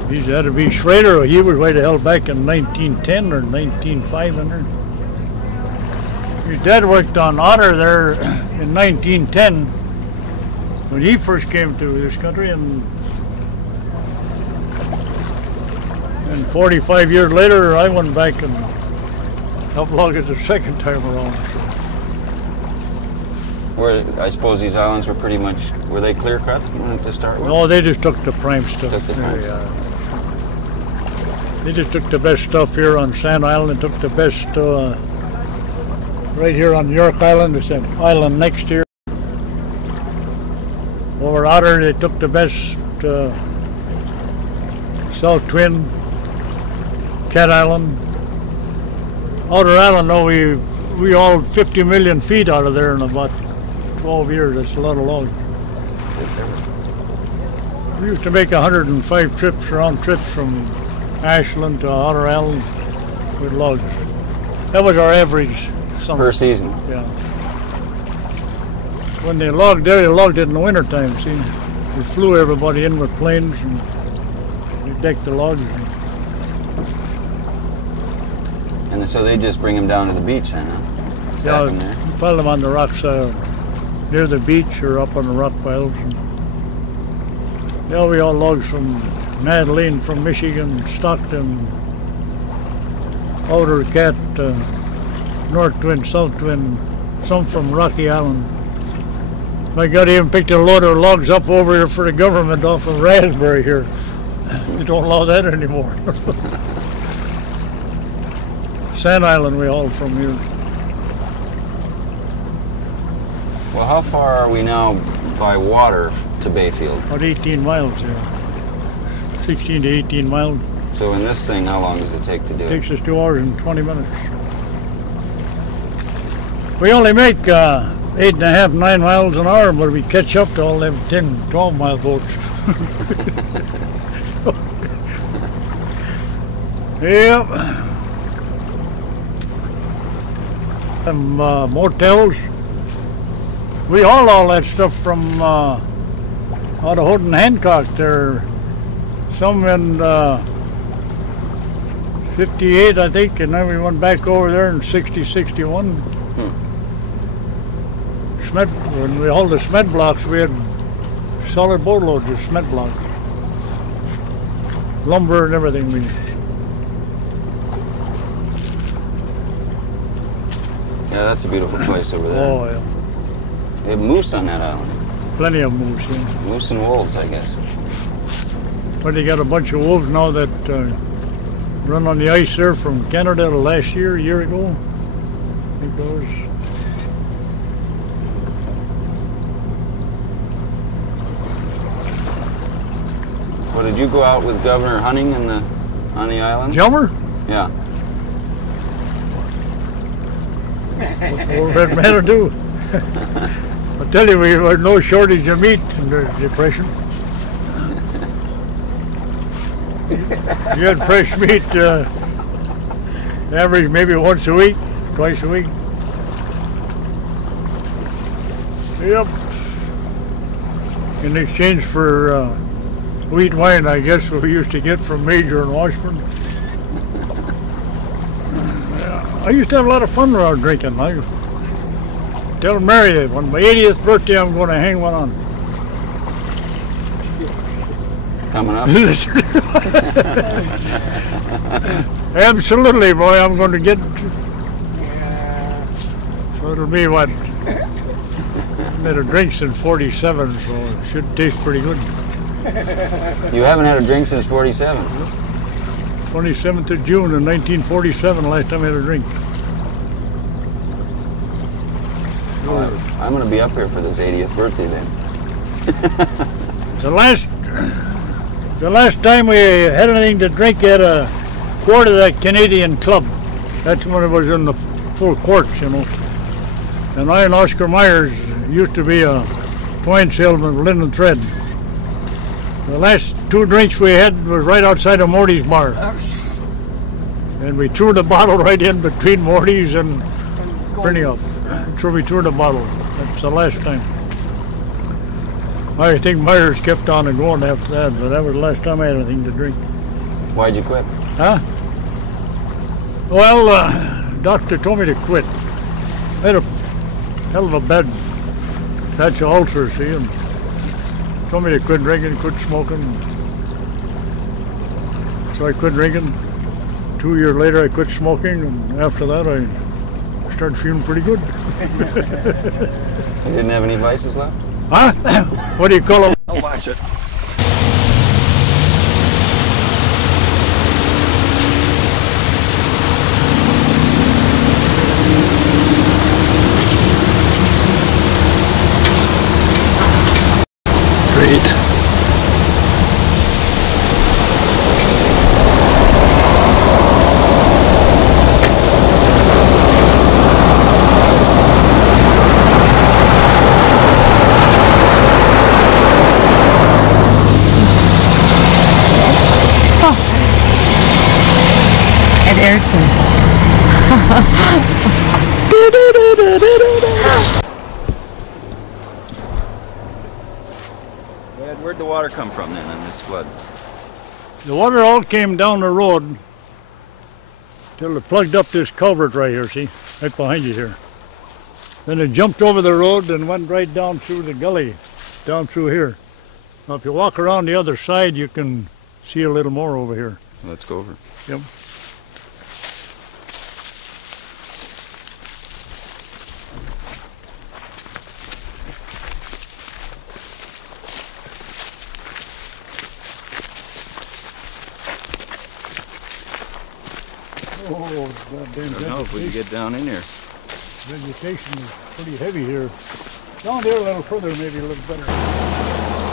these had to be Schrader. He was way the hell back in 1910 or 1905 in there. His dad worked on Otter there in 1910 when he first came to this country, and 45 years later I went back and helped log it the second time around. I suppose these islands were pretty much, were they clear cut to start with? No, they just took the prime stuff. Took the prime. They just took the best stuff here on Sand Island and took the best right here on York Island. It's an island next here. Over Otter, they took the best South Twin, Cat Island. Outer Island, though, we hauled 50 million feet out of there in about 12 years. That's a lot of logs. We used to make 105 trips, round trips from Ashland to Outer Island with logs. That was our average summer. Per season. Yeah. When they logged there, they logged it in the wintertime, see. We flew everybody in with planes and we decked the logs. And so they just bring them down to the beach then, huh? Stack them there. Yeah, pile them on the rocks near the beach or up on the rock piles. And, yeah, we all logs from Madeline, from Michigan, Stockton, Outer Cat, North Twin, South Twin, some from Rocky Island. My God, he even picked a load of logs up over here for the government off of Raspberry here. They don't allow that anymore. Sand Island we hauled from here. Well, how far are we now by water to Bayfield? About 18 miles here. 16 to 18 miles. So in this thing, how long does it take to do It it? takes us 2 hours and 20 minutes. We only make 8.5, 9 miles an hour, but we catch up to all them 10, 12 mile boats. Yep. Motels. We hauled all that stuff from out of Houghton Hancock there. Some in 58, I think, and then we went back over there in 60, 61. When we hauled the cement blocks, we had solid boatloads of cement blocks. Lumber and everything. Yeah, that's a beautiful place over there. Oh, yeah. They have moose on that island. Plenty of moose, yeah. Moose and wolves, I guess. But they got a bunch of wolves now that run on the ice there from Canada last year, a year ago. I think it was. Well, did you go out with Governor Hunting on the island? Jummer? Yeah. What did that matter do? I tell you, we had no shortage of meat in the Depression. You had fresh meat, average maybe once a week, twice a week. Yep. In exchange for wheat wine, I guess, we used to get from Major and Washburn. I used to have a lot of fun around drinking. I tell Mary that on my 80th birthday I'm going to hang one on. Coming up? Absolutely, boy, I'm going to get... So it'll be what? I made a drink since 47, so it should taste pretty good. You haven't had a drink since 47? 27th of June in 1947, last time I had a drink. Well, I'm going to be up here for this 80th birthday then. The last time we had anything to drink at a quart of that Canadian Club. That's when it was in the full quarts, you know. And I and Oscar Myers used to be a twine salesman with Linen Thread. The last 2 drinks we had was right outside of Morty's bar. And we threw the bottle right in between Morty's and Printing Up. So we threw the bottle. That's the last time. I think Myers kept on and going after that, but that was the last time I had anything to drink. Why'd you quit? Huh? Well, doctor told me to quit. I had a hell of a bad patch of ulcer, see, and told me to quit drinking, quit smoking. So I quit drinking. 2 years later, I quit smoking, and after that, I started feeling pretty good. You didn't have any vices left? Huh? What do you call them? I'll watch it. Ed, where'd the water come from then in this flood? The water all came down the road till it plugged up this culvert right here, see? Right behind you here. Then it jumped over the road and went right down through the gully, down through here. Now if you walk around the other side, you can see a little more over here. Let's go over. Yep. Oh, goddamn I don't know if we can get down in here. vegetation is pretty heavy here. Down there a little further, maybe a little better.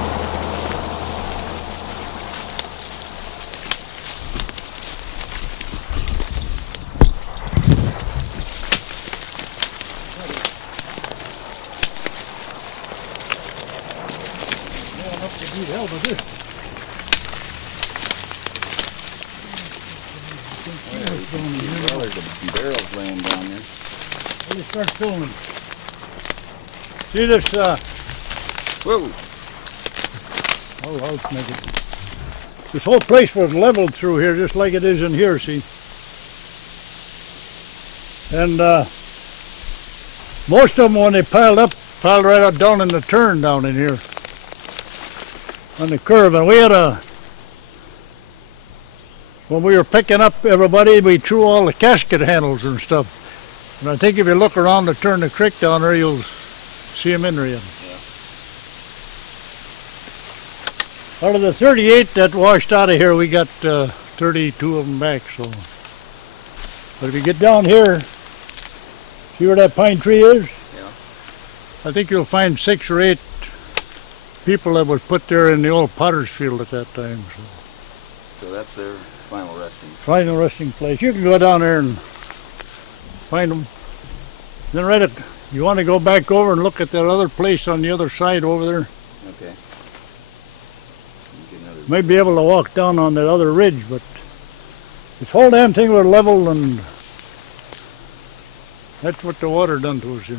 Well enough to beat hell with this. Well, there's a barrels laying down there. Let me start filming. See this, Whoa! I'll make it. This whole place was leveled through here, just like it is in here, see? And most of them, when they piled right up down in the turn down in here. On the curve. And we had when we were picking up everybody, we threw all the casket handles and stuff. And I think if you look around the turn of the creek down there, you'll see them in there again. Yeah. Out of the 38 that washed out of here, we got 32 of them back. So, but if you get down here, see where that pine tree is? Yeah. I think you'll find 6 or 8 people that was put there in the old potter's field at that time. So that's their final resting. Final resting place. You can go down there and find them. Then you want to go back over and look at that other place on the other side over there. Okay. Might be able to walk down on that other ridge, but this whole damn thing was level, and that's what the water done to us here.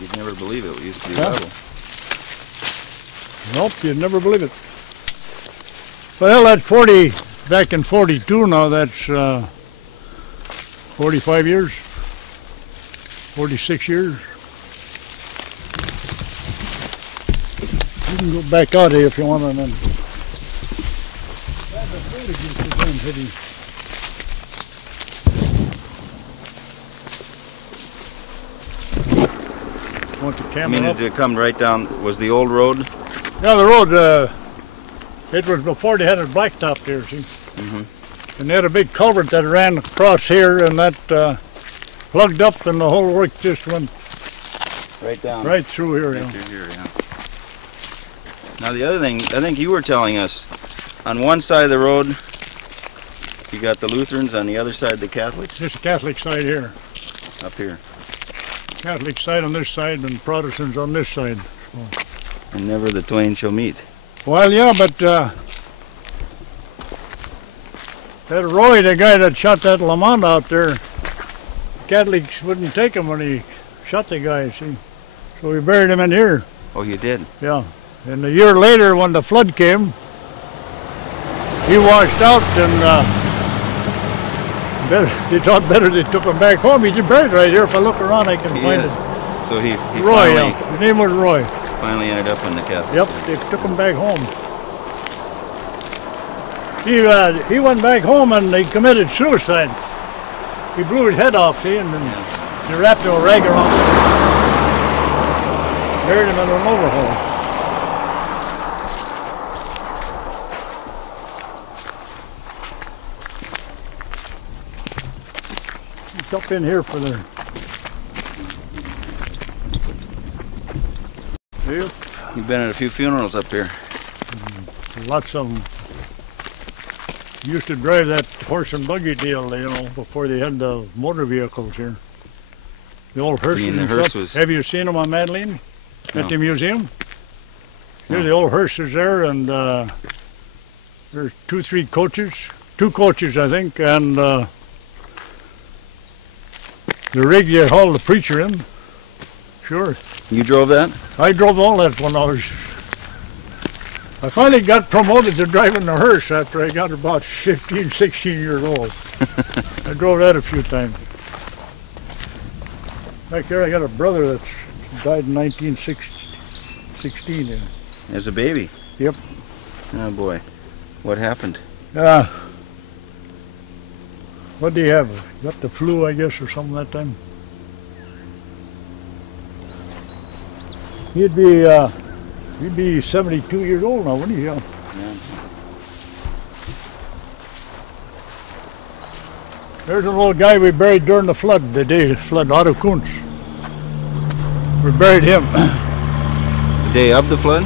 You'd never believe it. It used to be Yeah. level. Nope, you'd never believe it. Well, that's 40, back in 42 now, that's 45 years, 46 years. You can go back out here if you want, and then. Want the I camera mean, up? it come right down. Was the old road? Yeah, the road, it was before they had a blacktop there, see? Mm-hmm. And they had a big culvert that ran across here, and that plugged up, and the whole work just went Right down. right through here. Right Yeah. through here, yeah. Now the other thing, I think you were telling us, on one side of the road, you got the Lutherans, on the other side the Catholics? This Catholic side here. Up here. Catholic side on this side, and Protestants on this side. And never the twain shall meet. Well, yeah, but that Roy, the guy that shot that Lamont out there, Catholics wouldn't take him when he shot the guy, see? So we buried him in here, Oh, you did? yeah. And a year later, when the flood came, he washed out, and they thought better they took him back home. He's buried right here. If I look around, I can He find is. it. So he Roy, finally, yeah. His name was Roy. finally ended up in the Catholic. Yep, they took him back home. He went back home and he committed suicide. He blew his head off, see, and then they wrapped a rag around him. Buried him in an overhaul. It's up in here for the... Yep. You've been at a few funerals up here. Lots of them. Used to drive that horse and buggy deal, you know, before they had the motor vehicles here. The old hearses mean the and hearse stuff. was- Have you seen them on Madeline? No. At the museum? Here No. the old hearses there, and there's 2-3 coaches. 2 coaches, I think, and the rig you hauled the preacher in. Sure. You drove that? I drove all that when I finally got promoted to driving the hearse after I got about 15, 16 years old. I drove that a few times. Back there I got a brother that died in 1916. Yeah. As a baby? Yep. Oh boy. What happened? What do you have? Got the flu, I guess, or something that time? He'd be 72 years old now, wouldn't he? Yeah. There's an old guy we buried during the flood, the day the flood, Otto Kuntz. We buried him. The day of the flood?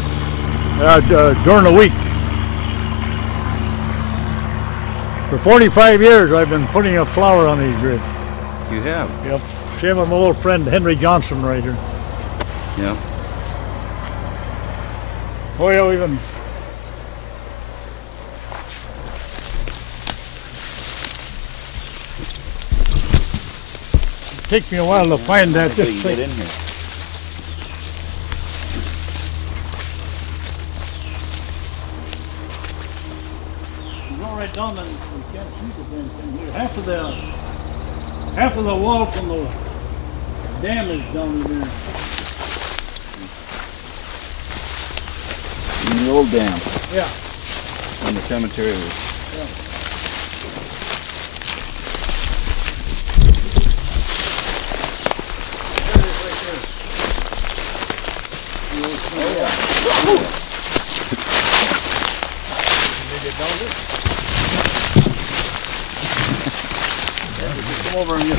During the week. For 45 years I've been putting up flour on these graves. You have? Yep. Same with my old friend Henry Johnson right here. Yeah. Oh yeah, we've been... It'll take me a while to find that. So you get in here. You go right down and you can't see the damn thing here. Half of the wall from the dam is down in there. In the old dam? Yeah. In the cemetery? Yeah.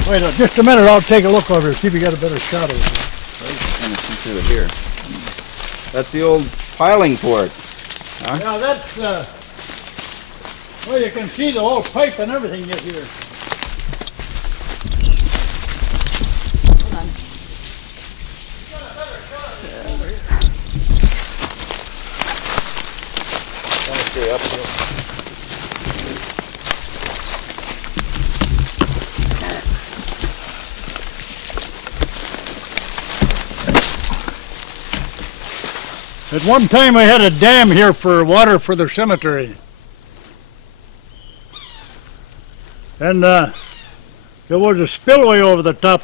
Wait just a minute, I'll take a look over here, see if you got a better shot of it. I'm trying to see through it here. That's the old piling port. Huh? Yeah, that's, well, you can see the whole pipe and everything yet here. Gotta stay up here. At one time I had a dam here for water for the cemetery. And there was a spillway over the top,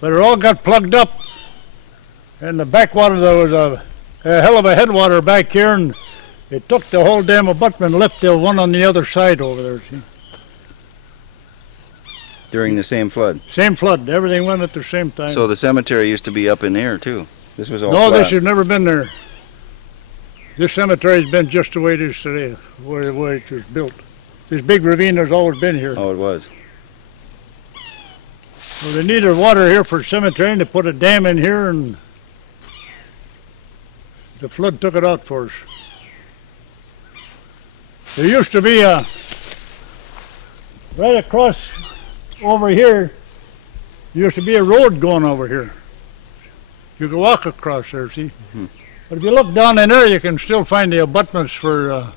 but it all got plugged up. And the backwater, there was a hell of a headwater back here, and it took the whole dam abutment and left the one on the other side over there, see? During the same flood? Same flood, everything went at the same time. So the cemetery used to be up in there too? This was all No, flat. this has never been there. This cemetery's been just the way it is today, where it was built. This big ravine has always been here. Oh, it was. Well, they needed water here for cemetery, and they put a dam in here, and the flood took it out for us. There used to be a, right across over here, there used to be a road going over here. You could walk across there, see? Mm-hmm. But if you look down in there, you can still find the abutments for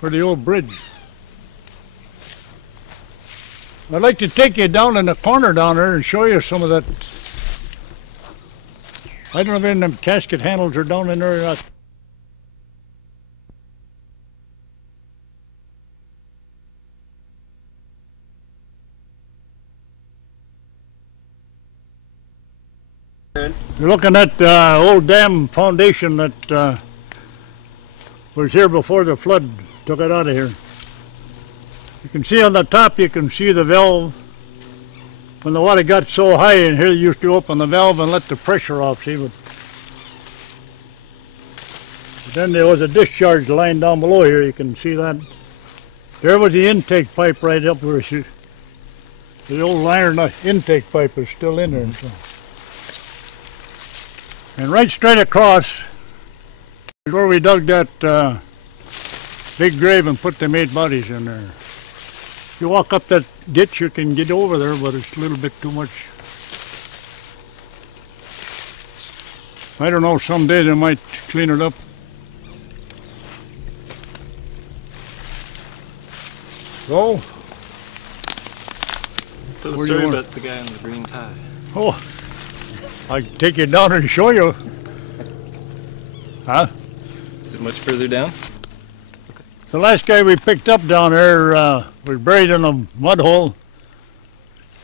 the old bridge. I'd like to take you down in the corner down there and show you some of that. I don't know if any of them casket handles are down in there or not. You're looking at the old dam foundation that was here before the flood took it out of here. You can see on the top, you can see the valve. When the water got so high in here, they used to open the valve and let the pressure off, see? But then there was a discharge line down below here, you can see that. There was the intake pipe right up where the old iron intake pipe is still in there. So. And right straight across is where we dug that big grave and put the 8 bodies in there. If you walk up that ditch, you can get over there, but it's a little bit too much. I don't know, someday they might clean it up. So, Tell the Where do you story want- about the guy in the green tie. oh, I can take you down and show you. Huh? Is it much further down? The last guy we picked up down there was buried in a mud hole.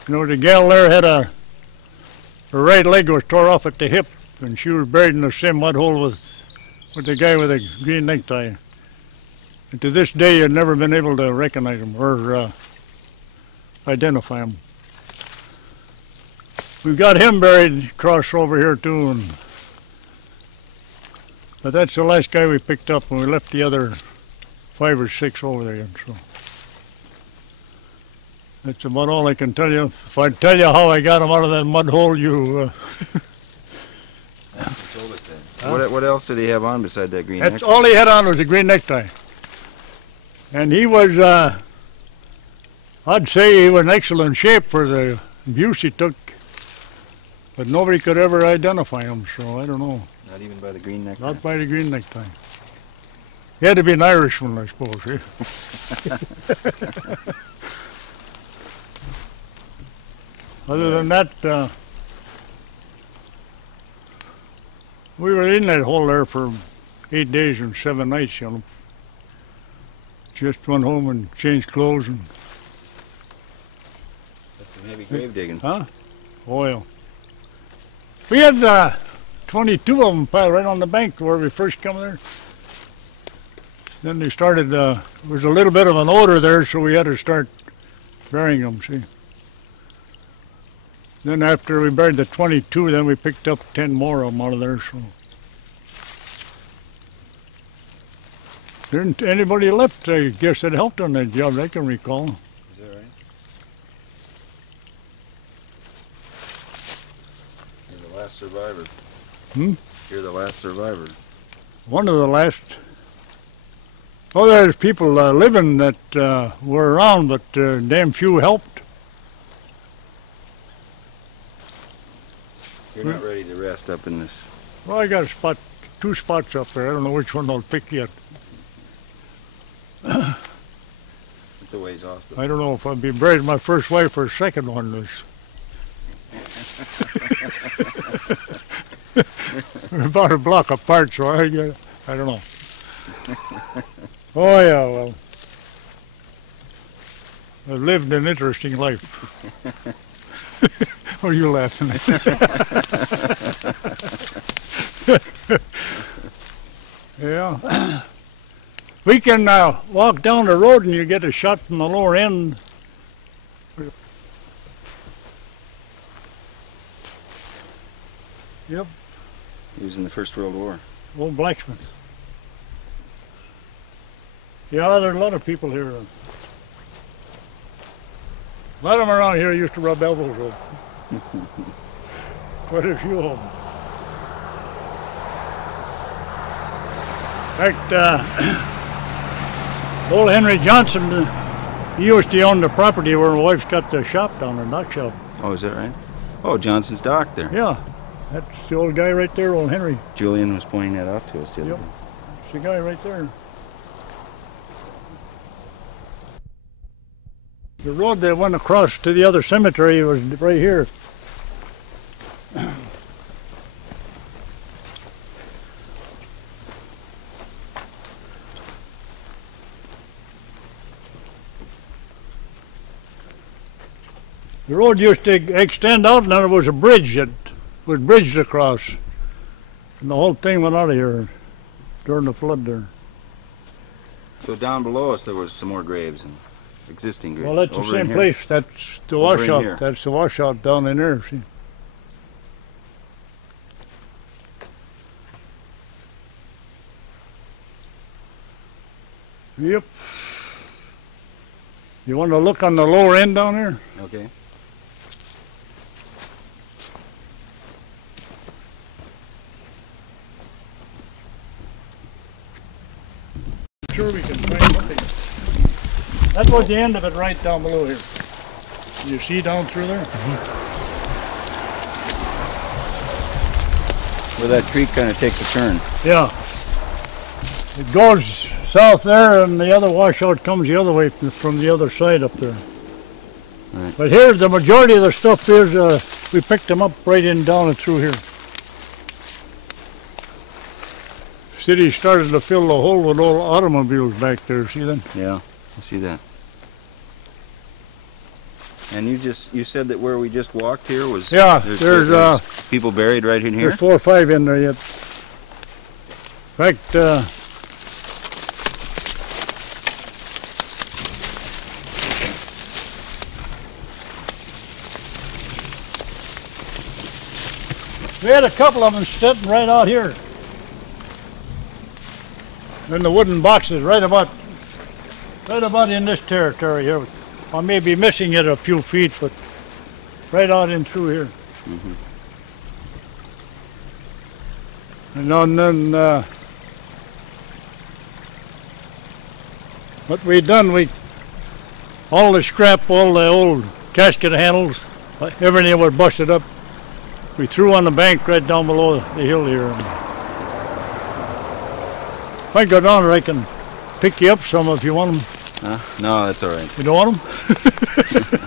You know, the gal there had her right leg was tore off at the hip, and she was buried in the same mud hole with the guy with the green necktie. And to this day, you've never been able to recognize him or identify him. We've got him buried across over here too, but that's the last guy we picked up, and we left the other 5 or 6 over there. So that's about all I can tell you. If I tell you how I got him out of that mud hole, you. What else did he have on beside that green That's necktie? all he had on was a green necktie, and he was. I'd say he was in excellent shape for the abuse he took, but nobody could ever identify him. So I don't know. Not even by the green necktie. Not by the green necktie. He had to be an Irishman, I suppose. Eh? Other than that, we were in that hole there for 8 days and 7 nights, you know. Just went home and changed clothes and, That's some heavy grave digging. huh? Oil. We had 22 of them piled right on the bank where we first come there. Then they started, there was a little bit of an odor there, so we had to start burying them, see. Then after we buried the 22, then we picked up 10 more of them out of there, so. There isn't anybody left, I guess, that helped on that job, I can recall. Is that right? You're the last survivor. Hmm? You're the last survivor. One of the last. Oh, there's people living that were around, but damn few helped. You're not ready to rest up in this. Well, I got a spot, 2 spots up there. I don't know which one I'll pick yet. It's a ways off. Though. I don't know if I'll be buried with my first wife or second one. We're about a block apart, so I don't know. Oh yeah, well, I've lived an interesting life. What are you laughing at? Yeah. We can walk down the road and you get a shot from the lower end. Yep, He was in the First World War. old blacksmith. Yeah, there are a lot of people here. A lot of them around here used to rub elbows with. Quite a few of them. In fact, old Henry Johnson, he used to own the property where my wife's got the shop down there, dock shop. Oh, is that right? Oh, Johnson's dock there. Yeah, that's the old guy right there, old Henry. Julian was pointing that out to us the other Yep. day. It's the guy right there. The road that went across to the other cemetery was right here. The road used to extend out and then there was a bridge that was bridged across. And the whole thing went out of here during the flood there. So down below us there was some more graves and existing graves. Well, that's the Over in same here. place. That's the Over in here. washout. That's the washout down in there. See? Yep. You want to look on the lower end down there? Okay. Sure we can find something. That was the end of it right down below here. You see down through there? Where that creek kind of takes a turn. Yeah. It goes south there, and the other washout comes the other way from the other side up there. Right. But here, the majority of the stuff is, we picked them up right in down and through here. City started to fill the hole with old automobiles back there, see that? Yeah, I see that. And you said that where we just walked here was... Yeah, there's people buried right in here? There's 4 or 5 in there yet. In fact, we had a couple of them sitting right out here. In the wooden boxes, right about in this territory here. I may be missing it a few feet, but right out in through here. Mm-hmm. And then what we done, all the scrap, all the old casket handles, everything was busted up. We threw on the bank right down below the hill here. If I go down there, I can pick you up some if you want them. No, that's all right. You don't want them?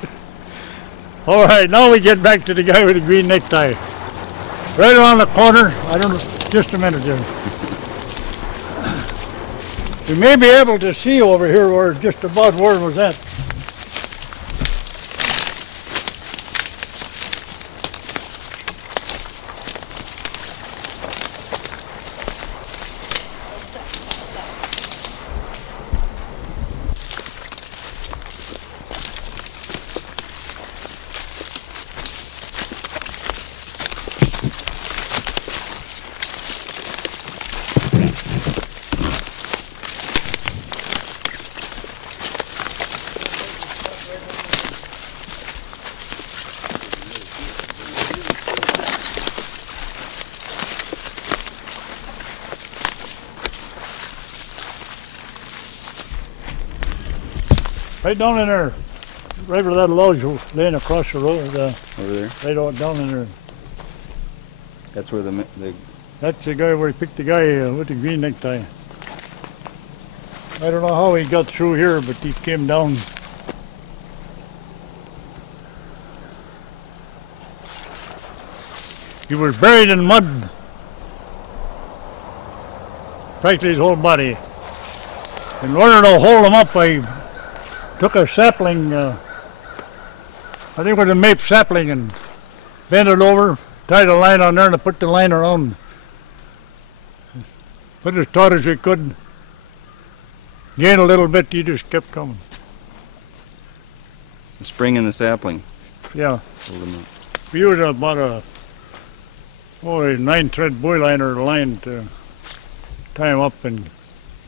All right, now we get back to the guy with the green necktie. Right around the corner. I don't know, just a minute there. You may be able to see over here where just about where it was at. Right down in there, right where that lodge was laying across the road. Over there? Right on down in there. That's where the That's the guy where he picked the guy with the green necktie. I don't know how he got through here, but he came down. He was buried in mud. Practically his whole body. In order to hold him up, I took a sapling, I think it was a maple sapling, and bent it over, tied a line on there, and I put the line around. Put it as taut as we could. Gain a little bit, he just kept coming. The spring in the sapling. Yeah. Hold him up. We used about a 9-thread buoy liner line to tie him up, and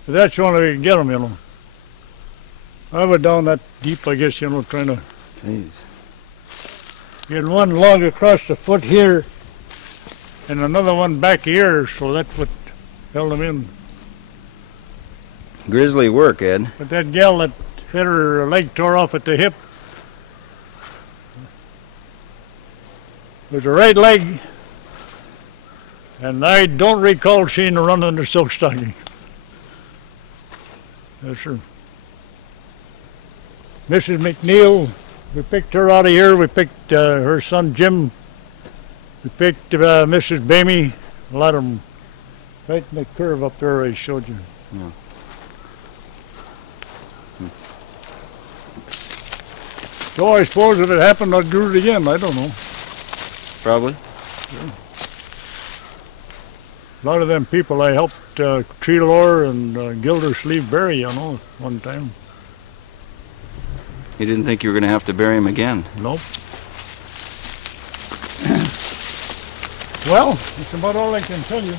that's the only way we can get him, you know. I was down that deep, I guess, you know, trying to... Jeez. We had one log across the foot here, and another one back here, so that's what held him in. Grisly work, Ed. But that gal that had her leg tore off at the hip was her right leg, and I don't recall seeing her run under silk stocking. Yes, sir. Mrs. McNeil, we picked her out of here. We picked her son Jim. We picked Mrs. Bamey. A lot of them right in the curve up there I showed you. Yeah. So I suppose if it happened, I'd do it again. I don't know. Probably. Yeah. A lot of them people I helped Treelor and Gildersleeve bury, you know, one time. You didn't think you were going to have to bury him again? Nope. Well, that's about all I can tell you.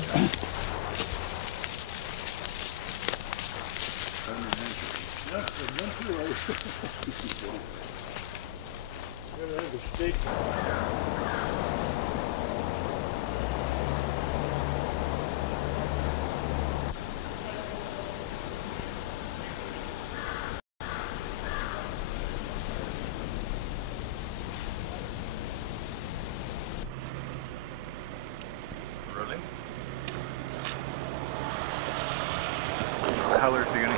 Colors are going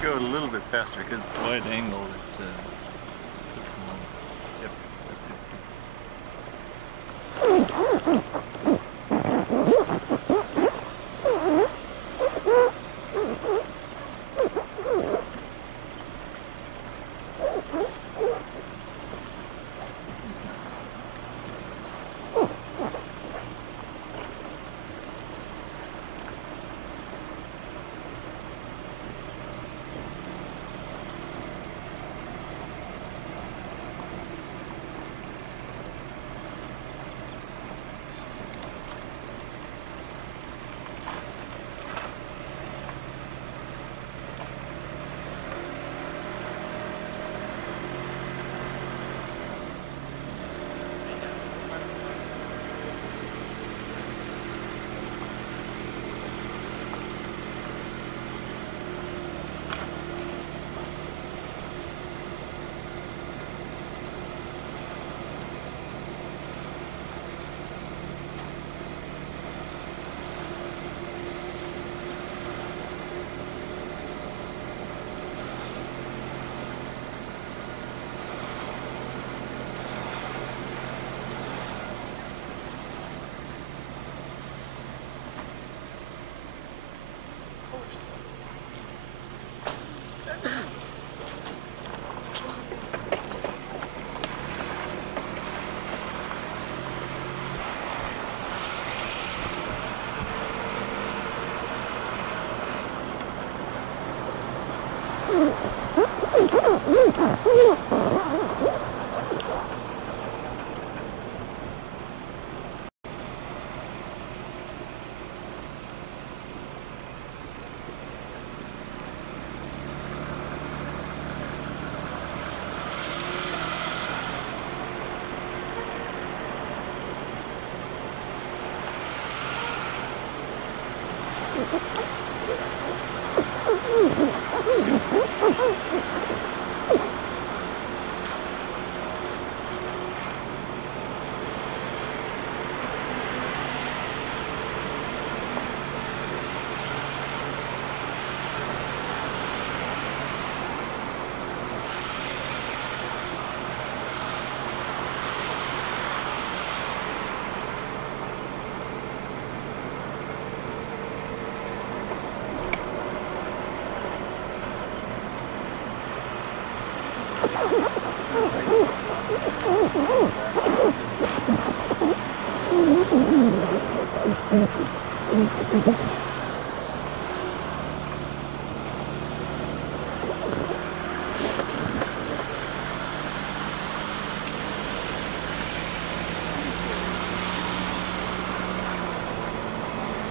Go a little bit faster because it's wide angle. That puts them on. Yep, that's good speed. He's nice.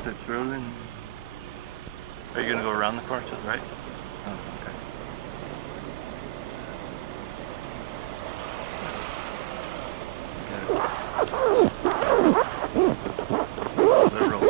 It's rolling. Are you going to go around the car to the right? Oh, okay. Let it roll.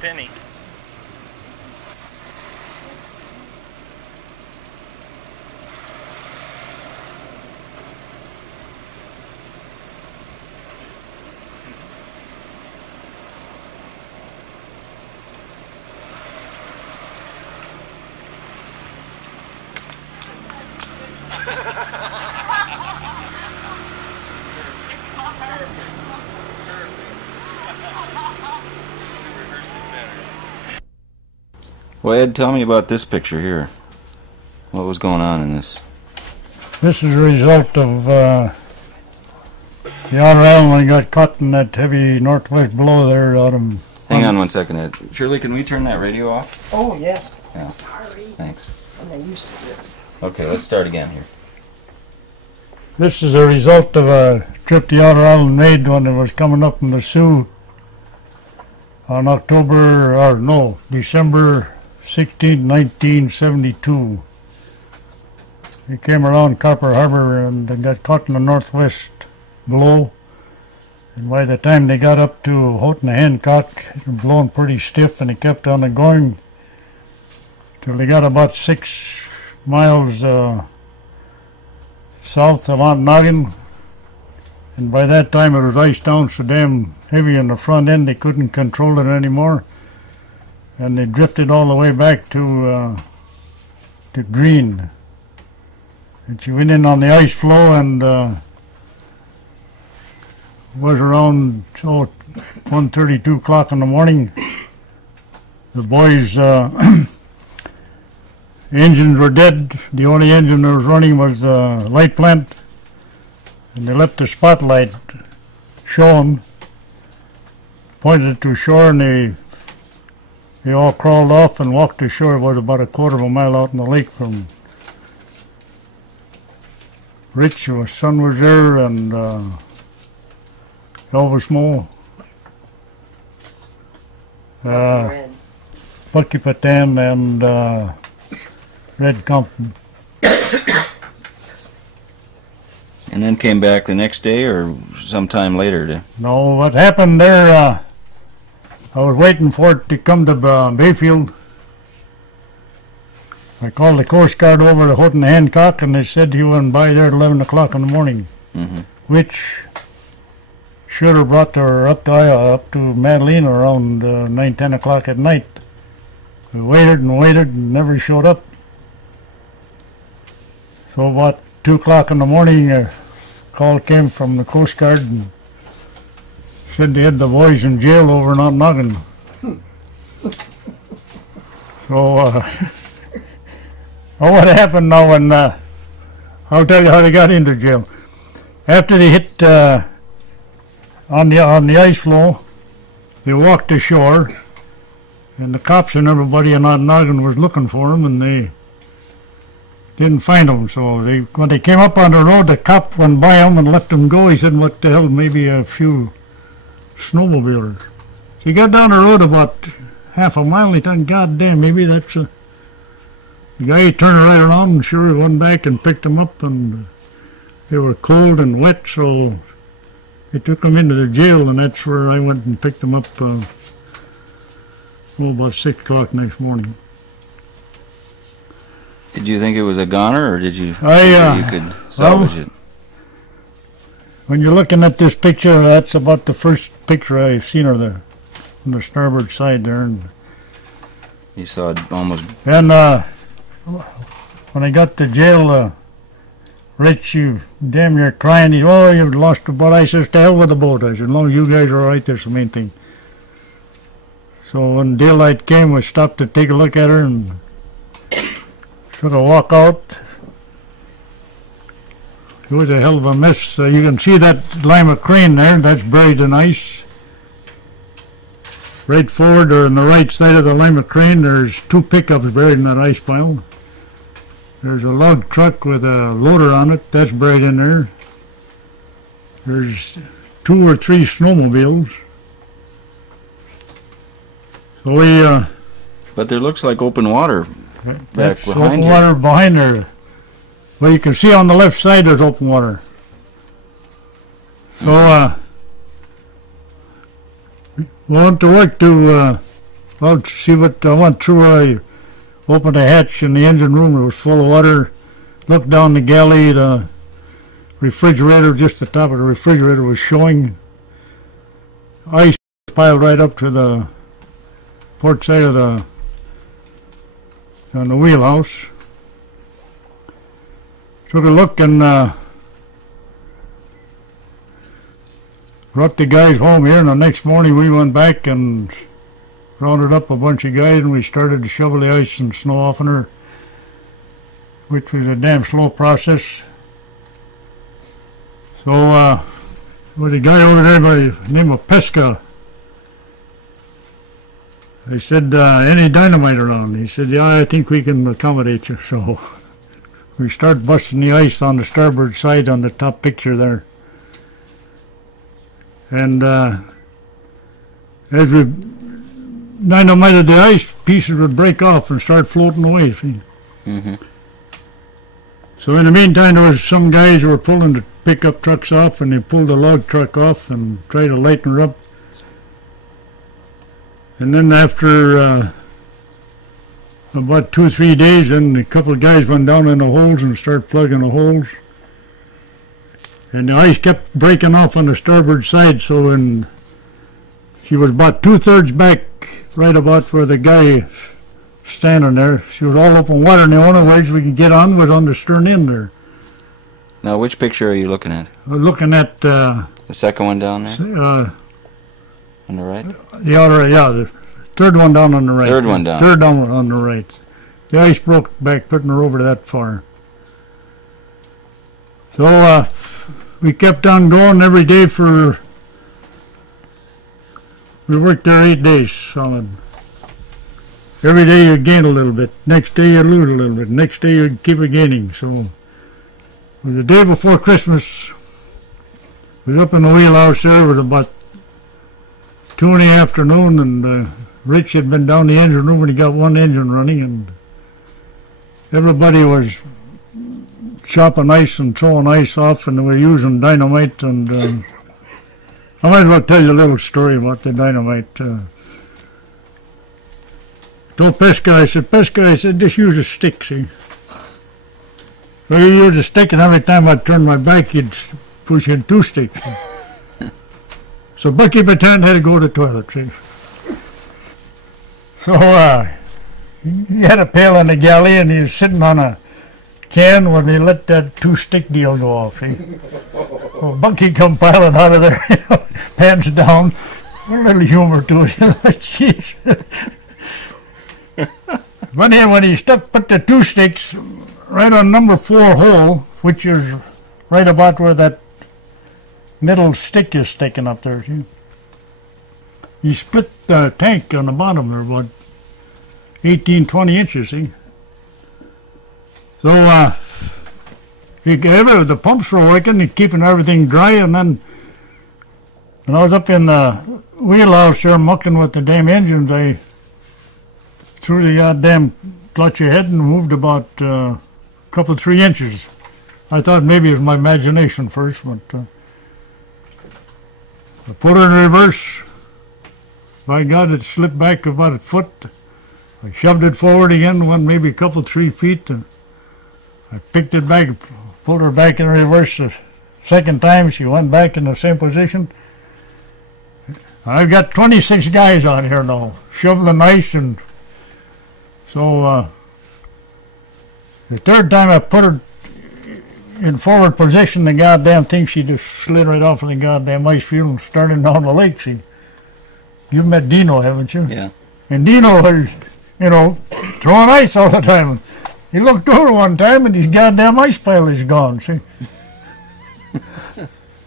penny. Well, Ed, tell me about this picture here. What was going on in this? This is a result of the outer island got caught in that heavy northwest blow there out of... Hang on one second, Ed. Shirley, can we turn that radio off? Oh, yes. Yeah. Sorry. Thanks. I'm not used to this. Okay, let's start again here. This is a result of a trip the outer island made when it was coming up from the Sioux on December 16, 1972. They came around Copper Harbor and they got caught in the northwest blow. And by the time they got up to Houghton Hancock, it was blowing pretty stiff, and it kept on going till they got about 6 miles south of Mount Noggin. And by that time it was iced down so damn heavy in the front end they couldn't control it anymore. And they drifted all the way back to Green. And she went in on the ice floe and was around 1:30, 2 o'clock in the morning. The boys' engines were dead. The only engine that was running was the light plant. And they left the spotlight showing, pointed it to shore, and they all crawled off and walked to shore. It was about a quarter of a mile out in the lake from Rich. His son was there, and Elvis Moe, Bucky Patan, and Red Compton. And then came back the next day or sometime later? No, what happened there, I was waiting for it to come to Bayfield. I called the Coast Guard over to Houghton Hancock, and they said he went by there at 11 o'clock in the morning, which should have brought her up to Madeline around 9, 10 o'clock at night. We waited and waited and never showed up. So about 2 o'clock in the morning, a call came from the Coast Guard and said they had the boys in jail over in Noggin. So, what happened now when, I'll tell you how they got into jail. After they hit on the ice floe, they walked ashore, and the cops and everybody in Noggin was looking for them, and they didn't find them. So when they came up on the road, the cop went by them and let them go. He said, "What the hell? Maybe a few snowmobilers." So he got down the road about half a mile, and he thought, "God damn, maybe that's a..." The guy turned right around and sure went back and picked them up, and they were cold and wet, so they took them into the jail, and that's where I went and picked them up about 6 o'clock next morning. Did you think it was a goner, or did you think you could salvage it? When you're looking at this picture, that's about the first picture I've seen of on the starboard side there. And you saw it almost... And when I got to jail, Rich, you damn near crying. He, "Oh, you've lost the boat." I says, "To hell with the boat." I said, "As long as you guys are all right, that's the main thing." So when daylight came, we stopped to take a look at her and took a walk out. It was a hell of a mess. You can see that Lima crane there, that's buried in ice. Right forward or on the right side of the Lima crane, there's 2 pickups buried in that ice pile. There's a log truck with a loader on it, that's buried in there. There's 2 or 3 snowmobiles. So we... But there looks like open water back that's behind open you. water behind there. Well, you can see on the left side there's open water. So, we went to work to Well, see what I went through. I opened the hatch in the engine room. It was full of water. Looked down the galley. The refrigerator, just the top of the refrigerator, was showing. Ice piled right up to the port side of the on the wheelhouse. Took a look and brought the guys home here. And the next morning we went back and rounded up a bunch of guys, and we started to shovel the ice and snow off on her, which was a damn slow process. So, with a guy over there by the name of Pesca, I said, any dynamite around? He said, yeah, I think we can accommodate you. So, we start busting the ice on the starboard side on the top picture there. And as we dynamited the ice, pieces would break off and start floating away. See? Mm-hmm. So in the meantime, there was some guys who were pulling the pickup trucks off, and they pulled the log truck off and tried to lighten her up. And then after about 2 or 3 days, then a couple of guys went down in the holes and started plugging the holes. And the ice kept breaking off on the starboard side, so when she was about 2/3 back, right about where the guy standing there, she was all up in water, and the only ways we could get on was on the stern end there. Now, which picture are you looking at? We're looking at The second one down there? On the right? the other, yeah, the third one down on the right. Third one down. Third down on the right. The ice broke back, putting her over that far. So we kept on going every day for. We worked there 8 days solid. Every day you gain a little bit. Next day you lose a little bit. Next day you keep it gaining. So the day before Christmas, we was up in the wheelhouse there. It was about 2 in the afternoon, and Rich had been down the engine room and he got one engine running, and everybody was chopping ice and throwing ice off, and they were using dynamite. And I might as well tell you a little story about the dynamite. Told Pesca, I said, just use a stick, see. So you use a stick, and every time I turned my back, you'd push in 2 sticks. So Bucky Baton had to go to the toilet, see. So he had a pail in the galley, and he was sitting on a can when he let that 2-stick deal go off, see. Well, Bucky come piling out of there, hands down, a little humor to it, jeez. But then when he put the 2 sticks right on number 4 hole, which is right about where that middle stick is sticking up there, see? He split the tank on the bottom there about 18, 20 inches, see? So the pumps were working and keeping everything dry, and then when I was up in the wheelhouse there mucking with the damn engines, I threw the goddamn clutch ahead and moved about a couple, 3 inches. I thought maybe it was my imagination first, but I put her in reverse. By God, it slipped back about a foot. I shoved it forward again, went maybe a couple, 3 feet, and I picked it back, put her back in reverse the second time. She went back in the same position. I've got 26 guys on here now, shoveling ice, and so the third time I put her in forward position, the goddamn thing, she just slid right off of the goddamn ice field and started down the lake. You've met Dino, haven't you? Yeah. And Dino was, throwing ice all the time. He looked over one time and his goddamn ice pile is gone, see?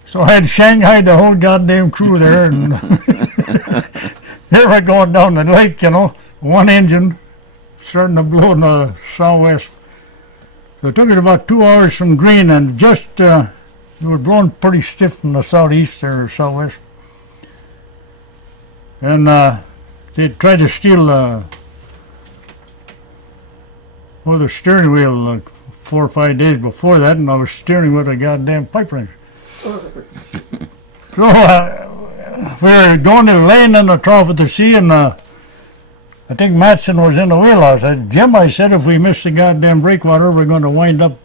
So I had shanghaied the whole goddamn crew there, and they were going down the lake, one engine starting to blow in the southwest. So it took us about 2 hours from Green, and just, it was blowing pretty stiff from the southeast or southwest. And they tried to steal the steering wheel 4 or 5 days before that, and I was steering with a goddamn pipe wrench. So we were going to laying in the trough of the sea, and I think Matson was in the wheelhouse. Jim, I said, if we miss the goddamn breakwater, we're going to wind up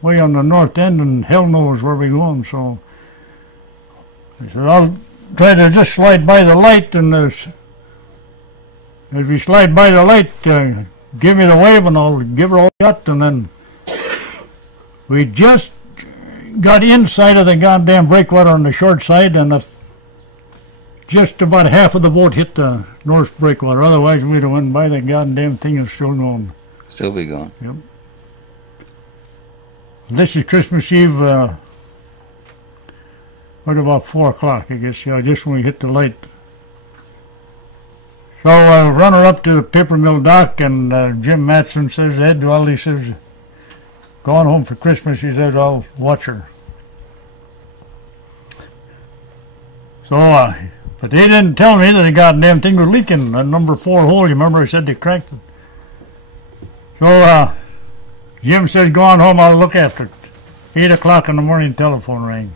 way on the north end, and hell knows where we're going. So I said, I'll try to just slide by the light, and as we slide by the light, give me the wave, and I'll give her all I got. And then we just got inside of the goddamn breakwater on the short side, and just about half of the boat hit the north breakwater. Otherwise, we'd have went by the goddamn thing and still going. Still be going. Yep. This is Christmas Eve, what about 4 o'clock, I guess, yeah, just when we hit the light. So I run her up to the paper mill dock, and Jim Matson says, Ed, well, he says, going home for Christmas, he says, I'll watch her. So, but they didn't tell me that the goddamn thing was leaking. A number 4 hole, you remember I said they cracked it. So, Jim said, go on home, I'll look after it. 8 o'clock in the morning, telephone rang.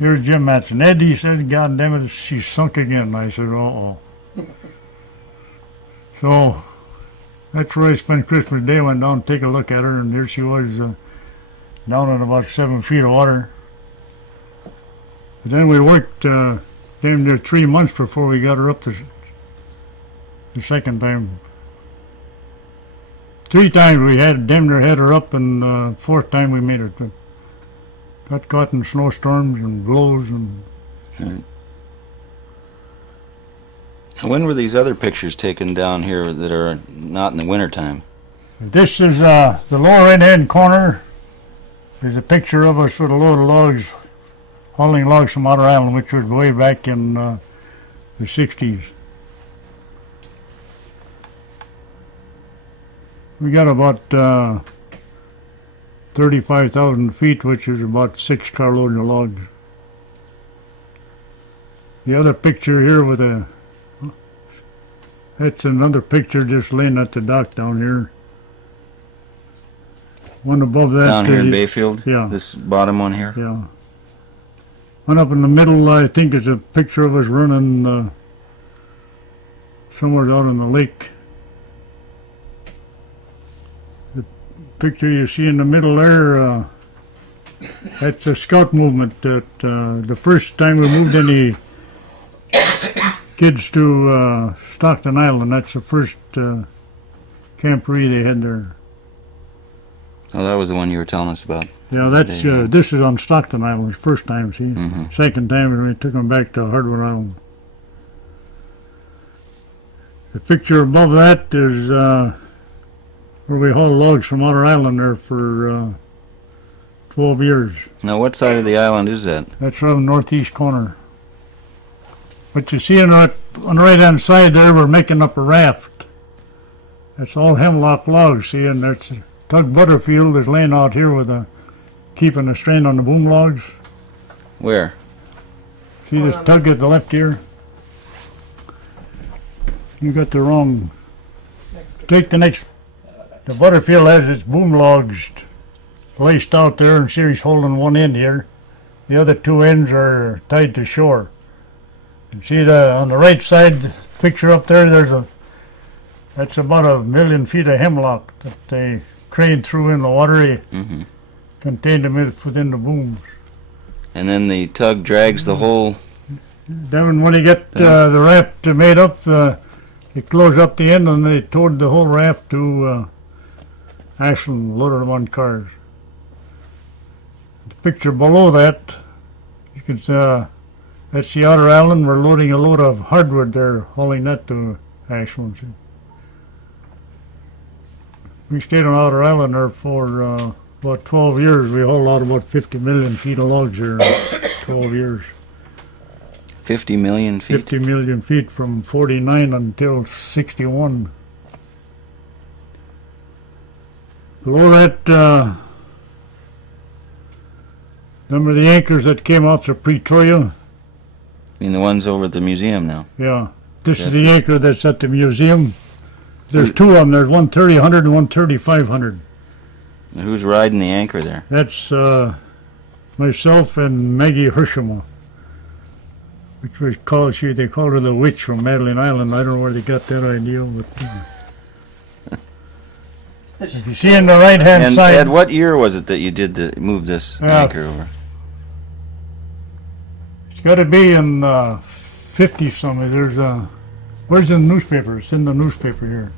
Here's Jim Matson. Ed, he said, God damn it, she's sunk again. I said, uh-oh. So, that's where I spent Christmas Day. Went down to take a look at her, and there she was, down in about 7 feet of water. But then we worked damn near 3 months before we got her up the second time. 3 times we had damn near had her up, and 4th time we made her. Got caught in snowstorms and blows and. Right. When were these other pictures taken down here that are not in the wintertime? This is the lower right-hand corner. There's a picture of us with a load of logs, hauling logs from Otter Island, which was way back in the 60s. We got about 35,000 feet, which is about 6 carloads of logs. The other picture here with that's another picture just laying at the dock down here. One above that. Down here in Bayfield? Yeah. This bottom one here? Yeah. One up in the middle, I think, is a picture of us running somewhere out on the lake. The picture you see in the middle there, that's a scout movement. That the first time we moved any kids to Stockton Island, that's the first camporee they had there. Oh, that was the one you were telling us about. Yeah, that's this is on Stockton Island, first time, see? Mm-hmm. Second time when we took them back to Hardwood Island. The picture above that is where we hauled logs from Otter Island there for 12 years. Now, what side of the island is that? That's around the northeast corner. What you see on the right-hand side there, we're making up a raft. That's all hemlock logs, see, and that's Tug Butterfield is laying out here with keeping a strain on the boom logs. Where? See this tug at the left here? You got the wrong. Take the next. The Butterfield has its boom logs laced out there, and Siri's holding one end here. The other 2 ends are tied to shore. And see on the right side picture up there, that's about 1 million feet of hemlock that they crane through in the water. Mm-hmm. Contained them within the booms. And then the tug drags the whole. Then when they get the raft made up, they close up the end and they towed the whole raft to Ashland, loaded them on cars. The picture below that, you can that's the Outer Island. We're loading a load of hardwood there, hauling that to Ashland. We stayed on Outer Island there for about 12 years. We hauled out about 50 million feet of logs here in 12 years. 50 million feet? 50 million feet from 49 until 61. Below that, remember the anchors that came off the Pretoria? I mean the ones over at the museum now? Yeah. This is the anchor that's at the museum. There's 2 of them. There's one 3000 and one 3500. Who's riding the anchor there? That's myself and Maggie Hirschema. which was called, they called her the witch from Madeline Island. I don't know where they got that idea, but if you see on the right-hand And side. Ed, what year was it that you did move this anchor over? It's got to be in 50 something. There's where's the newspaper? It's in the newspaper here.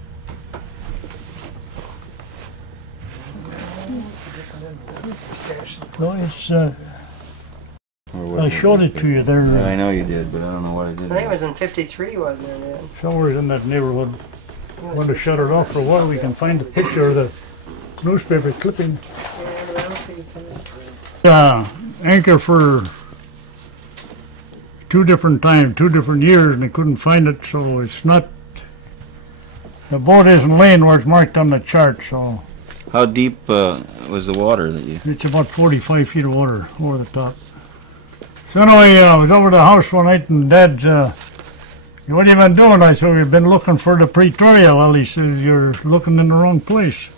No, it's. I showed it to you there. Yeah, I know you did, but I don't know what I did. I think it was in 53, wasn't it, man? Somewhere in that neighborhood. I want to shut it off for a while. We can find the picture of the newspaper clipping. Anchor for 2 different times, 2 different years, and they couldn't find it, so it's not. The boat isn't laying where it's marked on the chart, so. How deep was the water that you? It's about 45 feet of water over the top. So anyway, I was over to the house one night, and Dad, what have you been doing? I said, we've been looking for the Pretoria. Well, he said, you're looking in the wrong place.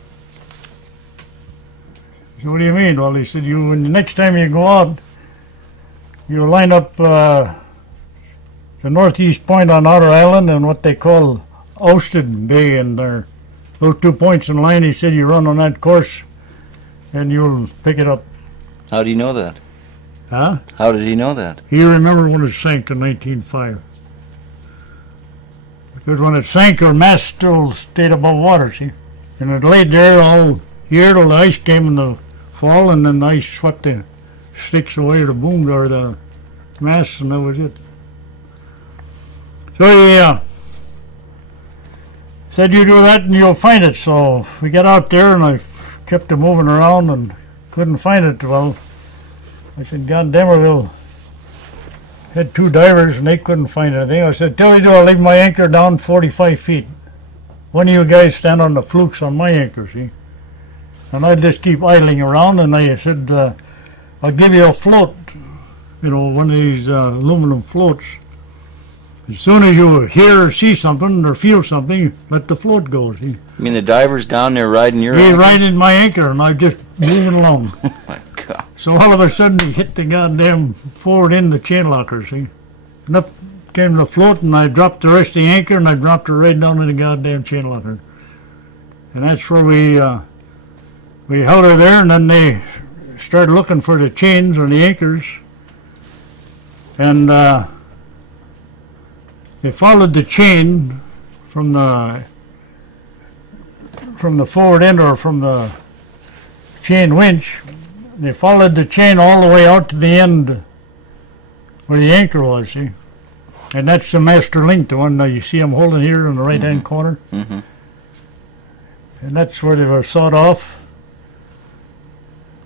So what do you mean? Well, he said, when the next time you go out, you line up the northeast point on Outer Island and what they call Ousted Bay, and those 2 points in line. He said, you run on that course, and you'll pick it up. How do you know that? Huh? How did he know that? He remembered when it sank in 1905. Because when it sank, our mast still stayed above water, see? And it laid there all year till the ice came in the fall, and then the ice swept the sticks away, or the booms, or the masts, and that was it. So he said, you do that and you'll find it. So we got out there, and I kept it moving around and couldn't find it. Well, I said, God damn it, we'll had 2 divers and they couldn't find anything. I said, till you do, I'll leave my anchor down 45 feet. One of you guys stand on the flukes on my anchor, see? And I'd just keep idling around, and I said, I'll give you a float, one of these aluminum floats. As soon as you hear or see something or feel something, let the float go, see? You mean the diver's down there riding your He anchor? riding my anchor, and I'm just moving along. Oh my God. So all of a sudden he hit the goddamn forward end of the chain locker, see? And up came the float, and I dropped the rest of the anchor, and I dropped her right down in the goddamn chain locker. And that's where we held her there, and then they started looking for the chains or the anchors. And they followed the chain from the forward end, or from the chain winch. They followed the chain all the way out to the end where the anchor was, see? And that's the master link, the one that you see I'm holding here in the right-hand corner. Mm-hmm. And that's where they were sawed off.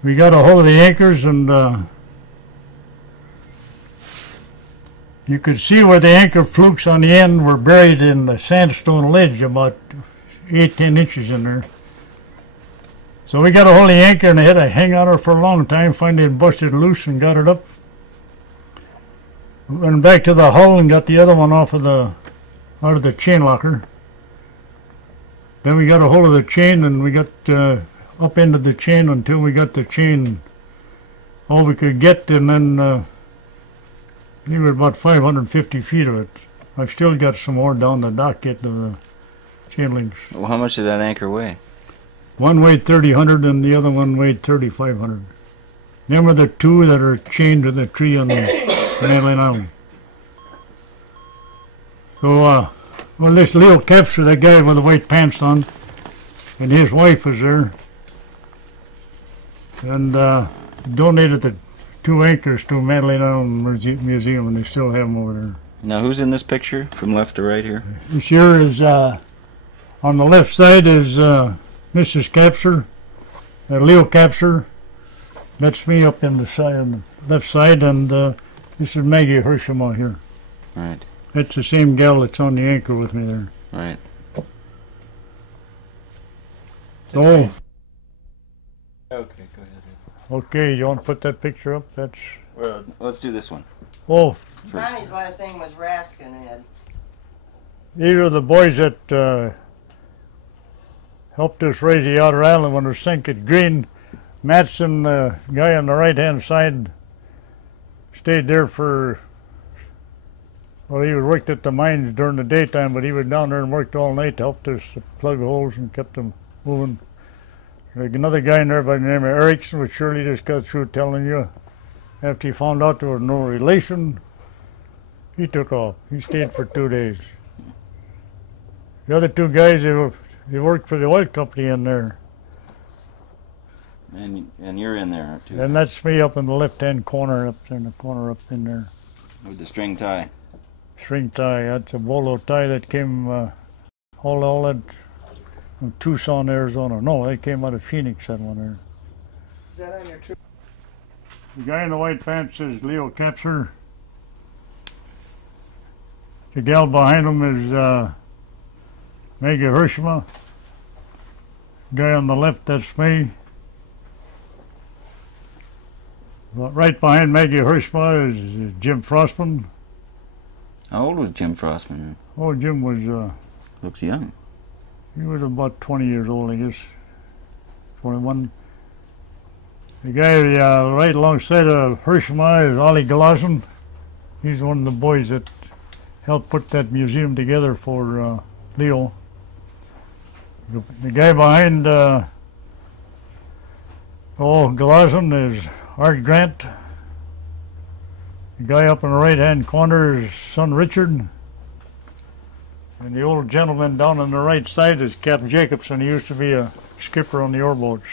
We got a hold of the anchors, and you could see where the anchor flukes on the end were buried in the sandstone ledge, about 8-10 inches in there. So we got a hold of the anchor, and I had to hang on her for a long time. Finally it busted loose and got it up. Went back to the hull and got the other one out of the chain locker. Then we got a hold of the chain, and we got up into the chain until we got the chain all we could get, and then we were about 550 feet of it. I've still got some more down the dock yet of the chain links. Well, how much did that anchor weigh? One weighed 3,000 and the other one weighed 3,500. Them were the 2 that are chained to the tree on the Madeline Island. So, well, this Leo Capture, that guy with the white pants on, and his wife was there, and donated the 2 anchors to Madeline Island Museum, and they still have them over there. Now, who's in this picture from left to right here? This here is, on the left side is Mrs. Capture, Leo Capture. That's me up in the side, on the left side, and this is Maggie Hershema here. Right. That's the same gal that's on the anchor with me there. Right. So, Okay, go ahead. okay, you want to put that picture up? That's, Well, let's do this one. oh, Ronnie's last name was Raskin, Ed. these are the boys that helped us raise the Outer Island when it sank at Green. Matson, the guy on the right-hand side, stayed there for Well, he worked at the mines during the daytime, but he was down there and worked all night, helped us plug holes and kept them moving. Like another guy in there by the name of Erickson, which Shirley just got through telling you, after he found out there was no relation, he took off. He stayed for 2 days. The other two guys, they worked for the oil company in there. And you're in there too. And that's me up in the left-hand corner, up there in the corner up in there. With the string tie. String tie, that's a bolo tie that came all that from Tucson, Arizona. No, they came out of Phoenix, that one there. Is that on your trip? The guy in the white pants is Leo Kapser. The gal behind him is Maggie Hirschma. Guy on the left, that's me. Right behind Maggie Hirschma is Jim Frostman. How old was Jim Frostman? Oh, Jim was, Looks young. he was about 20 years old, I guess. 21. The guy right alongside of Hirschma is Ollie Glosson. He's one of the boys that helped put that museum together for Leo. The guy behind Glosson is Art Grant. The guy up in the right-hand corner is son Richard. And the old gentleman down on the right side is Captain Jacobson. He used to be a skipper on the ore boats.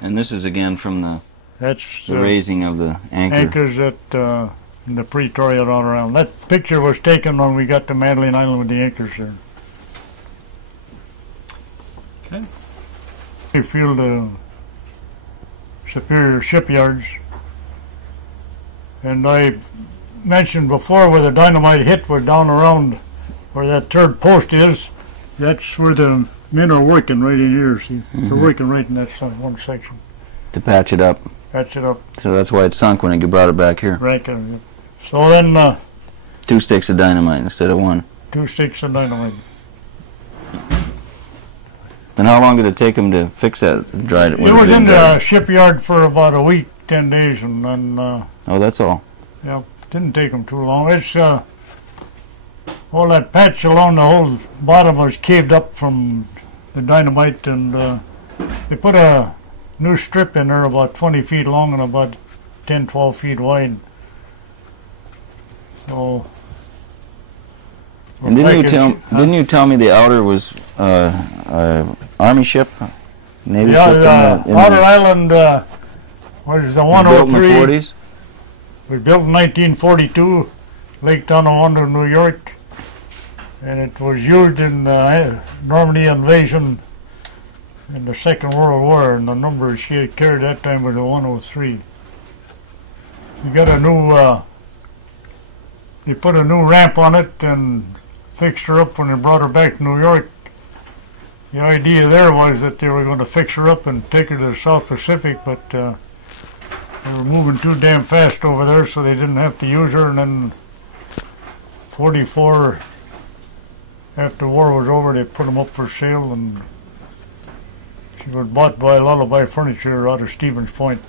And this is again from the That's raising of the anchor. anchors at in the Pretoria all around. That picture was taken when we got to Madeline Island with the anchors there. Okay. Bayfield, Superior Shipyards. And I mentioned before where the dynamite hit was down around where that third post is. That's where the men are working right in here. See, they're working right in that one section. To patch it up. Patch it up. So that's why it sunk when you brought it back here. Right. So then 2 sticks of dynamite instead of 1. 2 sticks of dynamite. And how long did it take them to fix that? Dry it? It was in the shipyard for about a week, 10 days, and then Oh, that's all. yeah, didn't take them too long. It's all that patch along the whole bottom was caved up from the dynamite, and they put a new strip in there about 20 feet long and about 10, 12 feet wide. So. And didn't you tell me the outer was Army ship, Navy yeah, ship? The Outer Island was the 103. Built in the 40s. We built in 1942, Lake Tonawanda, New York, and it was used in the Normandy invasion in the Second World War, and the number she had carried that time was the 103. We got a new, they put a new ramp on it and fixed her up when they brought her back to New York. The idea there was that they were going to fix her up and take her to the South Pacific, but they were moving too damn fast over there, so they didn't have to use her. And then 44, after the war was over, they put them up for sale, and she was bought by Lullaby Furniture out of Stevens Point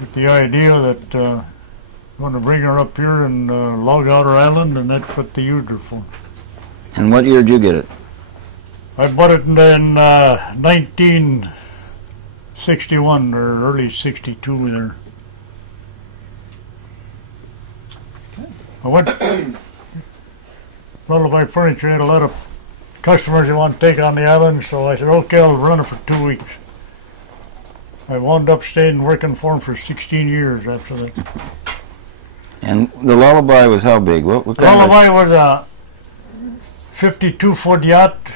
with the idea that going to bring her up here and log Outer Island, and that's what they used her for. And what year did you get it? I bought it in 1961 or early 62 there. I went. Lullaby Furniture had a lot of customers who want to take on the island, so I said, okay, I'll run it for 2 weeks. I wound up staying working for them for 16 years after that. And the Lullaby was how big? What kind Lullaby was a 52-foot yacht.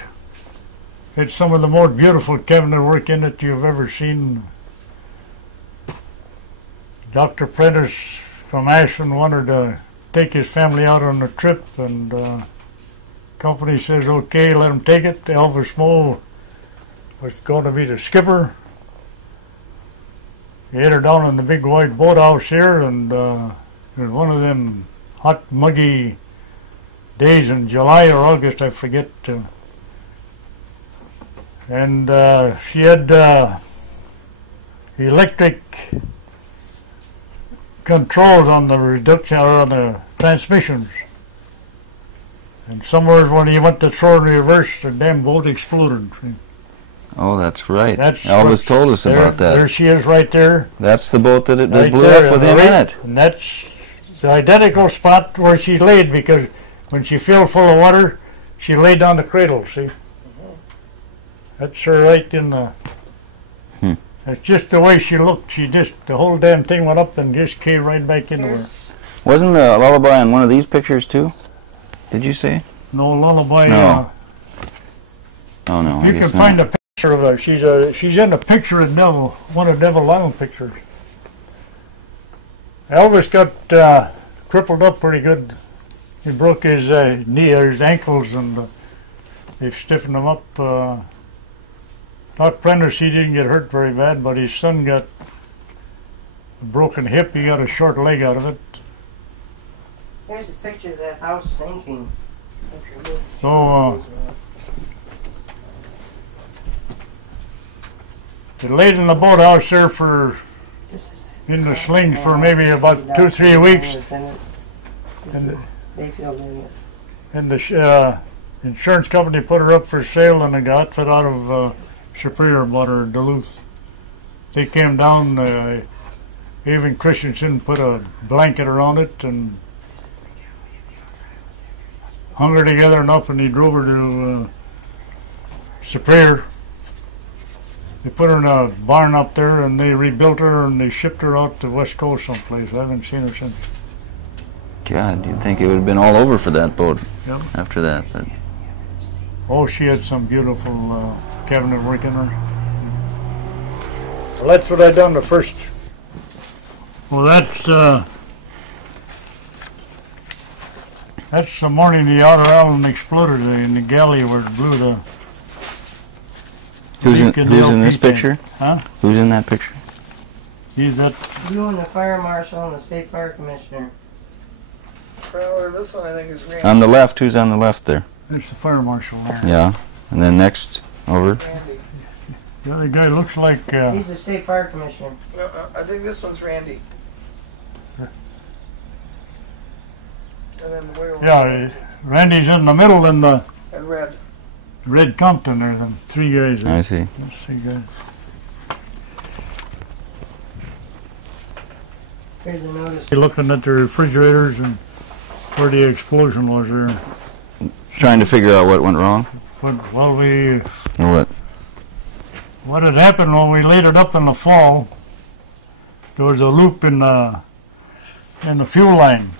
It's some of the most beautiful cabinet work in it you've ever seen. Dr. Prentice from Ashland wanted to take his family out on a trip, and company says, okay, let him take it. Elvis Moe was going to be the skipper. He had her down in the big white boathouse here, and it was one of them hot, muggy days in July or August, I forget. And she had electric controls on the reduction or on the transmissions. And somewhere when he went to throw in reverse, the damn boat exploded. Oh, that's right. That's Elvis told us about that. There she is right there. That's the boat that it Right blew there, up with him in it. And that's the identical spot where she laid, because when she filled full of water, she laid on the cradle, see? That's her right in the... That's just the way she looked. She just, the whole damn thing went up and just came right back into her. Wasn't the lullaby on one of these pictures too? Did you say? No, lullaby. No. Oh no. You can find a picture of her. She's in the picture of Neville, one of Neville Island pictures. Elvis got crippled up pretty good. He broke his knee or his ankles, and they stiffened him up. Doc Prentice, he didn't get hurt very bad, but his son got a broken hip. He got a short leg out of it. Here's a picture of that house sinking. So they laid in the boathouse there in the slings for maybe about 2-3 weeks. And Bayfield in it. And the insurance company put her up for sale, and they got outfit out of Superior, bought her in Duluth. They came down, even Christensen put a blanket around it and hung her together enough, and he drove her to Superior. They put her in a barn up there, and they rebuilt her, and they shipped her out to West Coast someplace. I haven't seen her since. God, you'd think it would have been all over for that boat Yep. after that. But Oh, she had some beautiful cabinet work in her. Well, that's what I done the first. Well, that's the morning the outer island exploded in the galley where it blew the. who's in this LP tank. picture? Huh? Who's in that picture? Geez, that. You and the fire marshal and the state fire commissioner. Well, or this one I think is Randy. On the left, who's on the left there? That's the fire marshal there. Yeah. And then next over. Randy. The other guy looks like. He's the state fire commissioner. No, I think this one's Randy. And then the way over Yeah, Randy's in the middle in the and Red. red Compton there. The three guys. I see. Those three guys. Here's a notice. You're looking at the refrigerators and where the explosion was there. Trying to figure out what went wrong. But, well, we. Or what? What had happened when we laid it up in the fall, there was a loop in the fuel line,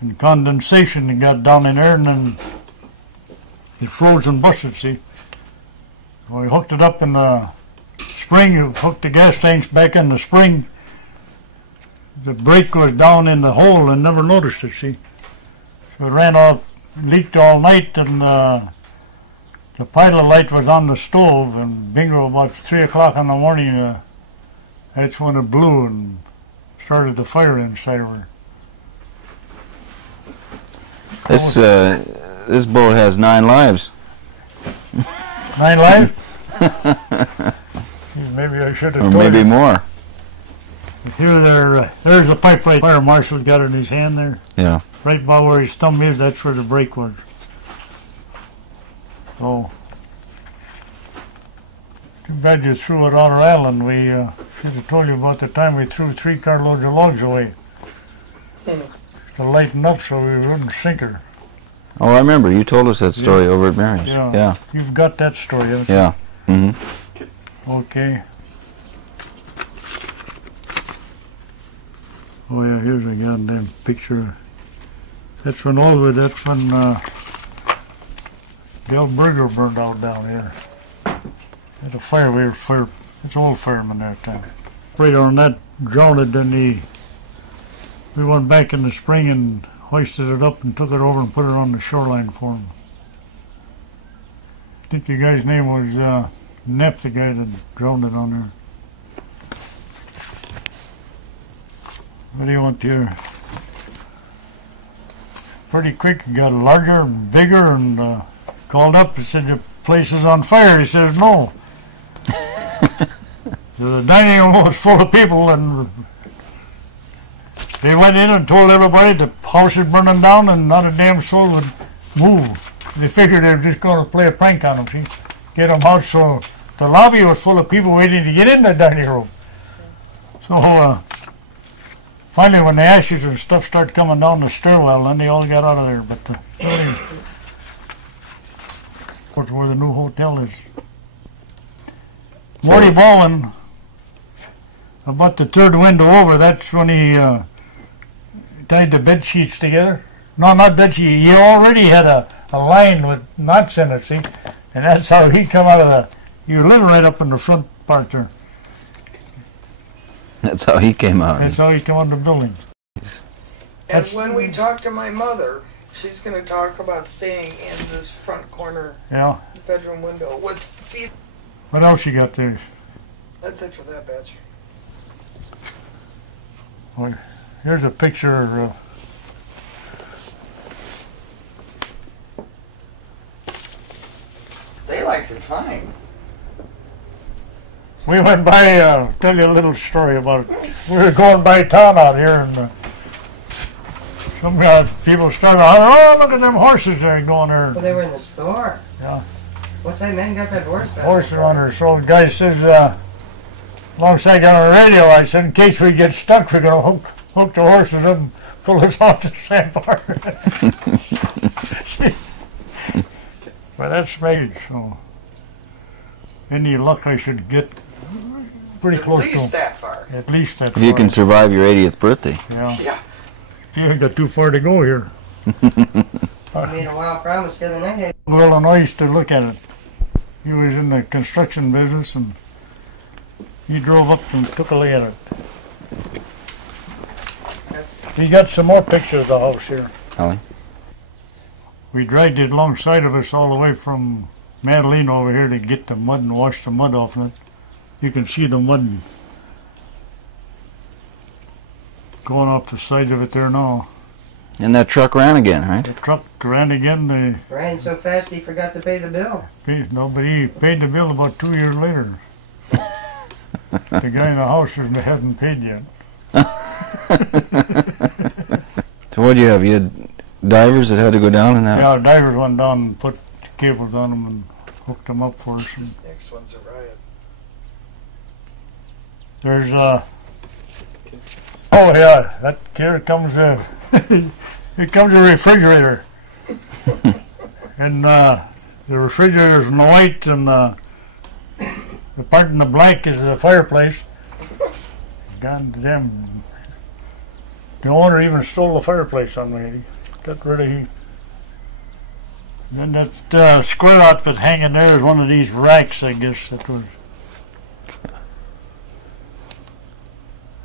and condensation got down in there, and then it froze and busted, see. We hooked it up in the spring, hooked the gas tanks back in the spring. The brake was down in the hole and never noticed it, see. So it ran off, leaked all night, and the pilot light was on the stove, and bingo, about 3 o'clock in the morning, that's when it blew and started the fire inside of her. This boat has 9 lives. 9 lives? Geez, maybe I should have Or told maybe you. more. Here, there's a pipe right fire marshal's got it in his hand there. Yeah. Right by where his thumb is, that's where the brake was. So, too bad you threw it on our island. We should have told you about the time we threw 3 carloads of logs away. To lighten up so we wouldn't sink her. Oh, I remember. You told us that story over at Mary's. Yeah. Yeah. You've got that story, haven't you? Yeah. Mm-hmm. Okay. Oh yeah, here's a goddamn picture. That's when that's when the old burger burned out down here. At a fire, it's old fireman that time. Right on that, drowned it, then we went back in the spring and hoisted it up and took it over and put it on the shoreline for him. I think the guy's name was Neff, the guy that drowned it on there. What do you want here? Pretty quick, it got larger and bigger, and called up and said, the place is on fire. He says, no. The dining room was full of people, and They went in and told everybody the house is burning down and not a damn soul would move. They figured they were just going to play a prank on them, see? Get them out, so the lobby was full of people waiting to get in the dining room. So finally when the ashes and stuff started coming down the stairwell, then they all got out of there. But that's where the new hotel is. Morty Baldwin, about the third window over, that's when he tied the bed sheets together. No, not bed sheets. He already had a line with knots in it, see? And that's how he come out of the... You were living right up in the front part there. That's how he came out. That's how he come out of the building. And when we talk to my mother, she's going to talk about staying in this front corner bedroom window with feet. What else you got there? That's it for that batch. Well, here's a picture. They liked it fine. We went by, tell you a little story about it. We were going by town out here, and some people started hollering, oh, look at them horses there going there. Well, they were in the store. Yeah. What's that man got that horse? Horse runner. So the guy says, alongside on the radio, I said, in case we get stuck, we're going to hook the horses up and pull us off the sandbar. But that's made, so any luck I should get pretty close to At least that far. At least that If far. you can survive your 80th birthday. Yeah. Yeah. You ain't got too far to go here. I made a wild promise the other night. Well, and I used to look at it. He was in the construction business, and he drove up and took a look at it. He got some more pictures of the house here. Holly? We dragged it alongside of us all the way from Madeline over here to get the mud and wash the mud off of it. You can see the mud going off the side of it there now. And that truck ran again, right? The truck ran again. They Ran so fast he forgot to pay the bill. Nobody paid the bill about 2 years later. The guy in the house hasn't paid yet. So what do you have? You had divers that had to go down and that? Yeah, divers went down and put cables on them and hooked them up for us. And Next one's a riot. there's oh yeah, that here comes a here comes a refrigerator, and the refrigerator's in the white, and the part in the black is the fireplace. God damn! The owner even stole the fireplace on me. He got rid of heat. Then that square outfit hanging there is one of these racks, I guess that was.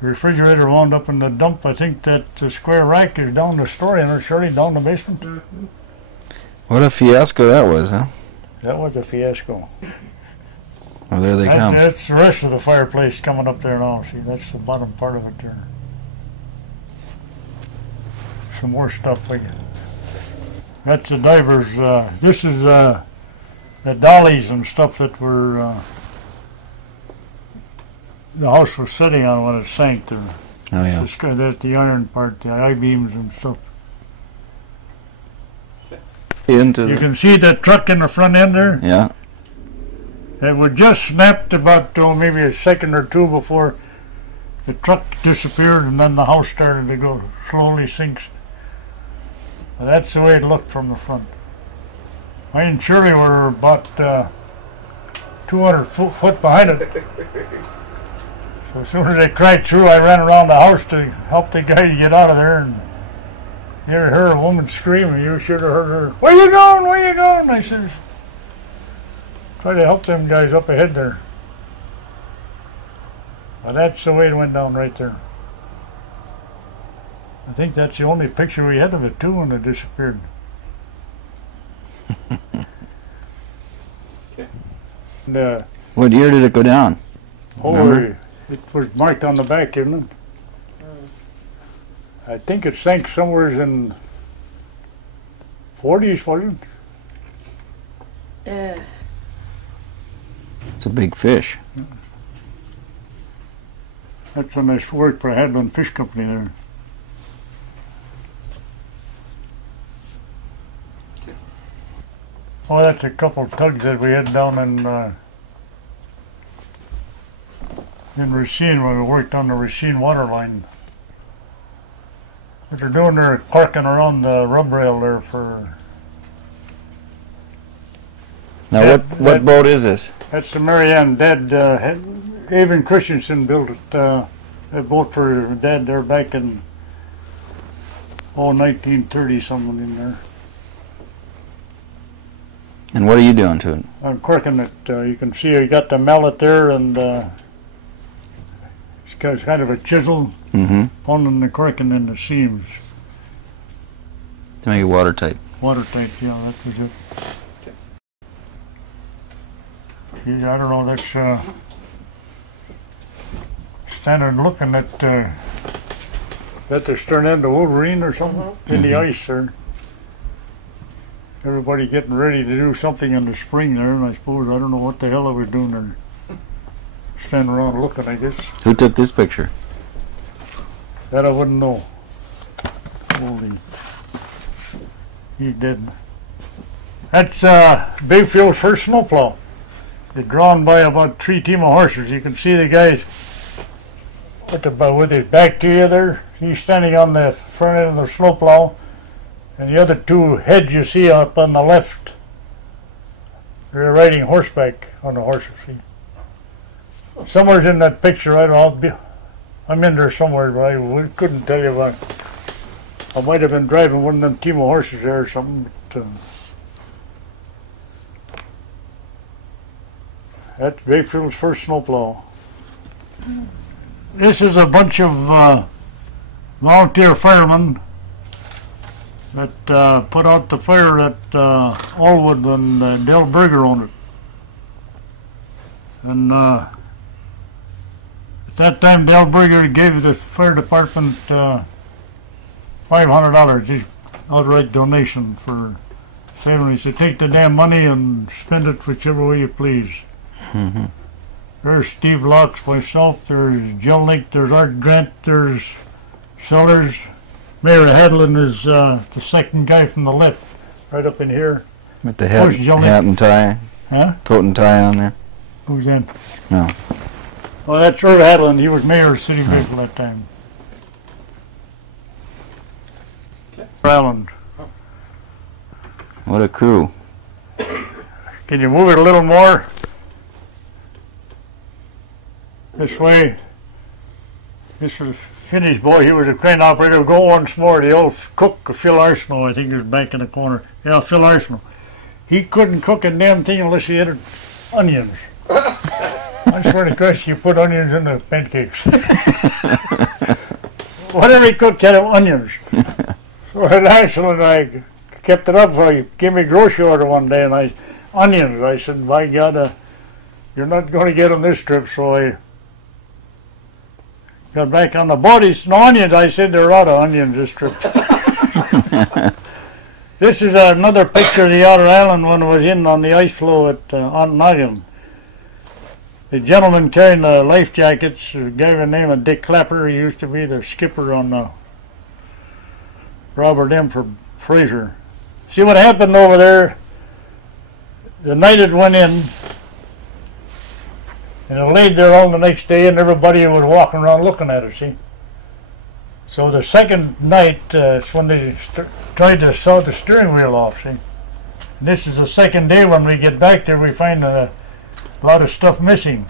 The refrigerator wound up in the dump. I think that the square rack is down the story and it's surely down the basement. Mm-hmm. What a fiasco that was, huh? That was a fiasco. Oh, there they come. That's the rest of the fireplace coming up there now. See, that's the bottom part of it there. Some more stuff like that's the divers. This is the dollies and stuff that were the house was sitting on when it sank there. Oh, yeah. That's the iron part, the I-beams and stuff. Into You can see that truck in the front end there. Yeah. It would just snapped about maybe a second or two before the truck disappeared, and then the house started to go slowly sinks. And that's the way it looked from the front. I and Shirley were about 200 foot behind it. So as soon as they cracked through, I ran around the house to help the guy to get out of there, and you heard a woman screaming. You should have heard her, "Where you going? Where you going?" I says, try to help them guys up ahead there. Well, that's the way it went down right there. I think that's the only picture we had of it too when it disappeared. And, What year did it go down? Remember? it was marked on the back, isn't it? I think it sank somewhere in 40s, wasn't it? It's a big fish. That's when I worked for Hadlin Fish Company there. Oh, that's a couple of tugs that we had down in Racine when we worked on the Racine water line. What they're doing, they're parking around the rub rail there for... Now, what boat is this? That's the Marianne. Dad, Avon Christensen built it, a boat for Dad there back in, 1930 something in there. And what are you doing to it? I'm corking it. You can see I got the mallet there, and it's kind of a chisel holding the corking in the seams. To make it watertight. Watertight, yeah, that was it. Geez, I don't know, that's standing looking at the stern end of Wolverine or something in the ice there. Everybody getting ready to do something in the spring there, and I suppose I don't know what the hell I was doing there. Standing around looking, I guess. Who took this picture? That I wouldn't know. Holy. He's dead. That's Bayfield's first snowplow. It's drawn by about 3 team of horses. You can see the guy with his back to you there. He's standing on the front end of the snowplow. And the other 2 heads you see up on the left, they're riding horseback on the horses. See? Somewhere's in that picture, I don't know. I'm in there somewhere, but I couldn't tell you what. I might have been driving one of them team of horses there or something. But, that's Bayfield's first snowplow. This is a bunch of volunteer firemen that put out the fire at Allwood when Del Berger owned it. And at that time, Del Berger gave the fire department $500, just outright donation for saving. He said, take the damn money and spend it whichever way you please. There's Steve Locks, myself, there's Jelnick, there's Art Grant, there's Sellers. Mayor Hadlin is the second guy from the left, right up in here. With the hat and tie? Huh? Coat and tie on there? Who's in? No. Well, that's Irv Hadlin. He was mayor of City Bayfield that time. Island. What a crew. Can you move it a little more? This way. This was Finney's boy. He was a crane operator. Go once more. The old cook, Phil Arsenault, I think, was back in the corner. Yeah, Phil Arsenault. He couldn't cook a damn thing unless he had onions. I swear to Christ, you put onions in the pancakes. Whatever he cooked had onions. So Arsenault and I kept it up for you. Gave me a grocery order one day, and onions. I said, by God, you're not going to get on this trip, so I got back on the boat. He said, no onions. I said, there are out of onions this trip. This is another picture of the outer island when it was in on the ice floe at Ontonagon. The gentleman carrying the life jackets, a guy by the name of Dick Clapper, he used to be the skipper on the Robert M. for Fraser. See what happened over there? The night it went in, and it laid there all the next day, and everybody was walking around looking at it, see? So the second night, it's when they tried to saw the steering wheel off, see? And this is the second day. When we get back there, we find a lot of stuff missing.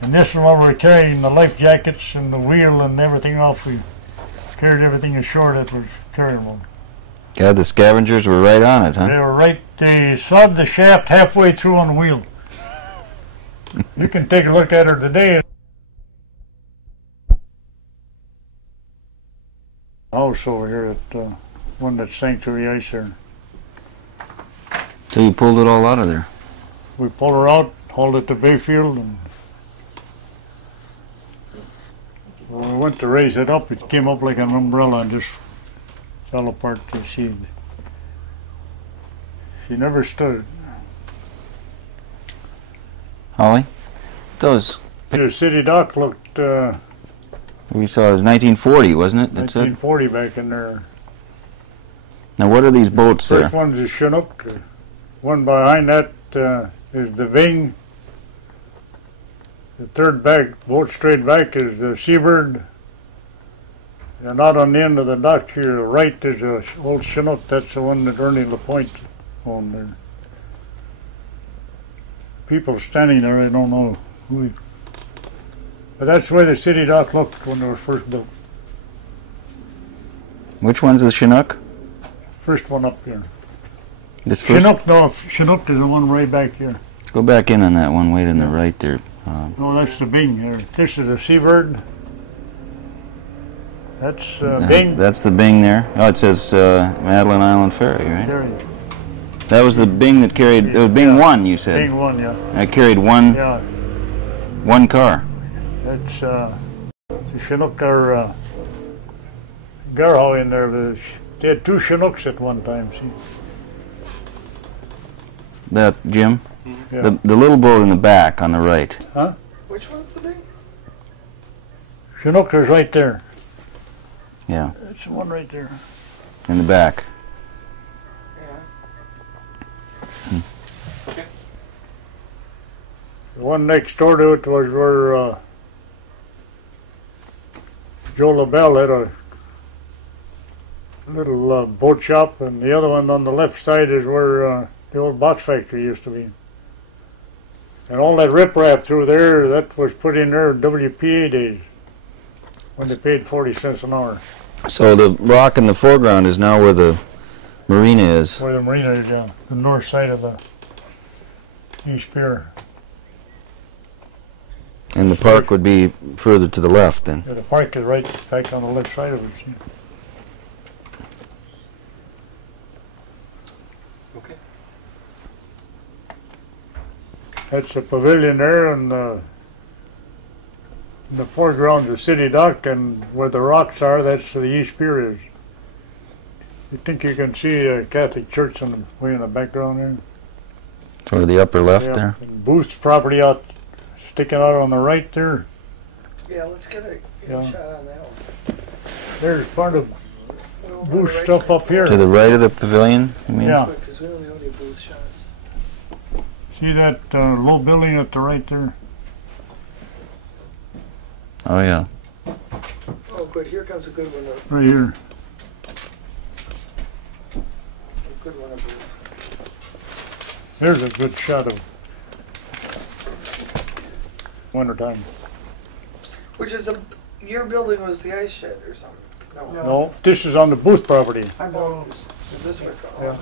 And this is when we're carrying the life jackets and the wheel and everything off. We carried everything ashore that was carryable. God, the scavengers were right on it, huh? They were right. They sawed the shaft halfway through on the wheel. You can take a look at her today. House over here at one that sank through the ice there. So you pulled it all out of there? We pulled her out, hauled it to Bayfield, and when we went to raise it up, it came up like an umbrella and just fell apart. She never stood. Holly? Those... The city dock looked... we saw it was 1940, wasn't it? 1940 back in there. Now what are these boats there? First one's a Chinook. One behind that is the Ving. The third back, boat straight back, is the Seabird. And out on the end of the dock here, right is a old Chinook. That's the one that Ernie LaPointe owned there. People standing there, I don't know who. But that's the way the city dock looked when it was first built. Which one's the Chinook? First one up here. This first? Chinook, no, Chinook is the one right back here. Go back in on that one, way to the right there. No, that's the Bing here. This is the Seabird. That's Bing. That's the Bing there. Oh, it says Madeline Island Ferry, right? There. That was the Bing that carried. It was Bing 1, you said. Bing 1, yeah. That carried one car. That's the Chinook or Garhow in there. They had 2 Chinooks at one time, see? That, Jim? Yeah. The little boat in the back on the right. Huh? Which one's the big? Chinook is right there. Yeah, That's the one right there. in the back. Yeah. The one next door to it was where Joe LaBelle had a little boat shop, and the other one on the left side is where the old box factory used to be. And all that riprap through there, that was put in there WPA days, when they paid 40 cents an hour. So the rock in the foreground is now where the marina is. Where the marina is, yeah, the north side of the East Pier. And the park would be further to the left then. Yeah, the park is right back on the left side of it. See? Okay. That's the pavilion there, and in the foreground the city dock, and where the rocks are, that's the East Pier is. You think you can see a Catholic church in the way in the background there? For the upper left Yeah, there. and Booth's property out, sticking out on the right there. Yeah, let's get a Yeah. shot on that one. There's part of Well, over Booth's right stuff there. up here. To the right of the pavilion, you mean? Yeah. Because we don't have any booth shots. See that low building at the right there? Oh yeah. Oh, good. Here comes a good one. Right here. A good one of booth. There's a good shot of wintertime. Which is your building was the ice shed or something? No. No, this is on the Booth property. Our buildings. This way. Yeah.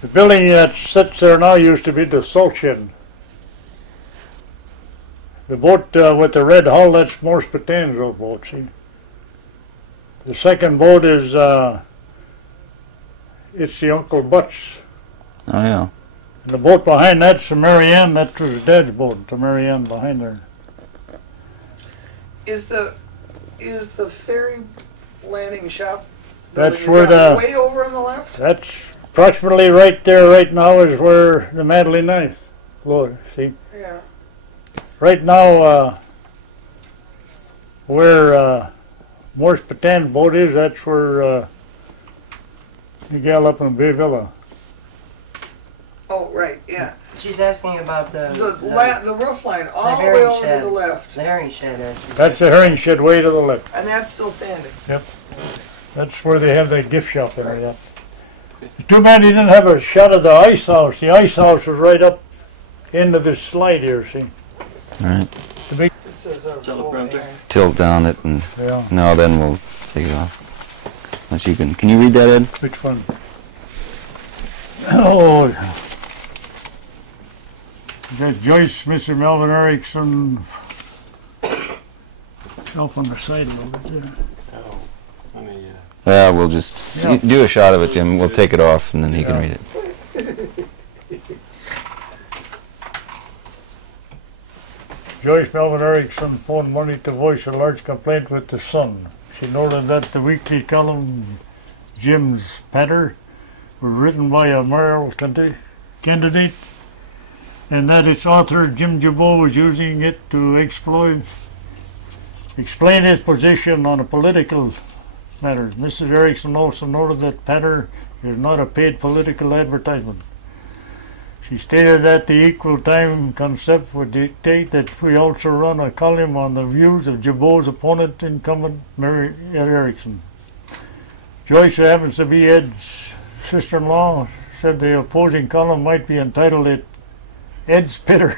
The building that sits there now used to be the salt shed. The boat with the red hull, that's Morse Patan's boat, see? The second boat is, it's the Uncle Butts. Oh yeah. And the boat behind that's the Marianne, that was Dad's boat, the Marianne behind there. Is the ferry landing shop? That's building, where is that the- way over on the left? That's approximately right there right now is where the Madeline knife floated, see? Yeah. Right now, where Morse Patan's boat is, that's where the gal up in Bayfield. Oh, right. Yeah. She's asking about the The roof line all the way herring over shed. to the left, The herring shed. Actually. That's the herring shed way to the left. and that's still standing. That's where they have that gift shop there, yeah. It's too bad he didn't have a shot of the ice house. The ice house was right up into this slide here, see? Alright. The big, It says Teleprompter. Tilt down it and yeah, no, then we'll take it off. Unless you can you read that, Ed? which one? Oh, that's Joyce, Mr. Melvin Erickson, up on the side over there. Oh, let me, Yeah, we'll just Yeah. you do a shot of it, Jim. We'll take it off and then he can read it. Joyce Melvin Erickson phoned Monday to voice a large complaint with the Sun. She noted that the weekly column, Jim's Patter, was written by a mayoral candidate, and that its author, Jim Jabot, was using it to explain his position on a political matters. Mrs. Erickson also noted that patter is not a paid political advertisement. She stated that the equal time concept would dictate that we also run a column on the views of Jabot's opponent, incumbent Ed Erickson. Joyce, who happens to be Ed's sister-in-law, said the opposing column might be entitled Ed's Pitter.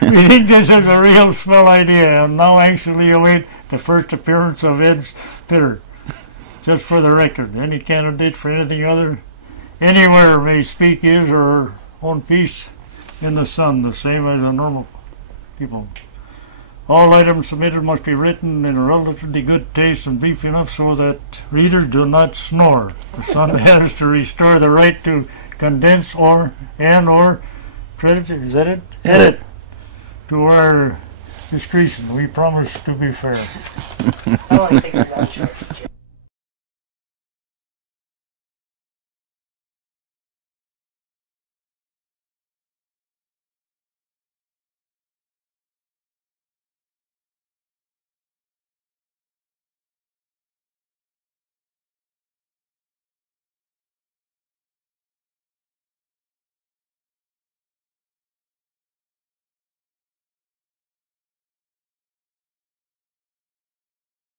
We think this is a real swell idea and now anxiously await the first appearance of Ed's Pitter. Just for the record, any candidate for anything other anywhere may speak his or her own piece in the Sun, the same as the normal people. All items submitted must be written in a relatively good taste and brief enough so that readers do not snore. The Sun has to restore the right to condense or credit, is that it? Edit. To our discretion. We promise to be fair. Oh, I think that's right.